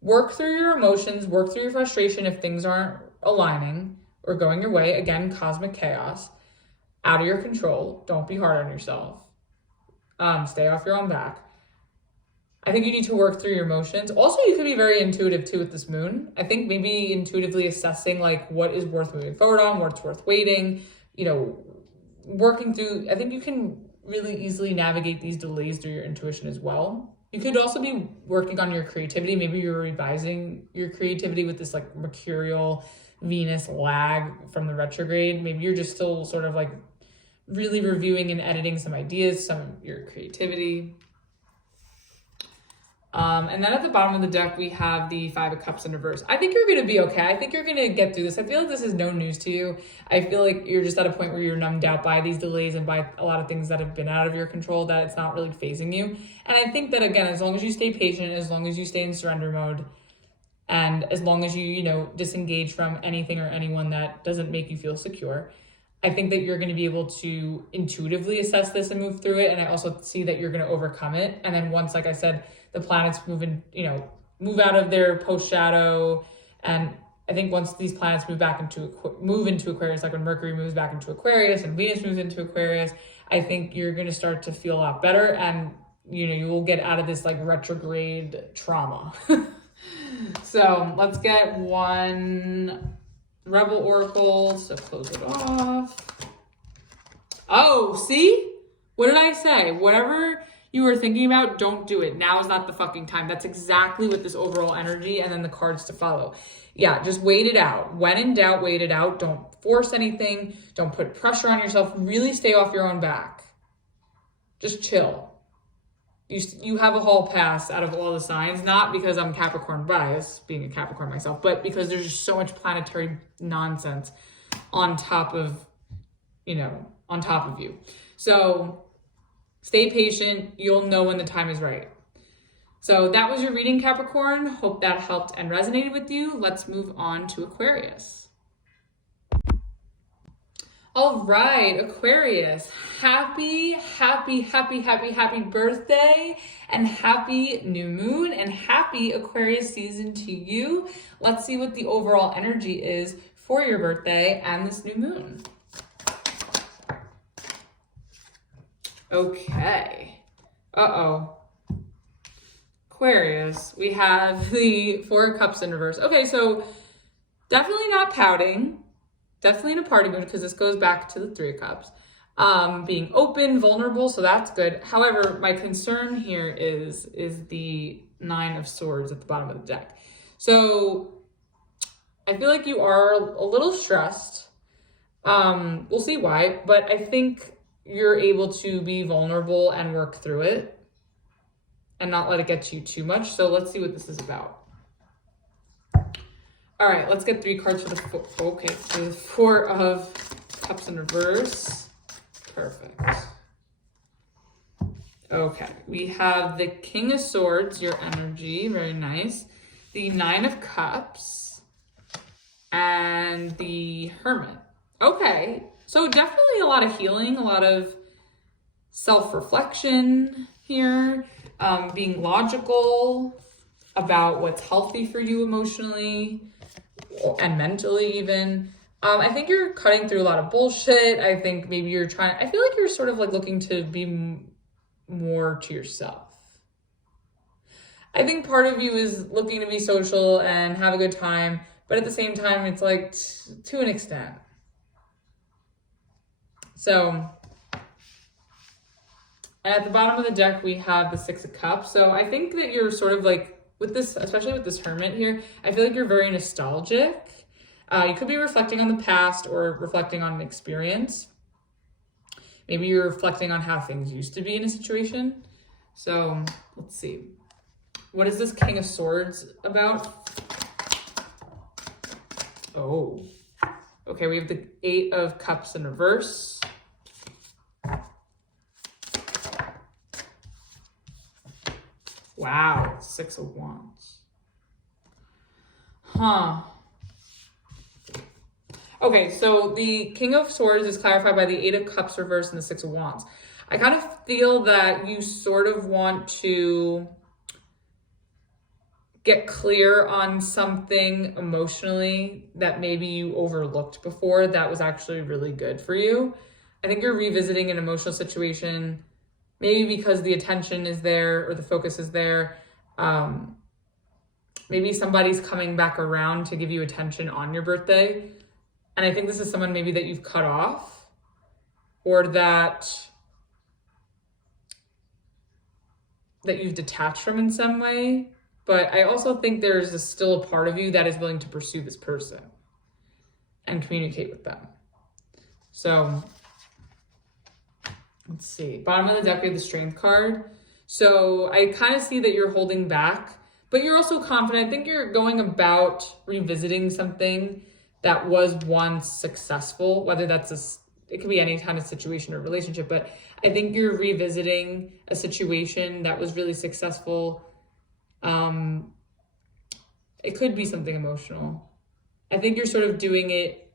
work through your emotions, work through your frustration if things aren't aligning or going your way. Again, cosmic chaos, out of your control. Don't be hard on yourself. Stay off your own back. I think you need to work through your emotions. Also, you could be very intuitive too with this moon. I think maybe intuitively assessing like what is worth moving forward on, what's worth waiting, you know, working through, I think you can really easily navigate these delays through your intuition as well. You could also be working on your creativity. Maybe you're revising your creativity with this like mercurial Venus lag from the retrograde. Maybe you're just still sort of like really reviewing and editing some ideas, some of your creativity. And then at the bottom of the deck, we have the 5 of Cups in reverse. I think you're going to be okay. I think you're going to get through this. I feel like this is no news to you. I feel like you're just at a point where you're numbed out by these delays and by a lot of things that have been out of your control, that it's not really phasing you. And I think that, again, as long as you stay patient, as long as you stay in surrender mode, and as long as you, disengage from anything or anyone that doesn't make you feel secure, I think that you're going to be able to intuitively assess this and move through it. And I also see that you're going to overcome it. And then once, like I said, the planets move out of their post shadow. And I think once these planets move into Aquarius, like when Mercury moves back into Aquarius and Venus moves into Aquarius, I think you're going to start to feel a lot better. And, you will get out of this like retrograde trauma. So let's get one Rebel Oracle to close it off. Oh, see? What did I say? Whatever you were thinking about, don't do it. Now is not the fucking time. That's exactly what this overall energy, and then the cards to follow. Yeah, just wait it out. When in doubt, wait it out. Don't force anything. Don't put pressure on yourself. Really stay off your own back. Just chill. You have a hall pass out of all the signs, not because I'm Capricorn biased, being a Capricorn myself, but because there's just so much planetary nonsense on top of you. So stay patient. You'll know when the time is right. So that was your reading, Capricorn. Hope that helped and resonated with you. Let's move on to Aquarius. All right, Aquarius, happy birthday and happy new moon and happy Aquarius season to you. Let's see what the overall energy is for your birthday and this new moon. Okay. Aquarius, we have the 4 of Cups in reverse. Okay, so definitely not pouting. Definitely in a party mood because this goes back to the 3 of Cups. Being open, vulnerable, so that's good. However, my concern here is the 9 of Swords at the bottom of the deck. So I feel like you are a little stressed. We'll see why, but I think you're able to be vulnerable and work through it and not let it get to you too much. So let's see what this is about. All right, let's get 3 cards for the 4 of Cups in reverse. Perfect. Okay, we have the King of Swords, your energy, very nice. The 9 of Cups and the Hermit. Okay, so definitely a lot of healing, a lot of self-reflection here, being logical about what's healthy for you emotionally and mentally even. I think you're cutting through a lot of bullshit. I think maybe I feel like you're sort of like looking to be more to yourself. I think part of you is looking to be social and have a good time, but at the same time, it's like to an extent. So, and at the bottom of the deck, we have the 6 of Cups. So I think that you're sort of like, with this, especially with this Hermit here, I feel like you're very nostalgic. You could be reflecting on the past or reflecting on an experience. Maybe you're reflecting on how things used to be in a situation. So let's see. What is this King of Swords about? Oh, okay. We have the 8 of Cups in reverse. Wow, 6 of Wands. Huh. Okay, so the King of Swords is clarified by the Eight of Cups reversed and the Six of Wands. I kind of feel that you sort of want to get clear on something emotionally that maybe you overlooked before that was actually really good for you. I think you're revisiting an emotional situation, maybe because the attention is there or the focus is there. Maybe somebody's coming back around to give you attention on your birthday. And I think this is someone maybe that you've cut off or that you've detached from in some way. But I also think there's still a part of you that is willing to pursue this person and communicate with them. So let's see. Bottom of the deck, we have the Strength card. So I kind of see that you're holding back, but you're also confident. I think you're going about revisiting something that was once successful, whether that's it could be any kind of situation or relationship, but I think you're revisiting a situation that was really successful. It could be something emotional. I think you're sort of doing it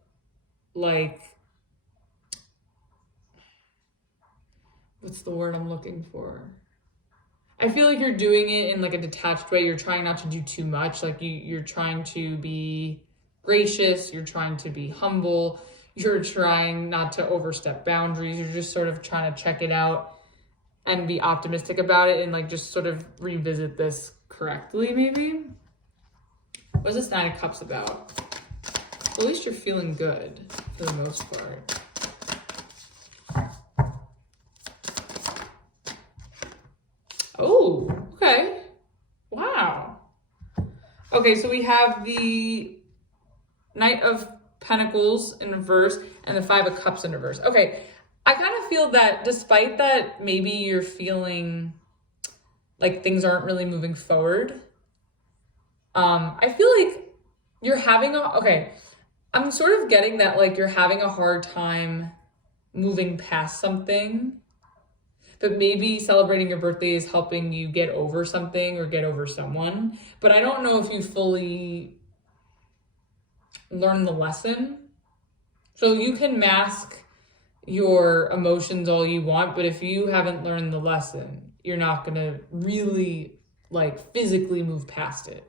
like, what's the word I'm looking for? I feel like you're doing it in like a detached way. You're trying not to do too much. Like you're trying to be gracious. You're trying to be humble. You're trying not to overstep boundaries. You're just sort of trying to check it out and be optimistic about it and like just sort of revisit this correctly, maybe. What is this Nine of Cups about? Well, at least you're feeling good for the most part. Oh, okay. Wow. Okay, so we have the Knight of Pentacles in reverse and the Five of Cups in reverse. Okay, I kind of feel that despite that maybe you're feeling like things aren't really moving forward, I feel like you're having I'm sort of getting that like you're having a hard time moving past something, but maybe celebrating your birthday is helping you get over something or get over someone. But I don't know if you fully learn the lesson. So you can mask your emotions all you want, but if you haven't learned the lesson, you're not gonna really like physically move past it.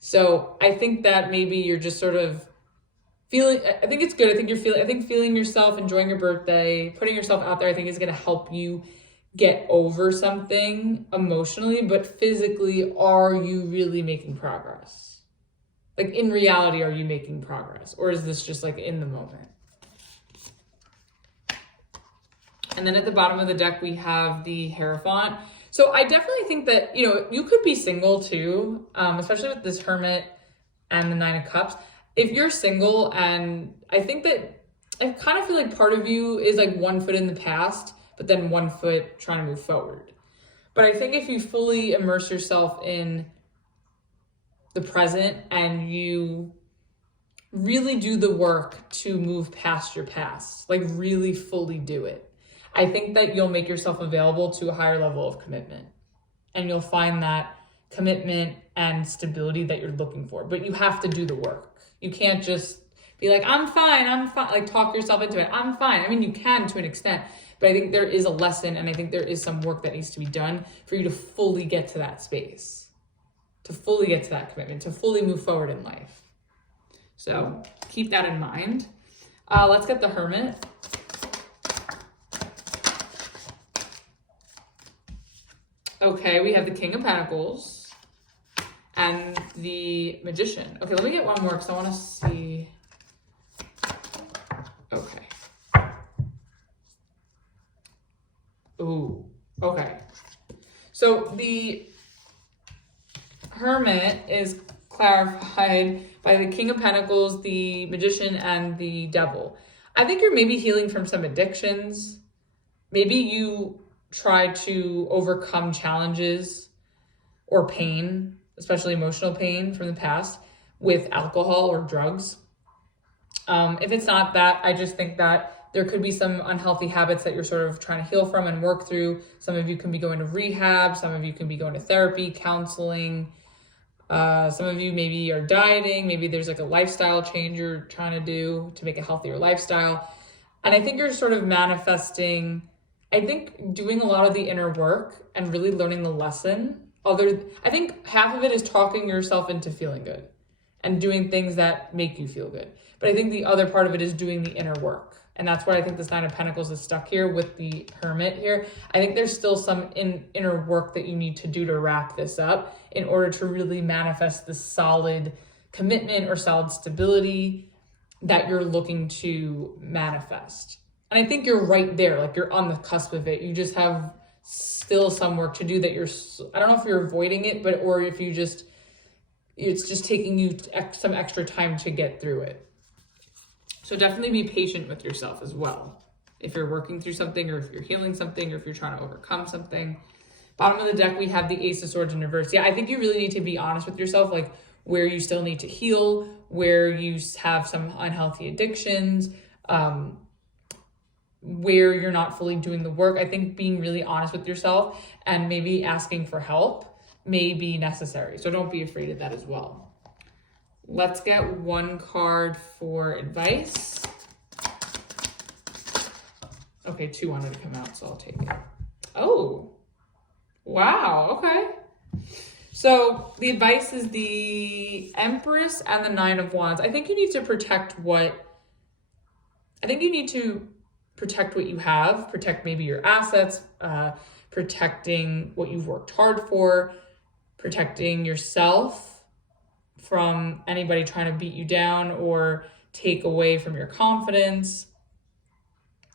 So I think that maybe you're just sort of feeling, I think it's good. I think feeling yourself, enjoying your birthday, putting yourself out there, I think is going to help you get over something emotionally, but physically, are you really making progress? Like in reality, are you making progress? Or is this just like in the moment? And then at the bottom of the deck, we have the Hierophant. So I definitely think that, you could be single too, especially with this Hermit and the Nine of Cups. If you're single, and I think that I kind of feel like part of you is like 1 foot in the past, but then 1 foot trying to move forward. But I think if you fully immerse yourself in the present and you really do the work to move past your past, like really fully do it, I think that you'll make yourself available to a higher level of commitment. And you'll find that commitment and stability that you're looking for. But you have to do the work. You can't just be like, I'm fine, like talk yourself into it. I'm fine. I mean, you can to an extent, but I think there is a lesson and I think there is some work that needs to be done for you to fully get to that space, to fully get to that commitment, to fully move forward in life. So keep that in mind. Let's get the Hermit. Okay, we have the King of Pentacles and the Magician. Okay, let me get one more because I want to see. Okay. Ooh, okay. So the Hermit is clarified by the King of Pentacles, the Magician, and the Devil. I think you're maybe healing from some addictions. Maybe you try to overcome challenges or pain, especially emotional pain from the past, with alcohol or drugs. If it's not that, I just think that there could be some unhealthy habits that you're sort of trying to heal from and work through. Some of you can be going to rehab. Some of you can be going to therapy, counseling. Some of you maybe are dieting. Maybe there's like a lifestyle change you're trying to do to make a healthier lifestyle. And I think you're sort of manifesting, I think doing a lot of the inner work and really learning the lesson. I think half of it is talking yourself into feeling good and doing things that make you feel good. But I think the other part of it is doing the inner work. And that's why I think this Nine of Pentacles is stuck here with the Hermit here. I think there's still some inner work that you need to do to wrap this up in order to really manifest the solid commitment or solid stability that you're looking to manifest. And I think you're right there, like you're on the cusp of it. You just have still some work to do that I don't know if you're avoiding it, or if it's just taking you some extra time to get through it. So definitely be patient with yourself as well. If you're working through something, or if you're healing something, or if you're trying to overcome something. Bottom of the deck, we have the Ace of Swords in reverse. Yeah, I think you really need to be honest with yourself, like where you still need to heal, where you have some unhealthy addictions, where you're not fully doing the work. I think being really honest with yourself and maybe asking for help may be necessary. So don't be afraid of that as well. Let's get one card for advice. Okay, 2 wanted to come out, so I'll take it. Oh, wow, okay. So the advice is the Empress and the Nine of Wands. I think you need to protect what you have, protect maybe your assets, protecting what you've worked hard for, protecting yourself from anybody trying to beat you down or take away from your confidence.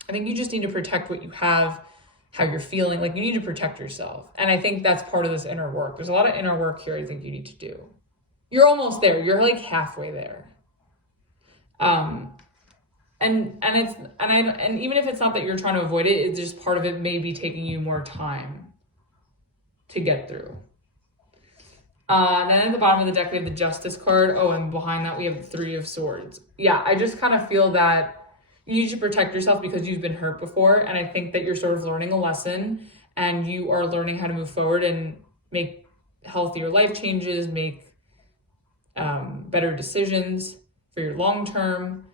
I think you just need to protect what you have, how you're feeling. Like you need to protect yourself. And I think that's part of this inner work. There's a lot of inner work here I think you need to do. You're almost there. You're like halfway there. And even if it's not that you're trying to avoid it, it's just part of it may be taking you more time to get through. And then at the bottom of the deck, we have the Justice card. Oh, and behind that, we have the Three of Swords. Yeah, I just kind of feel that you need to protect yourself because you've been hurt before. And I think that you're sort of learning a lesson and you are learning how to move forward and make healthier life changes, make better decisions for your long term.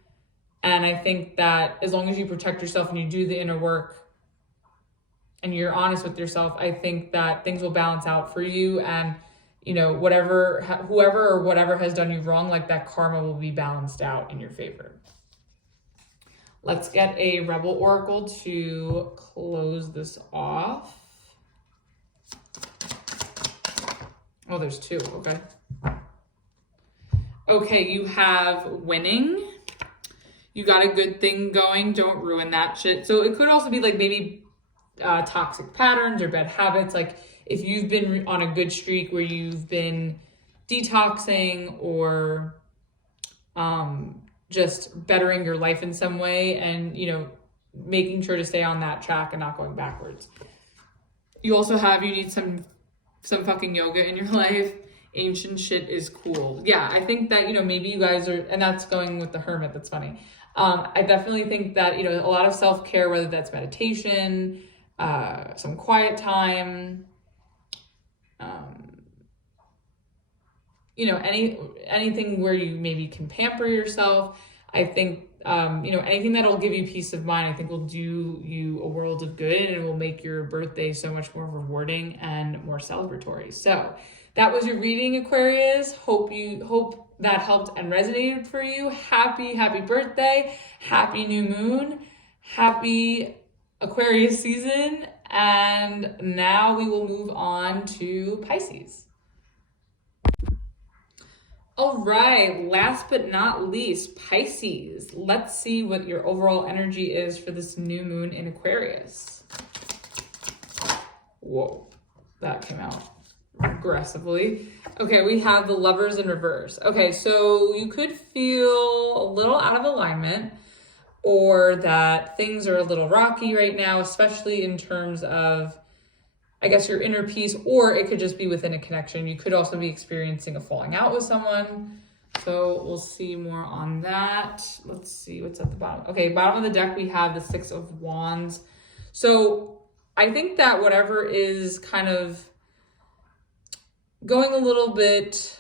And I think that as long as you protect yourself and you do the inner work and you're honest with yourself, I think that things will balance out for you. And you know, whoever or whatever has done you wrong, like that karma will be balanced out in your favor. Let's get a Rebel Oracle to close this off. Oh, there's 2, okay. Okay, you have winning. You got a good thing going, don't ruin that shit. So it could also be like maybe toxic patterns or bad habits, like if you've been on a good streak where you've been detoxing or just bettering your life in some way and, you know, making sure to stay on that track and not going backwards. You also you need some fucking yoga in your life. Ancient shit is cool. Yeah, I think that, you know, maybe you guys are, and that's going with the Hermit, that's funny. I definitely think that, you know, a lot of self-care, whether that's meditation, some quiet time, you know, anything where you maybe can pamper yourself. I think, you know, anything that'll give you peace of mind, I think will do you a world of good, and it will make your birthday so much more rewarding and more celebratory. So that was your reading, Aquarius. Hope that helped and resonated for you. Happy birthday. Happy new moon. Happy Aquarius season. And now we will move on to Pisces. All right, last but not least, Pisces. Let's see what your overall energy is for this new moon in Aquarius. Whoa, that came out aggressively. Okay, we have the Lovers in reverse. Okay, so you could feel a little out of alignment, or that things are a little rocky right now, especially in terms of, I guess, your inner peace, or it could just be within a connection. You could also be experiencing a falling out with someone. So we'll see more on that. Let's see what's at the bottom. Okay, bottom of the deck, we have the Six of Wands. So I think that whatever is kind of going a little bit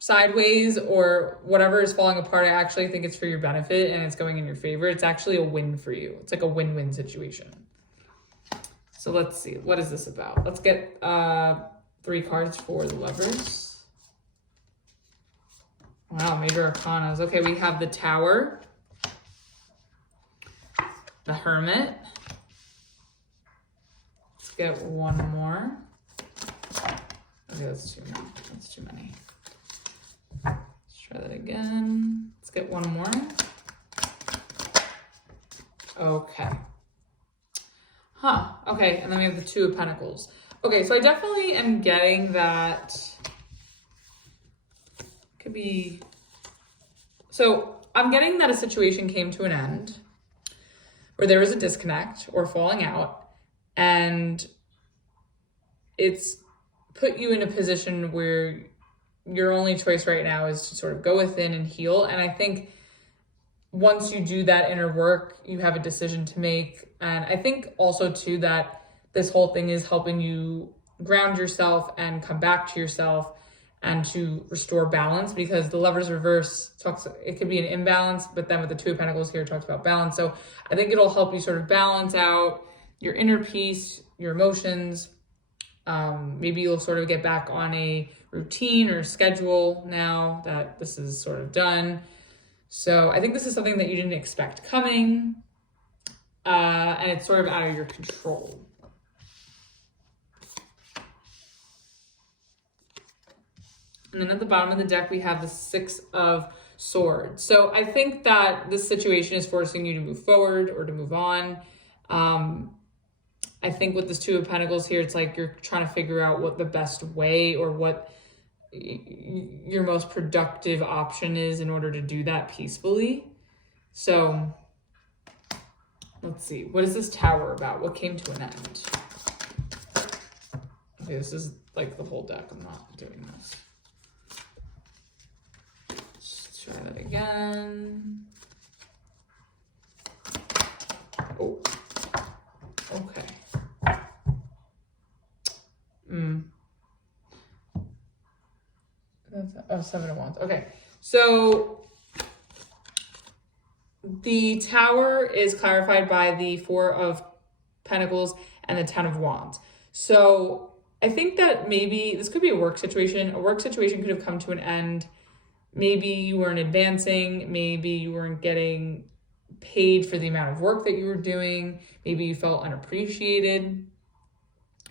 sideways or whatever is falling apart, I actually think it's for your benefit and it's going in your favor. It's actually a win for you. It's like a win-win situation. So let's see, what is this about? Let's get 3 cards for the Lovers. Wow, major arcanas. Okay, we have the Tower, the Hermit. Let's get one more. Okay, that's too many. That's too many. Let's try that again. Let's get one more. Okay. Huh. Okay, and then we have the Two of Pentacles. Okay, so I definitely am getting that. Could be. So I'm getting that a situation came to an end where there was a disconnect or falling out, and it's put you in a position where your only choice right now is to sort of go within and heal. And I think once you do that inner work, you have a decision to make. And I think also too that this whole thing is helping you ground yourself and come back to yourself and to restore balance, because the Lover's reverse talks, it could be an imbalance, but then with the Two of Pentacles here, it talks about balance. So I think it'll help you sort of balance out your inner peace, your emotions. Maybe you'll sort of get back on a routine or schedule now that this is sort of done. So I think this is something that you didn't expect coming, and it's sort of out of your control. And then at the bottom of the deck, we have the Six of Swords. So I think that this situation is forcing you to move forward or to move on. I think with this Two of Pentacles here, it's like you're trying to figure out what the best way or what your most productive option is in order to do that peacefully. So let's see, what is this Tower about? What came to an end? Okay, this is like the whole deck. I'm not doing this. Let's try that again. Oh, okay. Oh, Seven of Wands. Okay, so the Tower is clarified by the Four of Pentacles and the Ten of Wands. So I think that maybe this could be a work situation. A work situation could have come to an end. Maybe you weren't advancing. Maybe you weren't getting paid for the amount of work that you were doing. Maybe you felt unappreciated.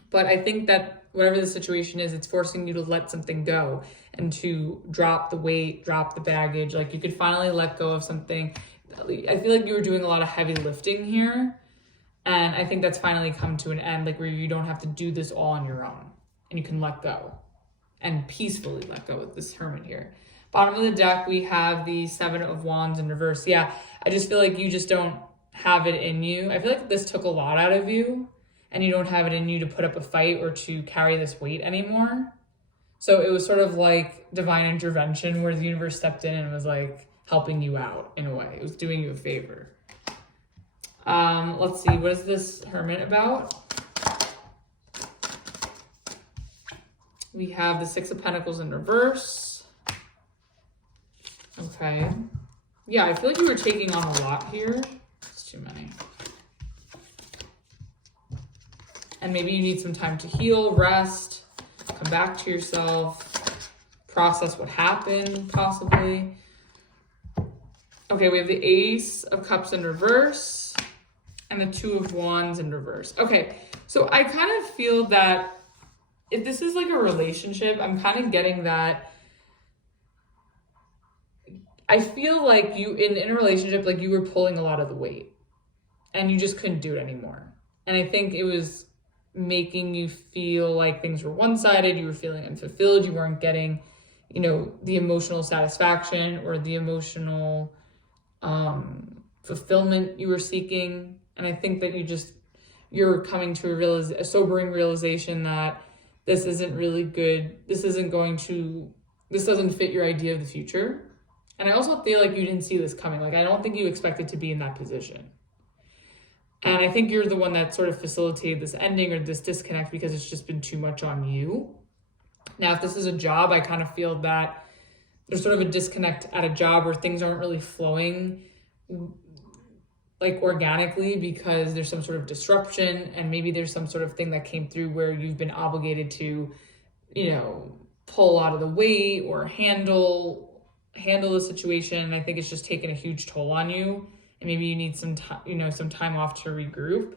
But I think that whatever the situation is, it's forcing you to let something go and to drop the weight, drop the baggage. Like you could finally let go of something. I feel like you were doing a lot of heavy lifting here. And I think that's finally come to an end, like where you don't have to do this all on your own and you can let go and peacefully let go with this Hermit here. Bottom of the deck, we have the Seven of Wands in reverse. Yeah, I just feel like you just don't have it in you. I feel like this took a lot out of you and you don't have it in you to put up a fight or to carry this weight anymore. So it was sort of like divine intervention where the universe stepped in and was like helping you out in a way. It was doing you a favor. Let's see, what is this Hermit about? We have the Six of Pentacles in reverse. Okay. Yeah, I feel like you were taking on a lot here. It's too many. And maybe you need some time to heal, rest, come back to yourself, process what happened, possibly. Okay, we have the Ace of Cups in reverse and the Two of Wands in reverse. Okay, so I kind of feel that if this is like a relationship, I'm kind of getting that I feel like you, in a relationship, like you were pulling a lot of the weight and you just couldn't do it anymore. And I think it was making you feel like things were one-sided, you were feeling unfulfilled, you weren't getting, you know, the emotional satisfaction or the emotional fulfillment you were seeking. And I think that you're coming to a sobering realization that this isn't really good. This doesn't fit your idea of the future. And I also feel like you didn't see this coming. Like, I don't think you expected to be in that position. And I think you're the one that sort of facilitated this ending or this disconnect because it's just been too much on you. Now, if this is a job, I kind of feel that there's sort of a disconnect at a job where things aren't really flowing like organically because there's some sort of disruption, and maybe there's some sort of thing that came through where you've been obligated to, you know, pull out of the weight or handle the situation. And I think it's just taken a huge toll on you, and maybe you need some time, you know, some time off to regroup.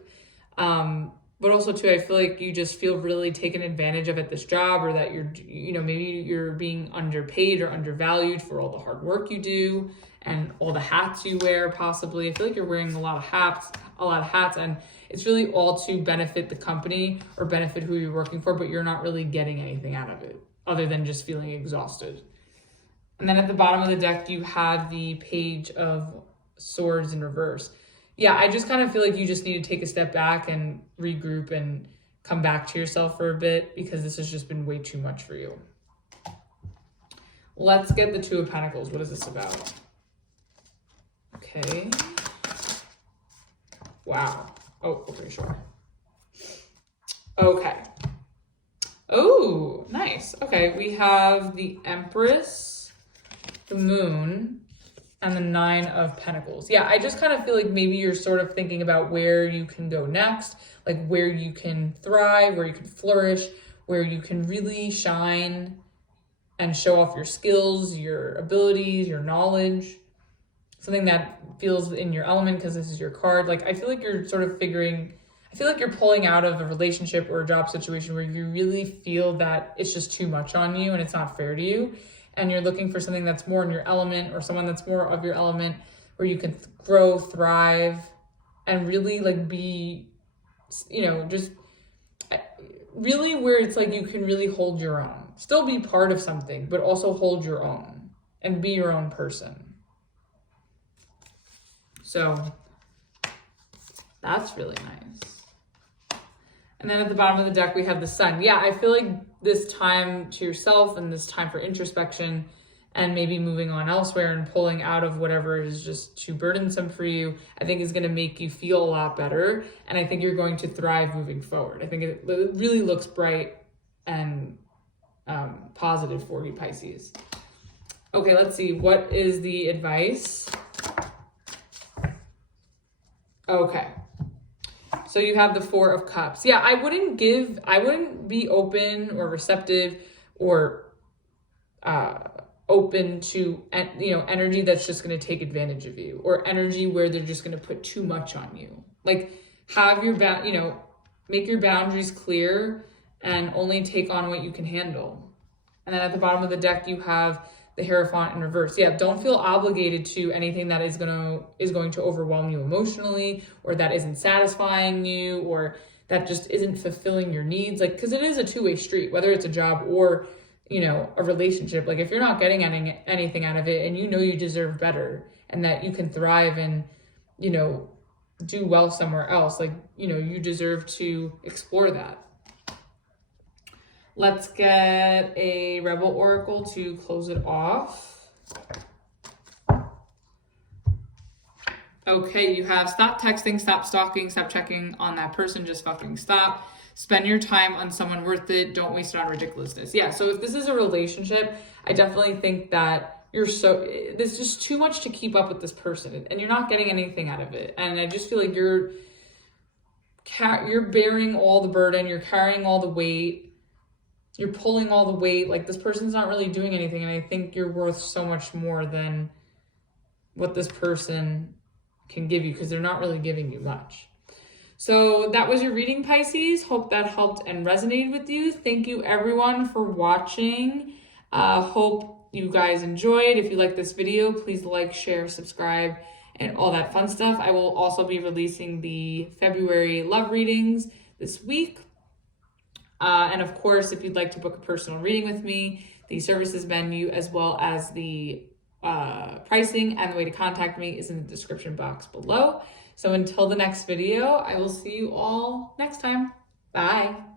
But also too, I feel like you just feel really taken advantage of at this job, or that you're, you know, maybe you're being underpaid or undervalued for all the hard work you do and all the hats you wear, possibly. I feel like you're wearing a lot of hats, and it's really all to benefit the company or benefit who you're working for, but you're not really getting anything out of it other than just feeling exhausted. And then at the bottom of the deck, you have the Page of Swords in reverse. Yeah, I just kind of feel like you just need to take a step back and regroup and come back to yourself for a bit, because this has just been way too much for you. Let's get the Two of Pentacles. What is this about? Okay. Wow. Oh, okay, sure. Okay. Oh, nice. Okay, we have the Empress, the Moon, and the Nine of Pentacles. Yeah, I just kind of feel like maybe you're sort of thinking about where you can go next, like where you can thrive, where you can flourish, where you can really shine and show off your skills, your abilities, your knowledge, something that feels in your element, because this is your card. Like, I feel like you're sort of I feel like you're pulling out of a relationship or a job situation where you really feel that it's just too much on you and it's not fair to you. And you're looking for something that's more in your element, or someone that's more of your element, where you can grow, thrive, and really like be, you know, just really where it's like you can really hold your own. Still be part of something, but also hold your own and be your own person. So that's really nice. And then at the bottom of the deck, we have the Sun. Yeah, I feel like this time to yourself and this time for introspection and maybe moving on elsewhere and pulling out of whatever is just too burdensome for you, I think is going to make you feel a lot better. And I think you're going to thrive moving forward. I think it really looks bright and positive for you, Pisces. Okay, let's see. What is the advice? Okay. So you have the Four of Cups. Yeah, I wouldn't be open or receptive or open to, you know, energy that's just going to take advantage of you, or energy where they're just going to put too much on you. Like, have your make your boundaries clear and only take on what you can handle. And then at the bottom of the deck, you have the Hierophant in reverse. Yeah, don't feel obligated to anything that is going to overwhelm you emotionally, or that isn't satisfying you, or that just isn't fulfilling your needs. Like, because it is a two-way street, whether it's a job or, you know, a relationship. Like, if you're not getting anything out of it, and you know you deserve better, and that you can thrive and, you know, do well somewhere else, like, you know, you deserve to explore that. Let's get a Rebel Oracle to close it off. Okay, you have stop texting, stop stalking, stop checking on that person, just fucking stop. Spend your time on someone worth it. Don't waste it on ridiculousness. Yeah, so if this is a relationship, I definitely think that there's just too much to keep up with this person, and you're not getting anything out of it. And I just feel like you're bearing all the burden, you're carrying all the weight, you're pulling all the weight. Like, this person's not really doing anything, and I think you're worth so much more than what this person can give you, because they're not really giving you much. So that was your reading, Pisces. Hope that helped and resonated with you. Thank you, everyone, for watching. Hope you guys enjoyed. If you like this video, please like, share, subscribe, and all that fun stuff. I will also be releasing the February love readings this week. And of course, if you'd like to book a personal reading with me, the services menu, as well as the pricing and the way to contact me, is in the description box below. So until the next video, I will see you all next time. Bye.